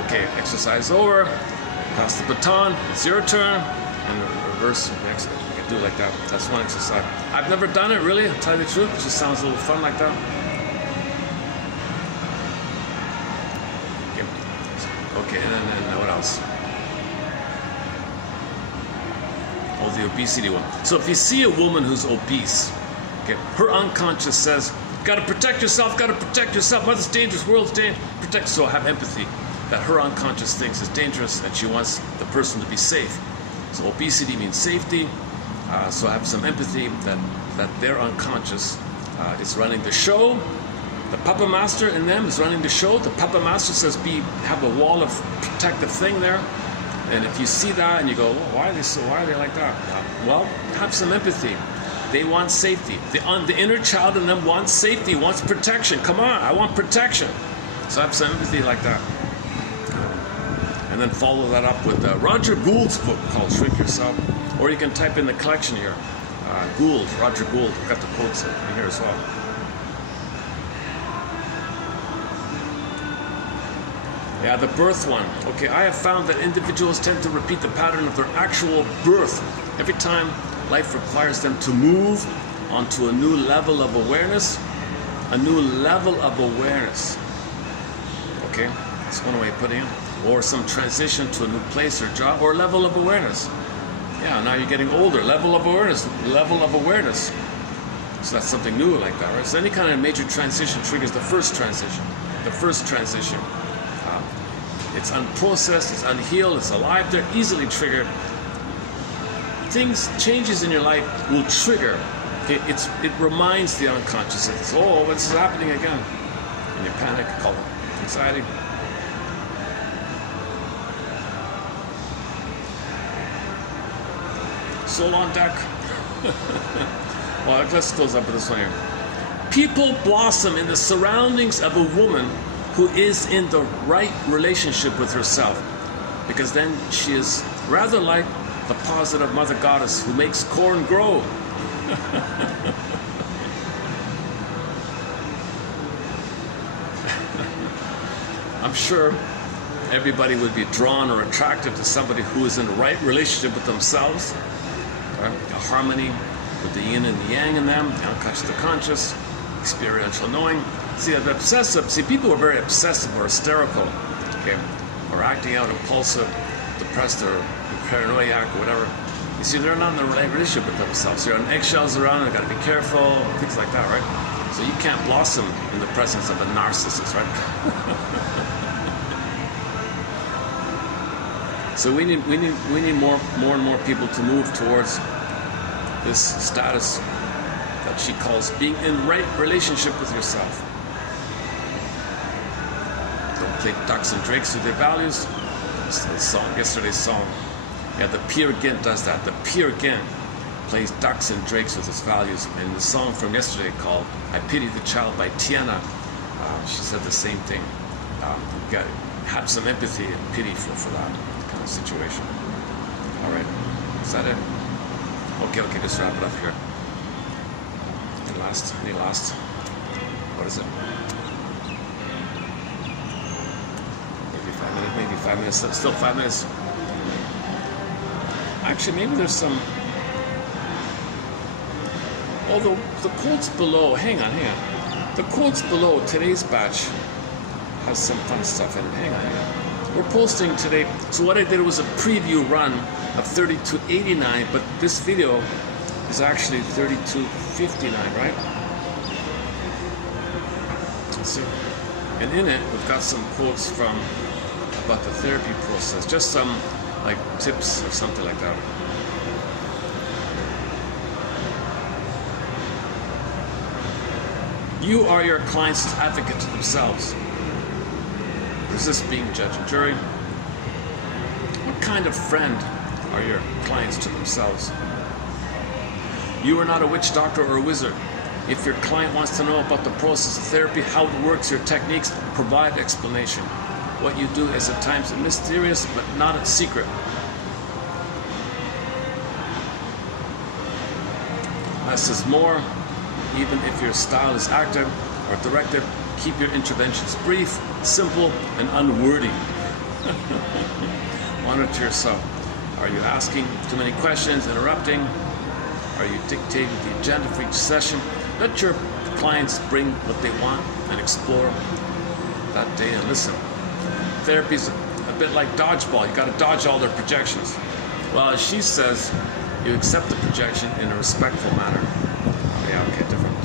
Okay, exercise over, pass the baton, it's your turn, and reverse next. You can do it like that. That's one exercise. I've never done it really, to tell you the truth. It just sounds a little fun like that. Okay, and then what else? Oh, the obesity one. So if you see a woman who's obese, okay, her unconscious says, gotta protect yourself, mother's dangerous, world's dangerous, protect. So have empathy that her unconscious thinks is dangerous and she wants the person to be safe. So obesity means safety, so have some empathy that their unconscious is running the show. The puppet master in them is running the show. The puppet master says have a wall of protective thing there. And if you see that and you go, well, why are they like that? Well, have some empathy. They want safety. The inner child in them wants safety, wants protection. Come on, I want protection. So have some empathy like that. And then follow that up with Roger Gould's book called Shrink Yourself. Or you can type in the collection here. Gould, Roger Gould. I've got the quotes in here as well. Yeah, the birth one. Okay, I have found that individuals tend to repeat the pattern of their actual birth. Every time life requires them to move onto a new level of awareness. A new level of awareness. Okay, that's one way of putting it. Or some transition to a new place or job, or level of awareness. Yeah, now you're getting older. Level of awareness. Level of awareness. So that's something new like that, right? So any kind of major transition triggers the first transition. The first transition. It's unprocessed, it's unhealed, it's alive, they're easily triggered. Changes in your life will trigger. It reminds the unconscious, oh, this is happening again. And you panic, call it anxiety. Soul on deck. Well, let's close up with this one here. People blossom in the surroundings of a woman who is in the right relationship with herself, because then she is rather like the positive mother goddess who makes corn grow. I'm sure everybody would be drawn or attracted to somebody who is in the right relationship with themselves, right? A harmony with the yin and the yang in them, the unconscious, the conscious, experiential knowing. See, the obsessive, people who are very obsessive or hysterical, okay, or acting out impulsive, depressed or paranoiac or whatever. You see, they're not in the right relationship with themselves. They're on eggshells around, they've got to be careful, things like that, right? So you can't blossom in the presence of a narcissist, right? So we need more and more people to move towards this status that she calls being in right relationship with yourself. Don't play ducks and drakes with their values. It's the song, yesterday's song. Yeah, the Peer Gynt does that. The Peer Gynt plays ducks and drakes with his values. And the song from yesterday called I Pity the Child by Tiana, she said the same thing. Have some empathy and pity for that kind of situation. All right, is that it? Okay, just wrap it up here. Any last? What is it? Maybe 5 minutes, still 5 minutes. Actually, maybe there's some, although the quotes below, hang on. The quotes below today's batch has some fun stuff in it. Hang on. We're posting today, so what I did was a preview run of 3289, but this video is actually 3259, right? Let's see. And in it, we've got some quotes from about the therapy process, just some like tips or something like that. You are your client's advocate to themselves. Resist being judge and jury. What kind of friend are your clients to themselves? You are not a witch doctor or a wizard. If your client wants to know about the process of therapy, how it works, your techniques, provide explanation. What you do is at times mysterious, but not a secret. Less is more. Even if your style is active or directed, keep your interventions brief, simple, and unwordy. Monitor yourself. Are you asking too many questions, interrupting? Are you dictating the agenda for each session? Let your clients bring what they want and explore that day and listen. Therapy's a bit like dodgeball. You got to dodge all their projections. Well, as she says, you accept the projection in a respectful manner. Yeah, okay, different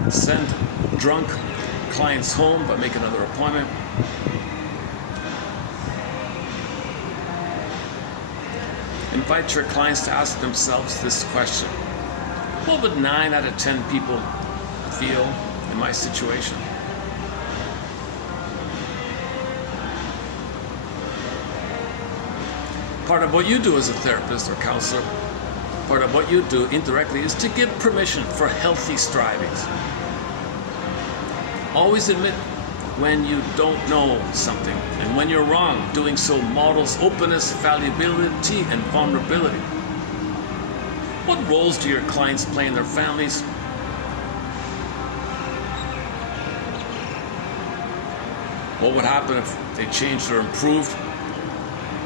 idea. Send drunk clients home, but make another appointment. Invite your clients to ask themselves this question: what would 9 out of 10 people feel in my situation? Part of what you do as a therapist or counselor, part of what you do indirectly, is to give permission for healthy strivings. Always admit when you don't know something, and when you're wrong. Doing so models openness, fallibility, and vulnerability. What roles do your clients play in their families? What would happen if they changed or improved?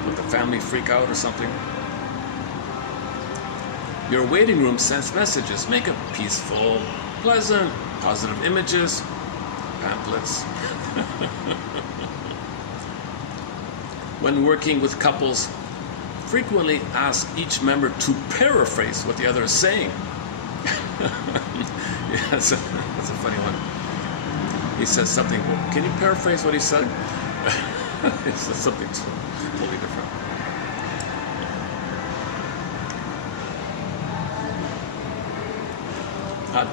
Would the family freak out or something? Your waiting room sends messages. Make it peaceful, pleasant, positive images, pamphlets. When working with couples, frequently ask each member to paraphrase what the other is saying. Yeah, that's a funny one. He says something, well, can you paraphrase what he said? It's something totally different.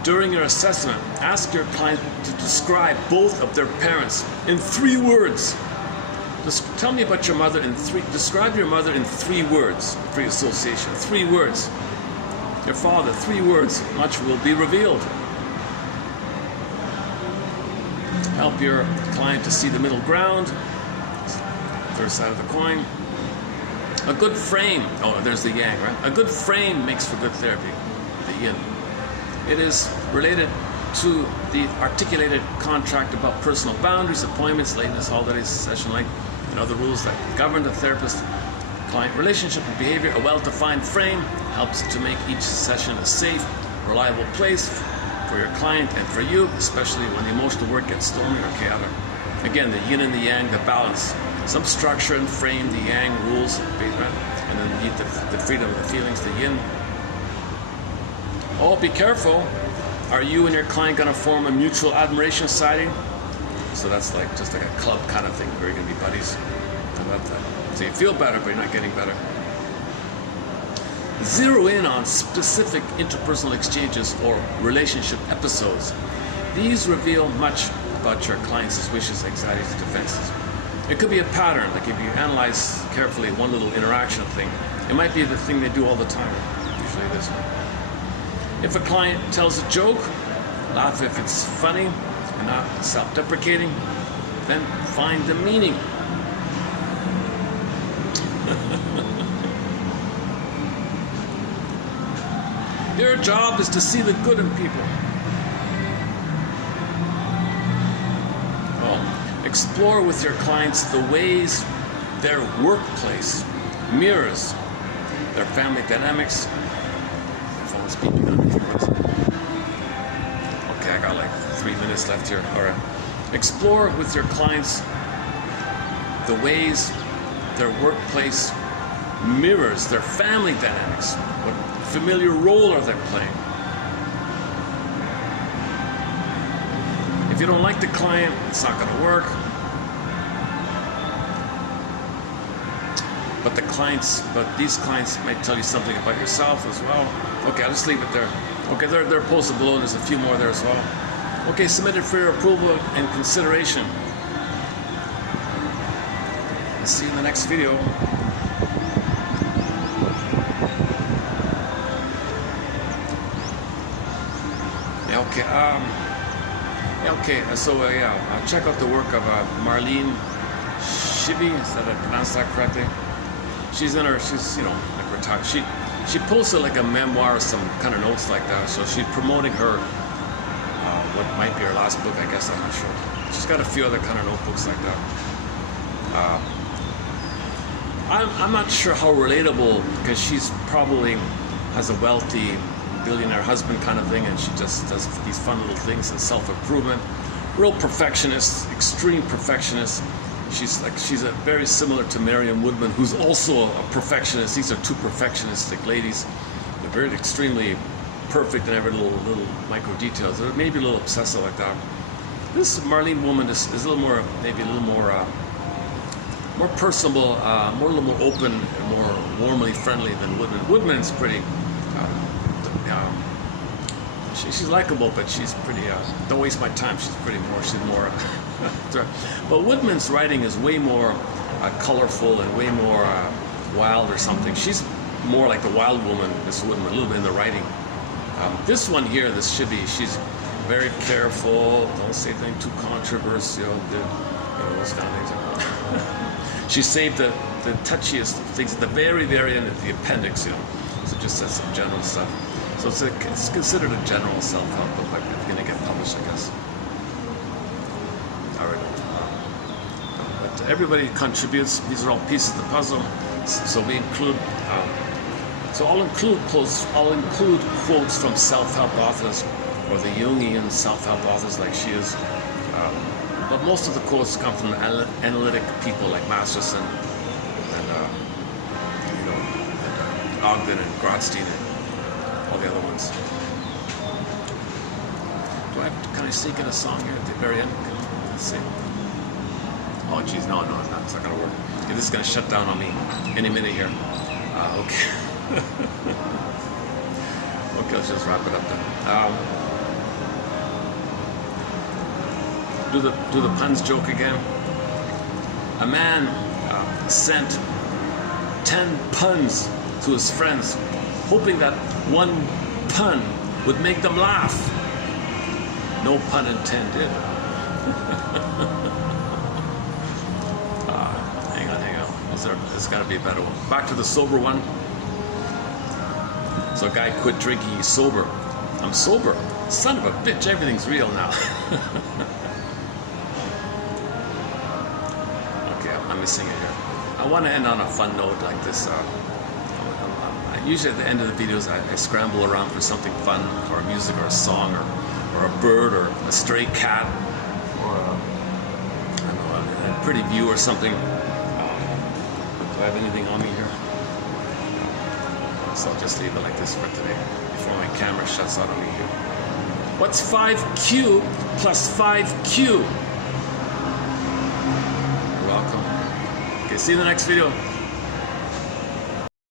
During your assessment, ask your client to describe both of their parents in 3 words. Just tell me about your mother in 3. Describe your mother in 3 words. Free association. 3 words. Your father. 3 words. Much will be revealed. Help your client to see the middle ground. Third side of the coin. A good frame. Oh, there's the yang, right? A good frame makes for good therapy. The yin. It is related to the articulated contract about personal boundaries, appointments, lateness, holidays, session length, and other rules that govern the therapist-client relationship and behavior. A well-defined frame helps to make each session a safe, reliable place for your client and for you, especially when the emotional work gets stormy or chaotic. Again, the yin and the yang, the balance. Some structure and frame, the yang rules, right? And then the freedom of the feelings, the yin. Oh, be careful. Are you and your client going to form a mutual admiration sighting? So that's like just like a club kind of thing where you're going to be buddies. I love that. So you feel better, but you're not getting better. Zero in on specific interpersonal exchanges or relationship episodes. These reveal much about your client's wishes, anxieties, and defenses. It could be a pattern, like if you analyze carefully one little interaction thing, it might be the thing they do all the time. Usually it is. If a client tells a joke, laugh if it's funny and not self-deprecating, then find the meaning. Your job is to see the good in people. Explore with your clients the ways their workplace mirrors their family dynamics. Phone's beeping on me. Okay, I got like 3 minutes left here. All right. Explore with your clients the ways their workplace mirrors their family dynamics. What familiar role are they playing? If you don't like the client, it's not going to work. But these clients might tell you something about yourself as well. Okay, I'll just leave it there. Okay, they're posted below. There's a few more there as well. Okay, submitted for your approval and consideration. I'll see you in the next video. Okay, so check out the work of Marlene Shibby. Is that I pronounced that correctly? She's like retired. She posted like a memoir, some kind of notes like that. So she's promoting her what might be her last book, I guess. I'm not sure. She's got a few other kind of notebooks like that. I'm not sure how relatable, because she's probably has a wealthy billionaire husband kind of thing, and she just does these fun little things and self-improvement. Real perfectionist, extreme perfectionist. She's a very similar to Marion Woodman, who's also a perfectionist. These are two perfectionistic ladies. They're very extremely perfect in every little micro details. They're maybe a little obsessive like that. This Marlene woman is a little more, maybe a little more personable, a little more open, and more warmly friendly than Woodman. Woodman's pretty. She's likable, but she's pretty. Don't waste my time. She's more. But Woodman's writing is way more colorful and way more wild or something. She's more like the wild woman, Miss Woodman, a little bit in the writing. This one here, this should be. She's very careful. Don't say anything too controversial. Those kind of things. She saved the touchiest things at the very, very end of the appendix. So just says some general stuff. So it's considered a general self-help book, like it's going to get published, I guess. All right. But everybody contributes. These are all pieces of the puzzle. So we include. So I'll include quotes from self-help authors, or the Jungian self-help authors, like she is. But most of the quotes come from analytic people like Masterson and Ogden and Grotstein and all the other ones. Can I sneak in a song here at the very end? Let's see. Oh, geez, no, it's not gonna work. Okay, this is gonna shut down on me any minute here. Okay. Okay, let's just wrap it up then. Do the puns joke again. A man sent 10 puns to his friends, hoping that one pun would make them laugh. No pun intended. Hang on. There's got to be a better one. Back to the sober one. So a guy quit drinking, he's sober. I'm sober. Son of a bitch, everything's real now. Okay, I'm missing it here. I want to end on a fun note like this. Usually at the end of the videos, I scramble around for something fun, or music, or a song, or a bird, or a stray cat, or a pretty view or something. Do I have anything on me here? So I'll just leave it like this for today, before my camera shuts out on me here. What's 5Q plus 5Q? You're welcome. Okay, see you in the next video.